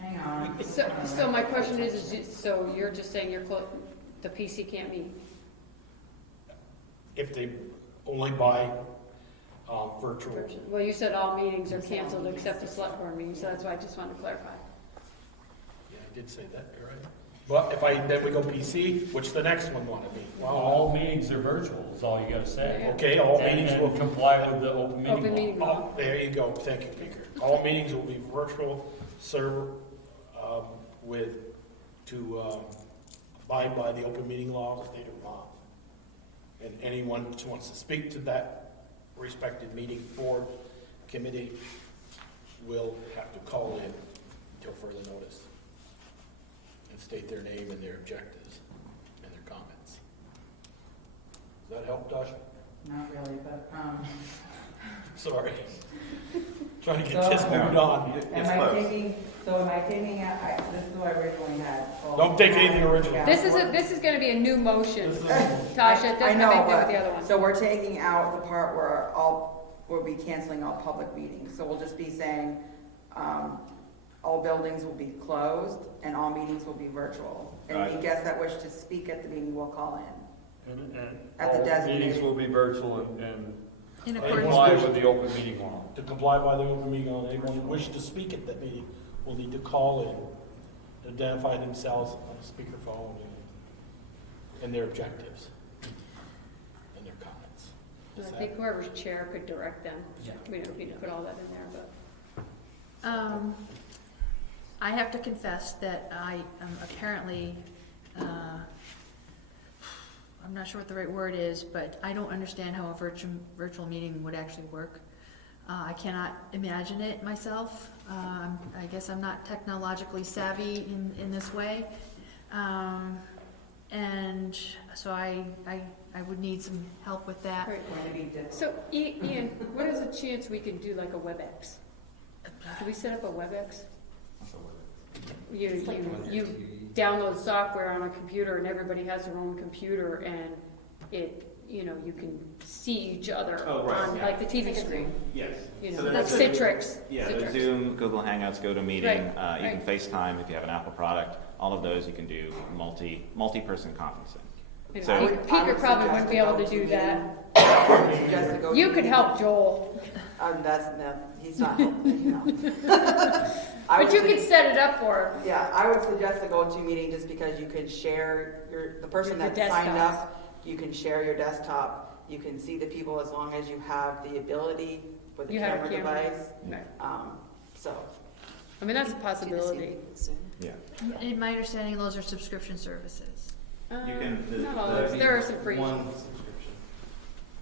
Hang on. So my question so you're just saying the PC can't meet? If they only buy virtual. Well, you said all meetings are canceled except the select board meeting, so that's why I just wanted to clarify. Yeah, I did say that, you're right. But then we go PC, which the next one want to be? All meetings are virtual, is all you gotta say. Okay, all meetings will And comply with the open meeting law. Open meeting law. Oh, there you go, thank you, Speaker. All meetings will be virtual server to abide by the open meeting law if they do not. And anyone who wants to speak to that respective meeting, board, committee, will have to call in until further notice and state their name and their objectives and their comments. Does that help, Tasha? Not really, but, Sorry. Trying to get So- this moved on. am I taking, this is what I originally had. Don't take anything original. Yeah. This is gonna be a new motion, This is- Tasha, it I doesn't know, have anything with but- the other one. So we're taking out the part where we'll be canceling all public meetings. So we'll just be saying, all buildings will be closed and all meetings will be virtual. And any Right. guests that wish to speak at the meeting will call in. And At the all designated- meetings will be virtual and In Hey, accordance comply with, with the open meeting law. To comply by the open meeting law, anyone who wishes to speak at that meeting will need to call in, identify themselves on the speakerphone and their objectives and their comments. Is I that- think whoever's chair could direct them. Yeah. We don't need to put all that in there, but. I have to confess that I am apparently, I'm not sure what the right word is, but I don't understand how a virtual meeting would actually work. I cannot imagine it myself. I guess I'm not technologically savvy in this way. And so I would need some help with that. Right. Going to be different. So Ian, what is the chance we can do like a WebEx? Do we set up a WebEx? You download software on a computer and everybody has their own computer and you can see each other Oh, right, on yeah. like the TV screen. Yes. You So know, there's like a- Citrix. Yeah, Citrix. there's Zoom, Google Hangouts, GoToMeeting. Right, You can right. FaceTime if you have an Apple product. All of those you can do multi-person conferencing. And So- Peter probably wouldn't be able to do that. I would suggest to go You to could meeting. help Joel, He's not helping, I but would you su- could set it up for him. Yeah, I would suggest a go-to meeting just because you could share the person Your that signed desktops. up, you can share your desktop, you can see the people as long as you have the ability with the You have a camera camera. device. Right. So, I mean, that's a possibility. Yeah. In my understanding, those are subscription services. You can- Not all, there are some free. One subscription.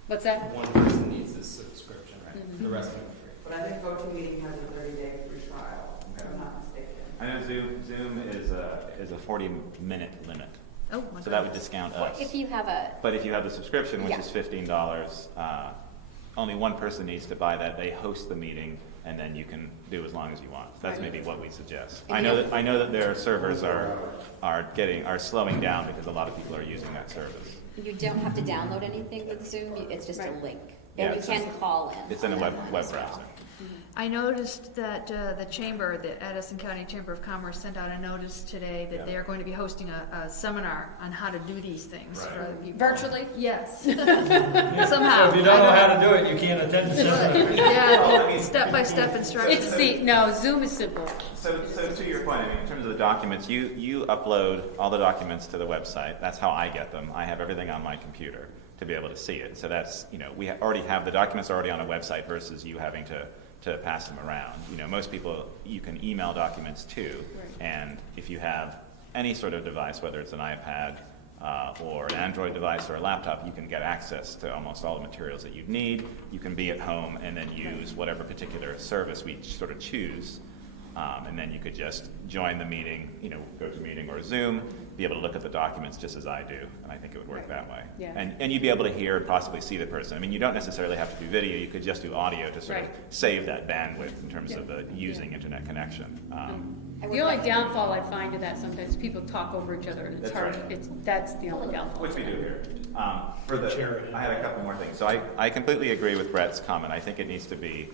What's that? One person needs this subscription, right? Mhm. The rest of them are free. but I think go-to meeting has a 30-day free trial, if I'm not mistaken. I know Zoom is a 40-minute limit, Oh, my so that would goodness. discount us. If you have a, But if you have the subscription, which Yeah. is $15, only one person needs to buy that. They host the meeting, and then you can do as long as you want. That's Right. maybe what we suggest. And I know that their servers are slowing down because a lot of people are using that service. you don't have to download anything with Zoom, it's just a Right. link. Yeah, And you it's can just- call in. It's in a on web that one as well. browser. I noticed that the chamber, the Addison County Chamber of Commerce, sent out a notice today that they are going to be hosting a seminar on how to do these things for other people. Virtually? Yes. So Somehow. if you don't know how to do it, you can't attend the seminar. Yeah, step-by-step instructions. Zoom is simple. So to your point, I mean, in terms of the documents, you upload all the documents to the website. That's how I get them. I have everything on my computer to be able to see it. So that's, we already have the documents already on a website versus you having to pass them around. Most people, you can email documents to, Right. and if you have any sort of device, whether it's an iPad, or an Android device or a laptop, you can get access to almost all the materials that you'd need. You can be at home and then use whatever particular service we sort of choose. And then you could just join the meeting, GoToMeeting or Zoom, be able to look at the documents just as I do, and I think it would work that way. Yeah. And you'd be able to hear and possibly see the person. I mean, you don't necessarily have to do video, you could just do audio to sort of save that bandwidth in terms of using internet connection. The only downfall I find to that sometimes people talk over each other and it's That's hard, right. that's the only downfall. Which we do here. I had a couple more things. So I completely agree with Brett's comment. I think it needs to be,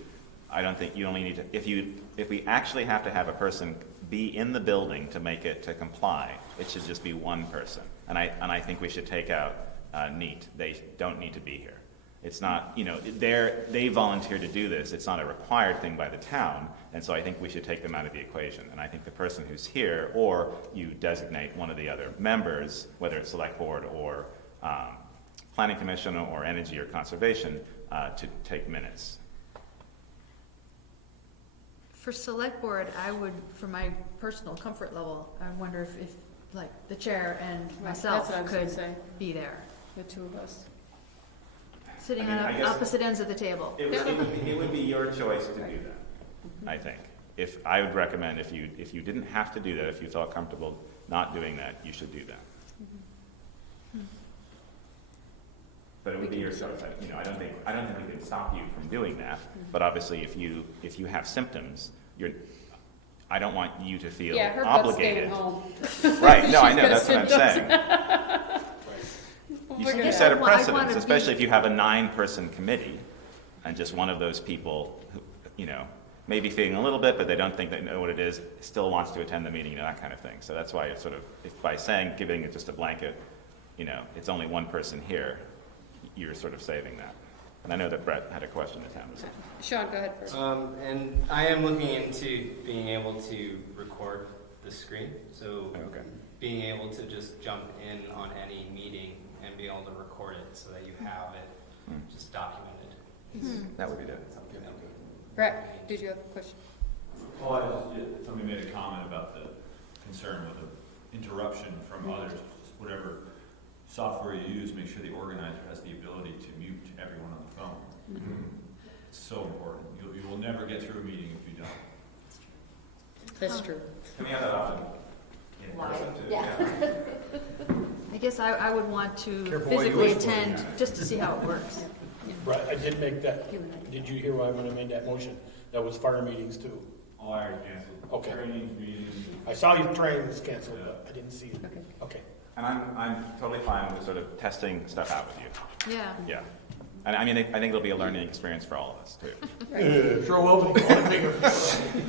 I don't think you only need to, if we actually have to have a person be in the building to make it to comply, it should just be one person. And I think we should take out NEAT. They don't need to be here. It's not, they volunteered to do this. It's not a required thing by the town. And so I think we should take them out of the equation. And I think the person who's here, or you designate one of the other members, whether it's select board or planning commission or energy or conservation, to take minutes. For select board, I would, for my personal comfort level, I wonder if like the chair and myself That's what I was gonna could say. be there, The two of us. sitting I on guess opposite ends of the table. It would be your choice to do that, I think. If I would recommend if you didn't have to do that, if you felt comfortable not doing that, you should do that. But it would be your choice. I don't think we can stop you from doing that. But obviously, if you have symptoms, I don't want you to feel Yeah, her butt's staying obligated. home. Right? No, I know. She's That's got what I'm symptoms. saying. You guess set a I wanna precedence, be- especially if you have a 9-person committee, and just one of those people, who, maybe feeling a little bit, but they don't think they know what it is, still wants to attend the meeting, that kind of thing. So that's why it's sort of, if by giving it just a blanket, it's only one person here, you're sort of saving that. And I know that Brett had a question in town. Sean, go ahead first. And I am looking into being able to record the screen, so Okay. being able to just jump in on any meeting and be able to record it so that you have it just documented. That would be good. Brett, did you have a question? Somebody made a comment about the concern with the interruption from others. Whatever software you use, make sure the organizer has the ability to mute everyone on the phone. It's so important. You will never get through a meeting if you don't. That's true. Can we have that option in person too? Yeah. I guess I would want to Careful what you physically wish for. attend just to see how it works. Right, I did make that, did you hear when I made that motion? That was fire meetings too. All I already canceled. Okay. Trainings, meetings. I saw your train was canceled, but I didn't see it. Okay. Okay. And I'm totally fine with sort of testing stuff out with you. Yeah. Yeah. And I think it'll be a learning experience for all of us too. Sure will be.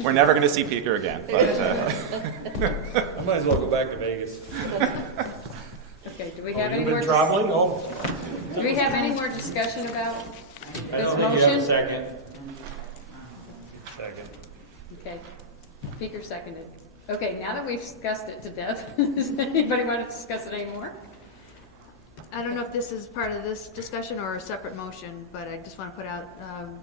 We're never going to see Peter again, but I might as well go back to Vegas. Okay, do we have any You've more? been traveling? Oh. Do we have any more discussion about I this don't think you have a motion? second. Second. Okay, Speaker seconded. Okay, now that we've discussed it to death, does anybody want to discuss it anymore? I don't know if this is part of this discussion or a separate motion, but I just want to put out,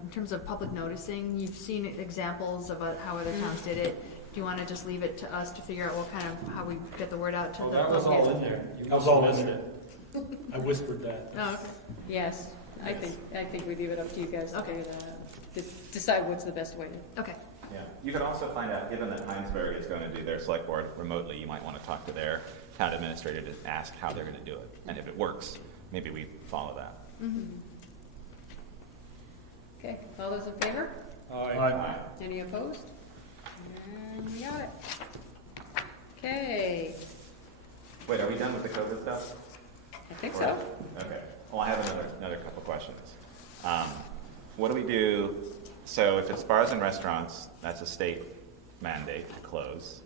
in terms of public noticing, you've seen examples of how other towns did it. Do you want to just leave it to us to figure out how we get the word out to Oh, the that was public? all in there. You That was all must in have it. I whispered that. Oh, okay. Yes, I think we leave it up to you guys to Okay. figure that out. To decide what's the best way to. Okay. yeah. You could also find out, given that Heinsberg is going to do their select board remotely, you might want to talk to their town administrator to ask how they're going to do it. And if it works, maybe we follow that. Okay, all those in favor? Aye. Any opposed? And we got it. Okay, Wait, are we done with the COVID stuff? I think so. Okay. Well, I have another couple questions. What do we do? So if it's bars and restaurants, that's a state mandate to close.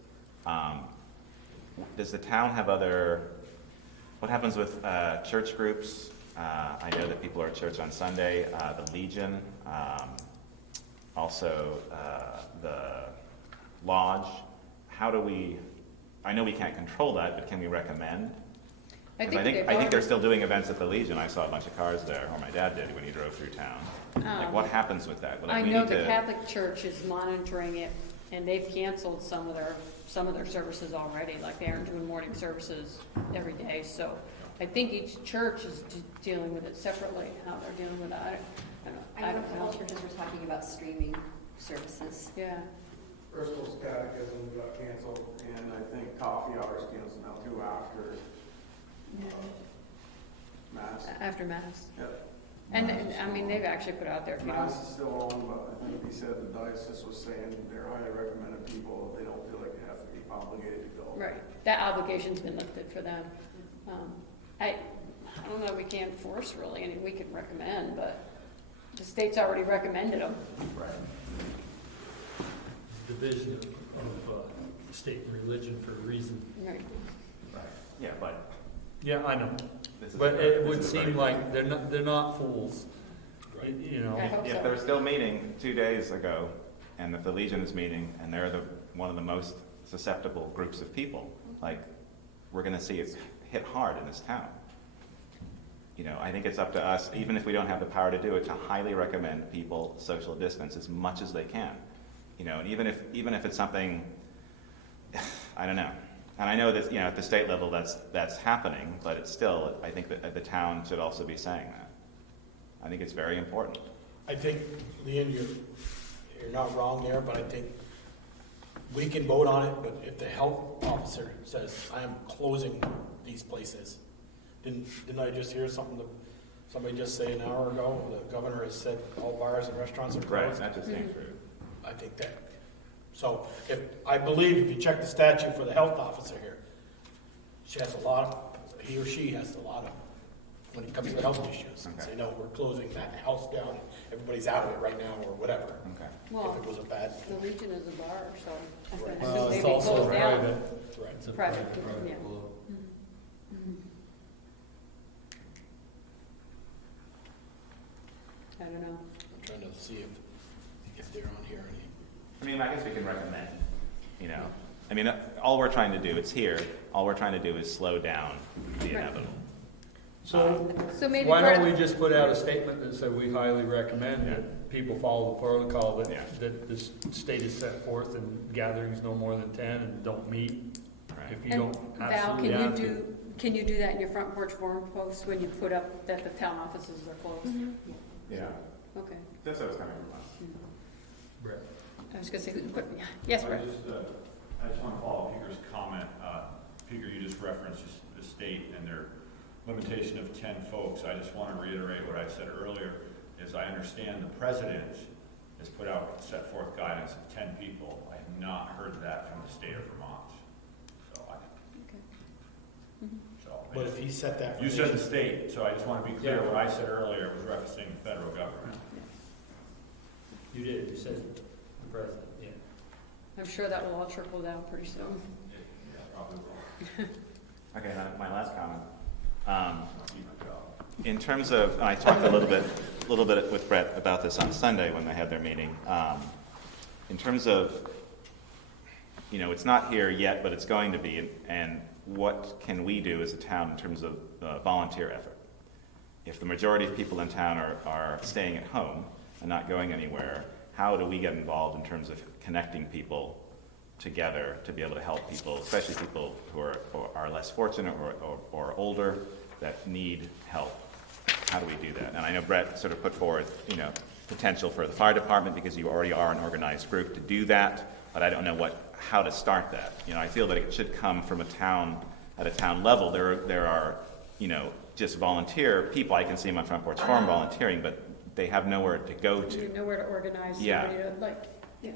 Does the town have what happens with church groups? I know that people are at church on Sunday, the Legion, also the Lodge. I know we can't control that, but can we recommend? I 'Cause think I think they're still doing events at the Legion. I saw a bunch of cars there, or my dad did when he drove through town. Like, what happens with that? Like, I we know need the to- Catholic Church is monitoring it, and they've canceled some of their services already, like they aren't doing morning services every day, so I think each church is dealing with it separately, how they're dealing with that. I don't know, churches were talking about streaming services. Yeah, Bristol's catechism got canceled, and I think coffee hours canceled now too after Mass. after Mass. Yep. And, I mean, they've actually put out there, if you don't, Mass is still on, but I think he said the diocese was saying they're highly recommending people, they don't feel like they have to be obligated to go. right, that obligation's been lifted for them. I don't know, we can't force really, and we can recommend, but the state's already recommended them. Right. Division of state and religion for a reason. Right. Right. Yeah, but Yeah, I know. this is. But a- it this would is a seem very- like they're not fools, you know. I hope If so. they're still meeting 2 days ago, and if the Legion is meeting, and they're one of the most susceptible groups of people, like, we're gonna see it hit hard in this town. You know, I think it's up to us, even if we don't have the power to do it, to highly recommend people social distance as much as they can. You know, and even if it's something, I don't know. And I know that, you know, at the state level that's happening, but it's still, I think that the town should also be saying that. I think it's very important. I think, Leon, you're not wrong there, but I think we can vote on it, but if the health officer says, I am closing these places, didn't I just hear somebody just say an hour ago, the governor has said all bars and restaurants are Right, closed? that just came through. I think that, so I believe if you check the statute for the health officer here, he or she has a lot of, when it comes to health issues, and say, no, we're closing that house down, everybody's out of it right now, or whatever. Okay. Well, If it was a bad, the Legion is a bar, so I Right. assume Well, they'd it's be also closed down. private. right. It's a Private, yeah. club. I don't know. I'm trying to see if they're on here. I mean, I guess we can recommend, you know. I mean, all we're trying to do, it's here, all we're trying to do is slow down the Right. inevitable. So So maybe why part don't of we just put out a statement that said we highly recommend that people follow the protocol that, Yeah. that the state has set forth, and gatherings no more than 10 and don't meet Right. if you And don't Val, absolutely have to. can you do that in your front porch forum post when you put up that the town offices are closed? Yeah. Okay. That's what was coming from us. Brett. I was gonna say, yes, Brett? I just want to follow Peter's comment. Peter, you just referenced the state and their limitation of 10 folks. I just want to reiterate what I said earlier, is I understand the president has set forth guidance of 10 people. I have not heard that from the state of Vermont. But if he set that. You said the state, so I just want to be clear, what I said earlier was referencing the federal government. You did, you said the president, yeah. I'm sure that will all trickle down pretty soon. Yeah, probably will. Okay, now my last comment. In terms of, and I talked a little bit with Brett about this on Sunday when they had their meeting. In terms of, you know, it's not here yet, but it's going to be, and what can we do as a town in terms of volunteer effort? If the majority of people in town are staying at home and not going anywhere, how do we get involved in terms of connecting people together to be able to help people, especially people who are less fortunate or older that need help? How do we do that? And I know Brett sort of put forward, you know, potential for the fire department because you already are an organized group to do that, but I don't know how to start that. You know, I feel that it should come from at a town level. There are, you know, just volunteer people. I can see them on Front Porch Forum volunteering, but they have nowhere to go to. Nowhere to organize Yeah. somebody to, like, yeah.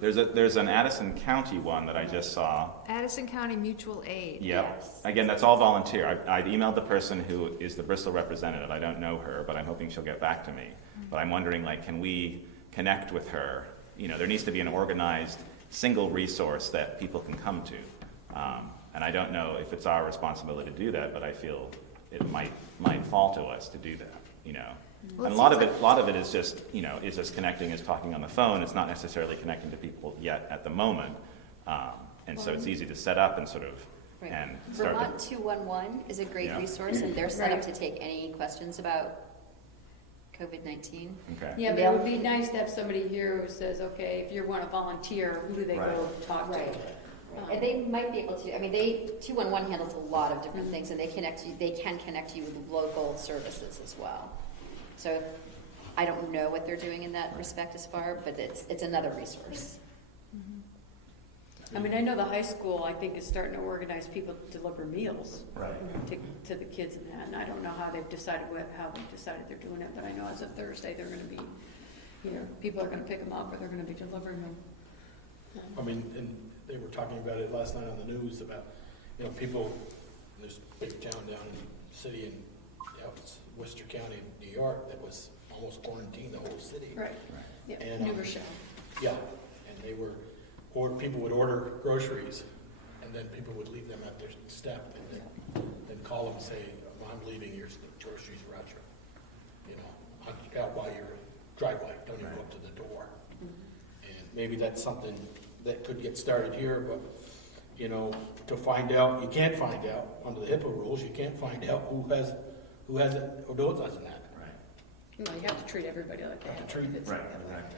There's an Addison County one that I just saw. Addison County Mutual Aid. Yep. Yes. Again, that's all volunteer. I've emailed the person who is the Bristol representative. I don't know her, but I'm hoping she'll get back to me. But I'm wondering, like, can we connect with her? You know, there needs to be an organized single resource that people can come to. And I don't know if it's our responsibility to do that, but I feel it might fall to us to do that, you know. Well, And it a lot seems of it is just, you know, is just connecting, is talking on the phone. It's not necessarily connecting to people yet at the moment. And so it's easy to set up and sort of, Right. and start to- Vermont 211 is a great Yeah. resource, and they're set up Right. to take any questions about COVID-19. Okay. Yeah, but it would be nice to have somebody here who says, okay, if you want to volunteer, who do they go talk to? Right. And they might be able to, I mean, 211 handles a lot of different things, and they can connect you with local services as well. So I don't know what they're doing in that respect as far, but it's another resource. I mean, I know the high school, I think, is starting to organize people to deliver meals. Right. To the kids and that, and I don't know how they've decided they're doing it, but I know as of Thursday, they're gonna be, people are gonna pick them up, or they're gonna be delivering them. I mean, and they were talking about it last night on the news about, people, there's a big town down in the city in, it's Worcester County, New York, that was almost quarantined, the whole city. Right, yeah, And, New Rochelle. Yeah, and they were, or people would order groceries, and then people would leave them at their step, and then call them and say, I'm leaving, here's the groceries, Roger. Out by your driveway, don't even go up to the door. And maybe that's something that could get started here, but, to find out, you can't find out, under the HIPAA rules, you can't find out who has it or doesn't have it. Right. No, you have to treat everybody like they have. Right, exactly.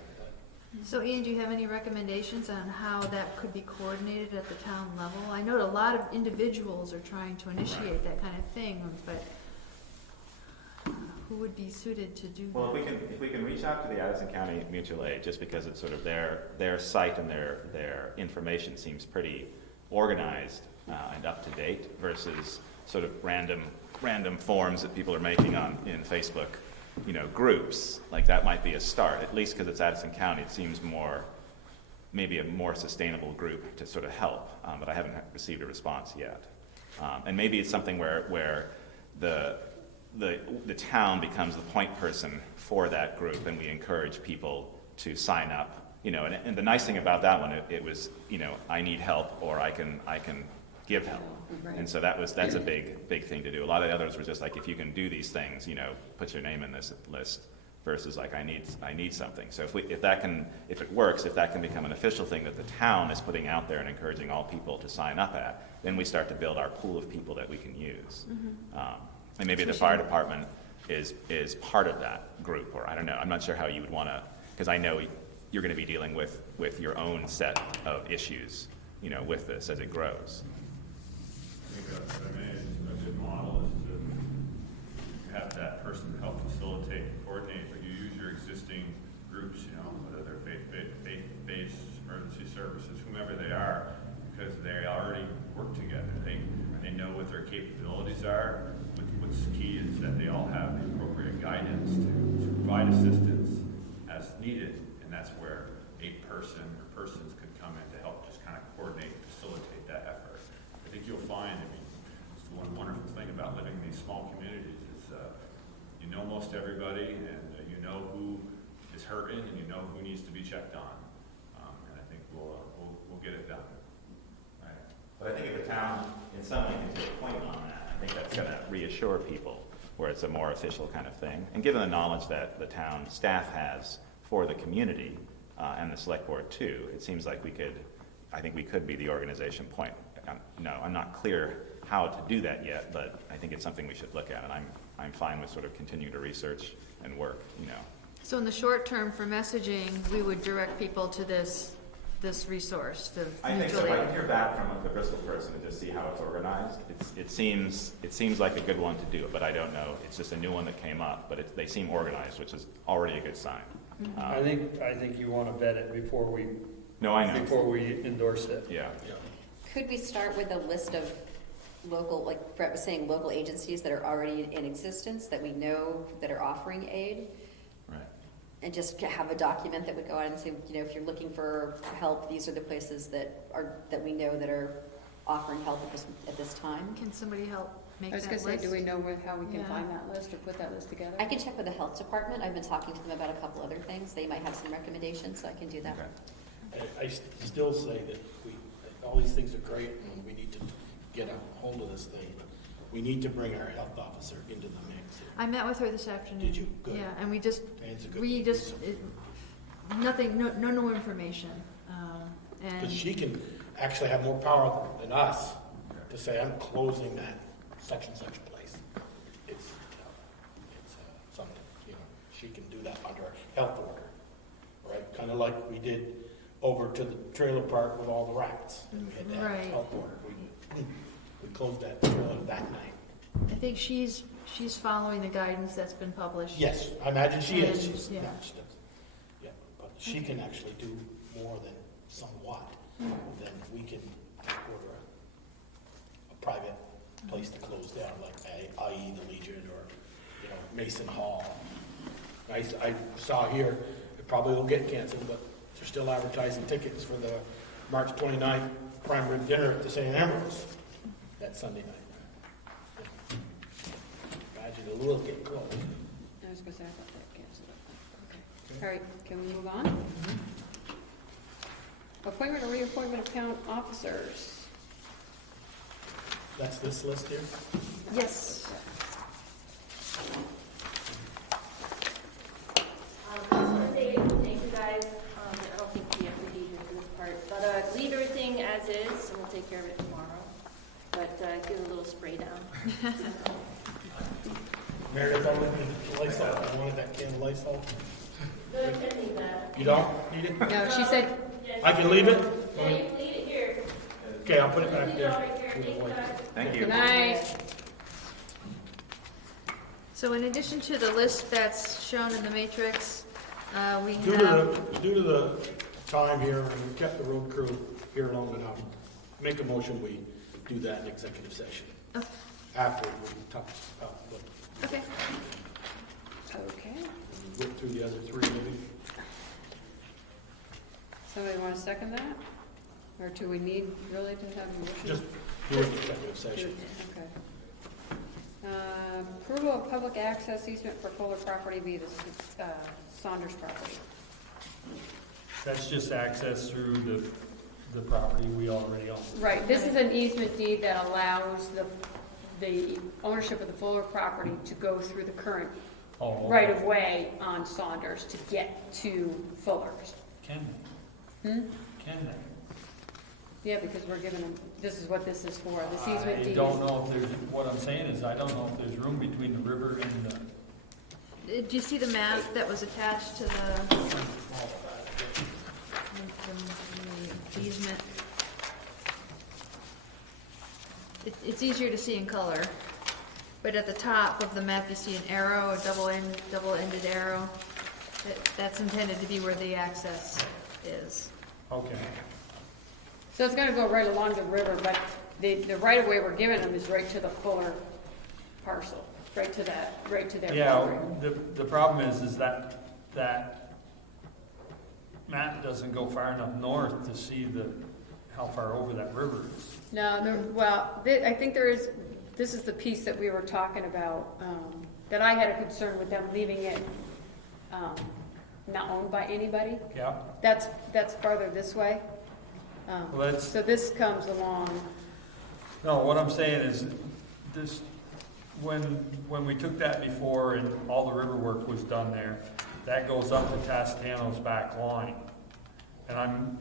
So Ian, do you have any recommendations on how that could be coordinated at the town level? I know a lot of individuals are trying to initiate that kind of thing, but who would be suited to do that? Well, if we can reach out to the Addison County Mutual Aid, just because it's sort of their site and their information seems pretty organized and up to date versus sort of random forms that people are making in Facebook, groups. Like that might be a start, at least because it's Addison County. It seems maybe a more sustainable group to sort of help, but I haven't received a response yet. And maybe it's something where the town becomes the point person for that group, and we encourage people to sign up. And the nice thing about that one, it was, I need help, or I can give help. Right. And so that's a big thing to do. A lot of the others were just like, if you can do these things, put your name in this list, versus like, I need something. So if it works, if that can become an official thing that the town is putting out there and encouraging all people to sign up at, then we start to build our pool of people that we can use. And maybe the fire department is part of that group, or I don't know. I'm not sure how you would want to, because I know you're going to be dealing with your own set of issues, with this as it grows. A good model is to have that person help facilitate and coordinate, but you use your existing groups, whether they're faith-based, emergency services, whomever they are, because they already work together. They know what their capabilities are. What's key is that they all have the appropriate guidance to provide assistance as needed, and that's where a person or persons could come in to help just kind of coordinate and facilitate that effort. I think you'll find, it's the one wonderful thing about living in these small communities is you know most everybody, and you know who is hurting, and you know who needs to be checked on. And I think we'll get it done. Right. But I think if the town, in some way, can take a point on that, I think that's going to reassure people where it's a more official kind of thing. And given the knowledge that the town staff has for the community and the select board too, it seems like I think we could be the organization point. I'm not clear how to do that yet, but I think it's something we should look at, and I'm fine with sort of continuing to research and work, So in the short term for messaging, we would direct people to this resource, the I think so. mutual I aid. can hear back from the Bristol person and just see how it's organized. It seems like a good one to do, but I don't know. It's just a new one that came up, but they seem organized, which is already a good sign. I think you want to vet it before we endorse it. Yeah. Could we start with a list of local, like Brett was saying, local agencies that are already in existence that we know that are offering aid? Right. And just have a document that would go out and say, if you're looking for help, these are the places that we know that are offering help at this time. Can somebody help make I was that gonna say, list? do we know how we can Yeah. find that list or put that list together? I can check with the health department. I've been talking to them about a couple other things. They might have some recommendations, so I can do that. Okay. I still say that all these things are great, and we need to get a hold of this thing, but we need to bring our health officer into the mix. I met with her this afternoon. Did you? Good. Yeah, and Dan's a good resource. nothing, no information. Because And she can actually have more power than us to say, I'm closing that such and such place. It's something, she can do that under a health order, right? Kind of like we did over to the trailer park with all the rats. And we had to have Right. it outboard. We closed that trailer that night. I think she's following the guidance that's been published. Yes, I imagine she is. And, She's, yeah. she does. Yeah, but she can actually do more than somewhat, than we can order a private place to close down, like i.e. the Legion or, Mason Hall. I saw here, it probably will get canceled, but they're still advertising tickets for the March 29th prime rib dinner at the St. Ambrose that Sunday night. Imagine it will get closed. I was gonna say, I thought that canceled it. Okay. All right, can we move on? Appointment or reappointment of town officers. That's this list here? Yes. I just want to say thank you guys. I don't think we have to leave into this part, but leave everything as is, and we'll take care of it tomorrow. But give it a little spray down. Meredith, I wanted the Lysol. I wanted that can of Lysol. No, you can leave that. You don't need it? No, she said, Yes. I can leave it? Yeah, you can leave it here. Okay, I'll put it back Leave it all there. right here. Thank you, guys. Thank you. good night. So in addition to the list that's shown in the matrix, we Due have, to the time here, and we kept the road crew here long enough, make a motion, we do that in executive session. Okay. After we talk about what, okay, Okay. work through the other three maybe. Somebody want to second that? Or do we need really to have a motion? Just do it in executive session. Okay. Approval of public access easement for Fuller property via the Saunders property. That's just access through the property we already own. Right, this is an easement deed that allows the ownership of the Fuller property to go through the current Oh, okay. right-of-way on Saunders to get to Fuller's. Can Hmm? they? Can they? Yeah, because we're giving them, this is what this is for, this easement I deed. don't know if there's, what I'm saying is, I don't know if there's room between the river and the, do you see the map that was attached to the easement? It's easier to see in color, but at the top of the map, you see an arrow, a double-ended arrow. That's intended to be where the access is. okay. So it's gonna go right along the river, but the right-of-way we're giving them is right to the Fuller parcel, right to their Yeah, property. the problem is that map doesn't go far enough north to see how far over that river is. No, I think this is the piece that we were talking about, that I had a concern with them leaving it, not owned by anybody. Yeah, That's farther this way. well, that's, So this comes along, no, what I'm saying is, this, when we took that before and all the river work was done there, that goes up to Tascano's back line. And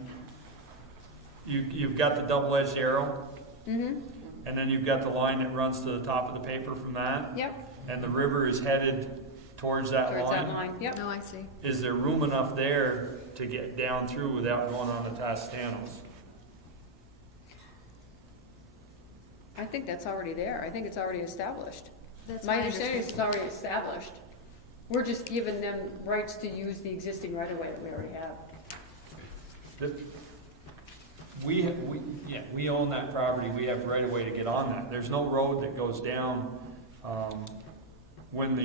you've got the double-edged arrow, mm-hmm, and then you've got the line that runs to the top of the paper from that, yep, and the river is headed towards that towards that line. line, yep. No, I see. Is there room enough there to get down through without going on to Tascano's? I think that's already there, I think it's already established. That's My understanding is it's already established. We're just giving them rights to use the existing right-of-way that we already have. We own that property, we have right of way to get on that. There's no road that goes down, when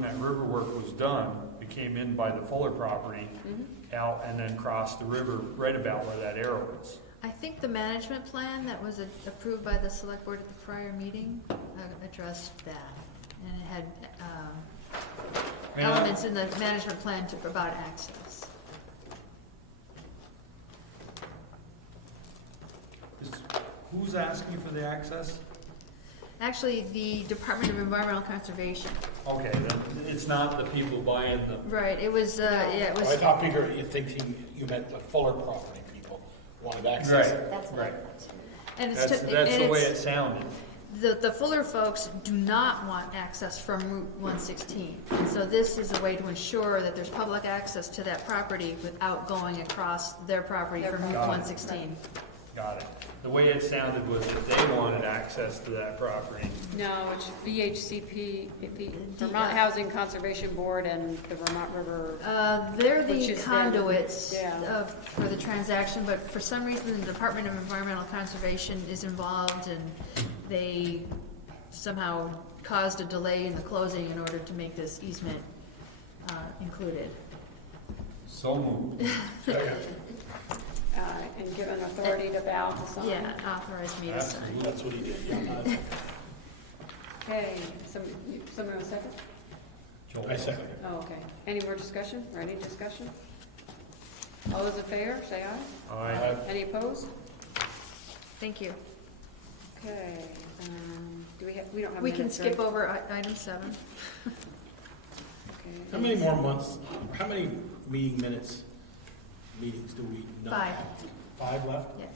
that river work was done, it came in by the Fuller property Mhm. out and then crossed the river right about where that arrow is. I think the management plan that was approved by the select board at the prior meeting addressed that. And it had elements in the management plan about access. Who's asking for the access? Actually, the Department of Environmental Conservation. Okay, then it's not the people buying the, Right, it was, yeah, it I was, thought, Peter, you meant the Fuller property people wanted access. right, That's what I right. thought too. and it's, That's to- the and way it's, it sounded. The Fuller folks do not want access from Route 116. And so this is a way to ensure that there's public access to that property without going across their property from Route Got it. 116. Got it. The way it sounded was that they wanted access to that property. No, it's VHCP, the Vermont Housing Conservation Board and the Vermont River. They're Which the is conduits yeah. for the transaction, but for some reason, the Department of Environmental Conservation is involved, and they somehow caused a delay in the closing in order to make this easement included. So moved. And given authority to Val to sign. Yeah, authorize me to sign. That's what he did, yeah. Okay, somebody want a second? I second it. Oh, okay. Any more discussion, or any discussion? All those in favor, say aye. Aye. Any opposed? Thank you. Okay, we don't have We can minutes, skip right? over item 7. Okay. How many more months, how many meetings do we not 5. have? 5 left? Yeah.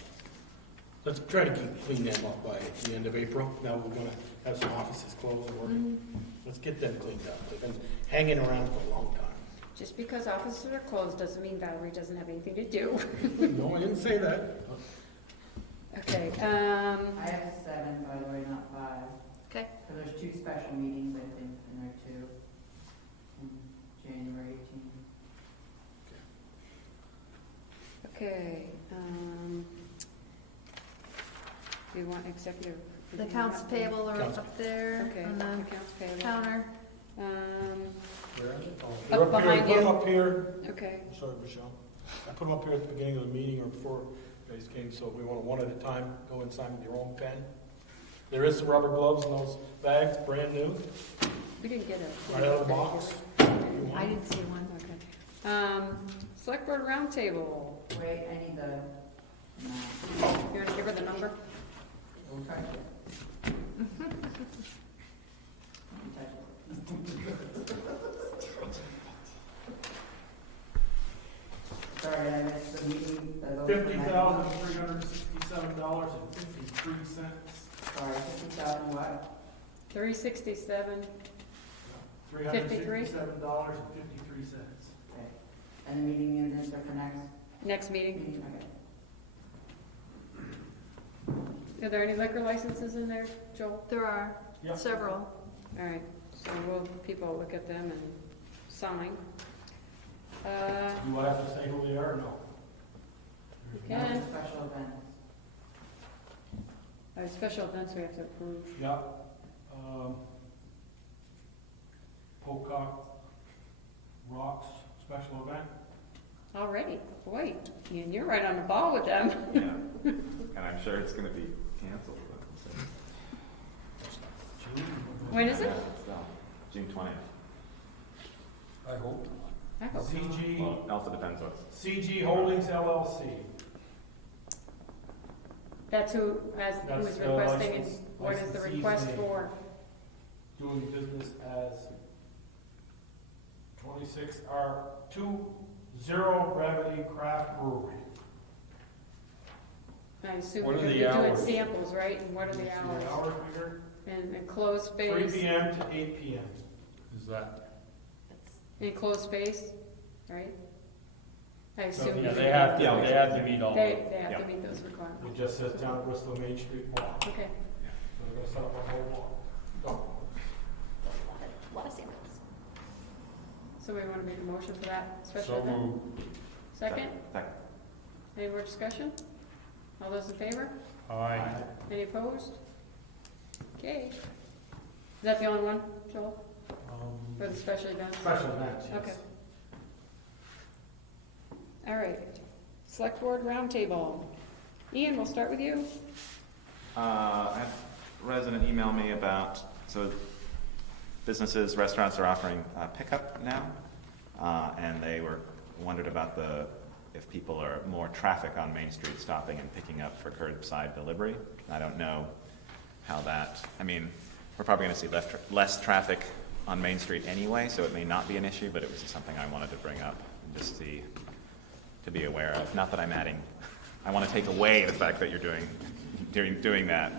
Let's try to clean them up by the end of April. Now we're gonna have some offices closed and working. Let's get them cleaned up. They've been hanging around for a long time. Just because offices are closed doesn't mean Valerie doesn't have anything to do. No, I didn't say that. Okay, I have 7, by the way, not 5. Okay. So there's 2 special meetings, I think, in there too. In January 18th. okay, do you want executive? The accounts payable are Accounts- up there Okay, on the accounts payable. counter. Where are they? Up They're behind Put them you. up here. Okay, I'm sorry, Michelle. I put them up here at the beginning of the meeting or before you guys came, so we want one at a time, go inside with your own pen. There is some rubber gloves in those bags, brand new, we didn't get it. right out of the box. I didn't see one. Okay. Select Board Roundtable. Wait, I need the, You want to give her the number? don't touch it. Don't touch it. Sorry, I missed the meeting. the vote for $50,367.53. Sorry, 50,000 what? 367. $367.53. Okay. And the meeting minutes are for Next meeting. meeting, okay. Are there any liquor licenses in there, Joel? There are Yep. several. All right, so people look at them and sign. Do I have to say who they are or no? Can. That's a special event. Special events we have to approve. Yeah. Pocock Rocks special event. Already, boy, and you're right on the ball with them. Yeah, and I'm sure it's gonna be canceled. When is it? June 20th. I hope. I hope so. CG, Well, it also depends what's. CG Holdings LLC. That's who That's was the requesting, and license- what is the licensee's request name. for? Doing business as 26R20 Gravity Craft Brewery. I assume What are you're the doing hours? samples, right? And what are the The hours? hours we heard, And enclosed 3 space, PM to 8 PM. Is that? enclosed space, right? I assume. Yeah, you- they have to meet all. They have Yeah. to meet those requirements. It just says down at Bristol Main Street block. So Okay, we're gonna set up a whole block. A lot of samples. so we want to make a motion for that special So event? moved. Second? Second. Any more discussion? All those in favor? Aye. Any opposed? Okay. Is that the only one, Joel, for the special event? Special events, yes. Okay. All right. Select Board Roundtable. Ian, we'll start with you. I had a resident email me about, so businesses, restaurants are offering pickup now, and they wondered about if people are more traffic on Main Street stopping and picking up for curbside delivery. I don't know how that, I mean, we're probably going to see less traffic on Main Street anyway, so it may not be an issue, but it was just something I wanted to bring up and just see, to be aware of. Not that I'm adding, I want to take away the fact that you're doing doing that.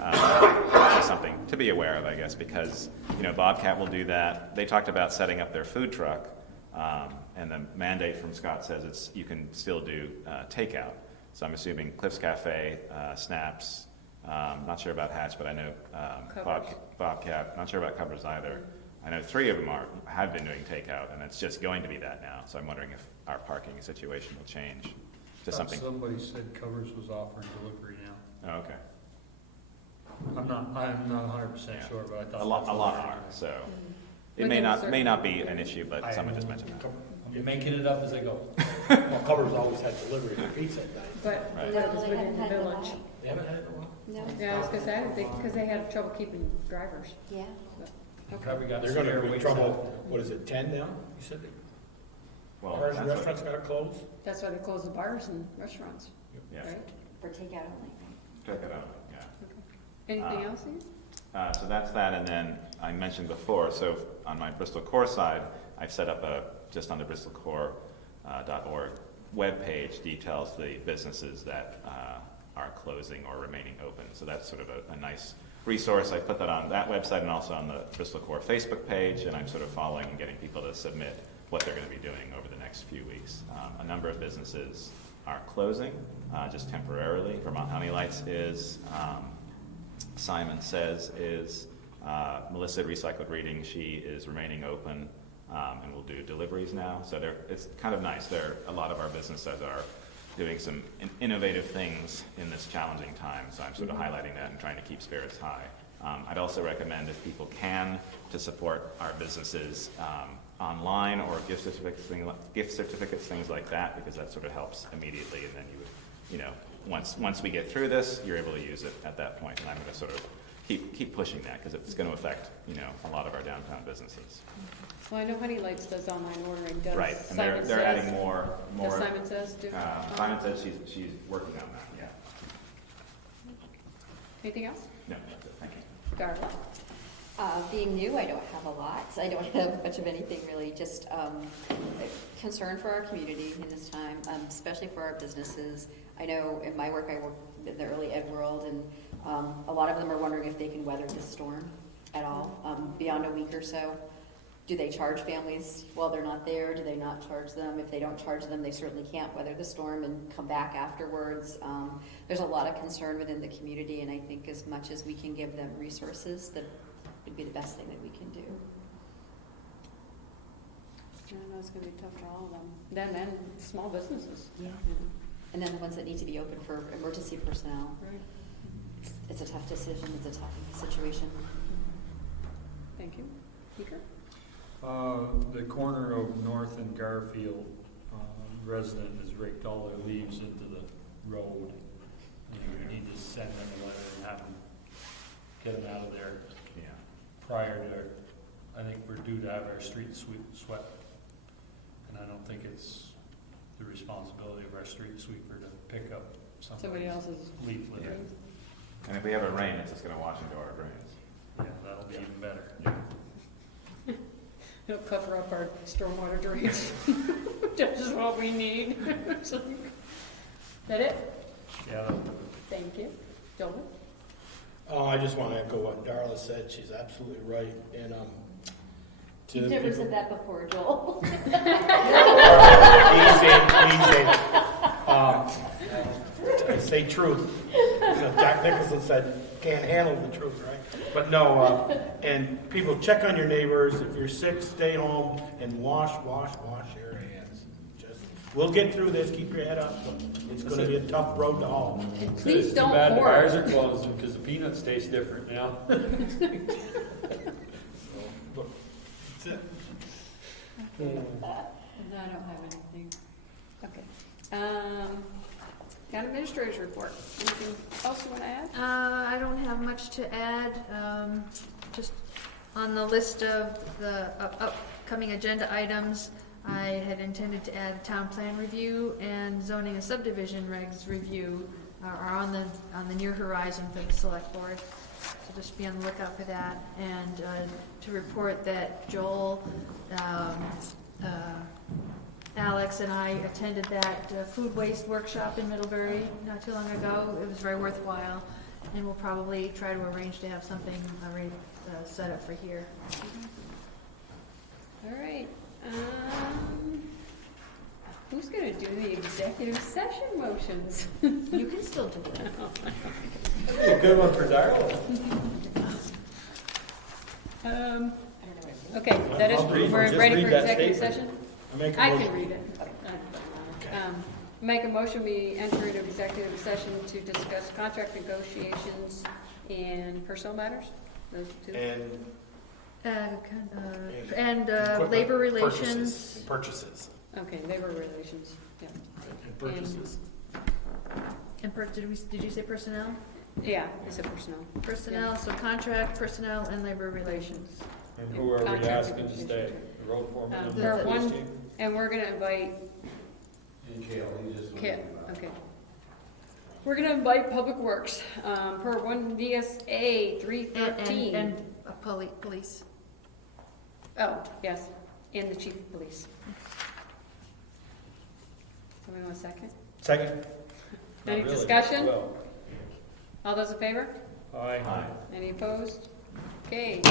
Just something to be aware of, I guess, because, Bobcat will do that. They talked about setting up their food truck, and the mandate from Scott says you can still do takeout. So I'm assuming Cliff's Cafe, Snaps, not sure about Hatch, but I know Bobcat, not sure about Covers either. I know 3 of them have been doing takeout, and it's just going to be that now. So I'm wondering if our parking situation will change to something. Somebody said Covers was offering delivery now. Oh, okay. I'm not 100% sure, but I thought. A lot are, so it may not be an issue, but someone just mentioned that. I'm making it up as I go. Well, Covers always had delivery for pizza at night. But Right. that was No, they within the haven't had it village. They haven't had it in a while? No? Yeah, I was gonna say, because they had trouble keeping drivers. Yeah. You probably got They're gonna spare be in weeks trouble, out. what is it, 10 now? You said Well, bars and that's what- restaurants gotta close? That's why they closed the bars and restaurants, Yeah, right? For takeout only. check it out, yeah. Anything else, Ian? So that's that, and then I mentioned before, so on my Bristol Core side, I've set up just on the bristolcore.org webpage details the businesses that are closing or remaining open. So that's sort of a nice resource. I put that on that website and also on the Bristol Core Facebook page, and I'm sort of following and getting people to submit what they're going to be doing over the next few weeks. A number of businesses are closing, just temporarily. Vermont Honey Lights is. Simon Says is. Melissa Recycled Reading, she is remaining open and will do deliveries now. So it's kind of nice. A lot of our businesses are doing some innovative things in this challenging time. So I'm sort of highlighting that and trying to keep spirits high. I'd also recommend, if people can, to support our businesses online or gift certificates, things like that, because that sort of helps immediately. And then you would, once we get through this, you're able to use it at that point. And I'm going to sort of keep pushing that, because it's going to affect, a lot of our downtown businesses. Well, I know Honey Lights does online ordering, does Right, and Simon they're Says? adding more. Does Simon Says do? Simon Says she's working on that, yeah. Anything else? No, that's it, thank you. Darla? Being new, I don't have a lot. I don't have much of anything really, just concern for our community in this time, especially for our businesses. I know in my work, I work in the early ed world, and a lot of them are wondering if they can weather this storm at all, beyond a week or so. Do they charge families while they're not there? Do they not charge them? If they don't charge them, they certainly can't weather the storm and come back afterwards. There's a lot of concern within the community, and I think as much as we can give them resources, that would be the best thing that we can do. I know it's gonna be tough for all of them. Them and small businesses. Yeah. And then the ones that need to be open for emergency personnel. Right. It's a tough decision. It's a tough situation. Thank you. Speaker? The corner of North and Garfield, resident has raked all their leaves into the road. And we need to send them a letter and have them get them out of there prior to, I think we're due to have our street swept. And I don't think it's the responsibility of our street sweeper to pick up Somebody else's leaf litter. And if we have a rain, it's just going to wash into our drains. Yeah, that'll be even better. It'll cover up our stormwater drains. That's what we need. That it? Yeah. Thank you. Dolan? I just want to echo what Darla said. She's absolutely right. And to You've never people- said that before, Joel. I say truth. Jack Nicholson said, can't handle the truth, right? But no, and people, check on your neighbors. If you're sick, stay home and wash your hands. We'll get through this. Keep your head up. It's going to be a tough road to hoe. Please It's don't too bad the pour. bars are closing, because the peanuts taste different now. That's it. No, I don't have anything. Okay. Town administrator's report. Anything else you want to add? I don't have much to add. Just on the list of the upcoming agenda items, I had intended to add town plan review and zoning and subdivision regs review are on the near horizon for the select board. So just be on the lookout for that. And to report that Joel, Alex and I attended that food waste workshop in Middlebury not too long ago. It was very worthwhile. And we'll probably try to arrange to have something already set up for here. All right, who's gonna do the executive session motions? You can still do it. That'd be a good one for Darrell. Okay, that is, I'll read- we're just ready read for that executive statement. session? I make a I motion. can read it. Make a motion, we enter into executive session to discuss contract negotiations and personnel matters, those two. And And labor relations. Purchases. Okay, labor relations, yeah. And purchases. And did you say personnel? Yeah, it's a personnel. Personnel, so contract, personnel, and labor relations. And who are we Contract asking to negotiations. stay? The road foreman and For the police one, chief? and we're gonna invite Kit, okay. We're gonna invite Public Works, per one VSA 313. And police. Oh, yes, and the chief of police. Somebody want a second? Second. Any Not really. discussion? Well, All those in favor? aye. Any opposed? Okay.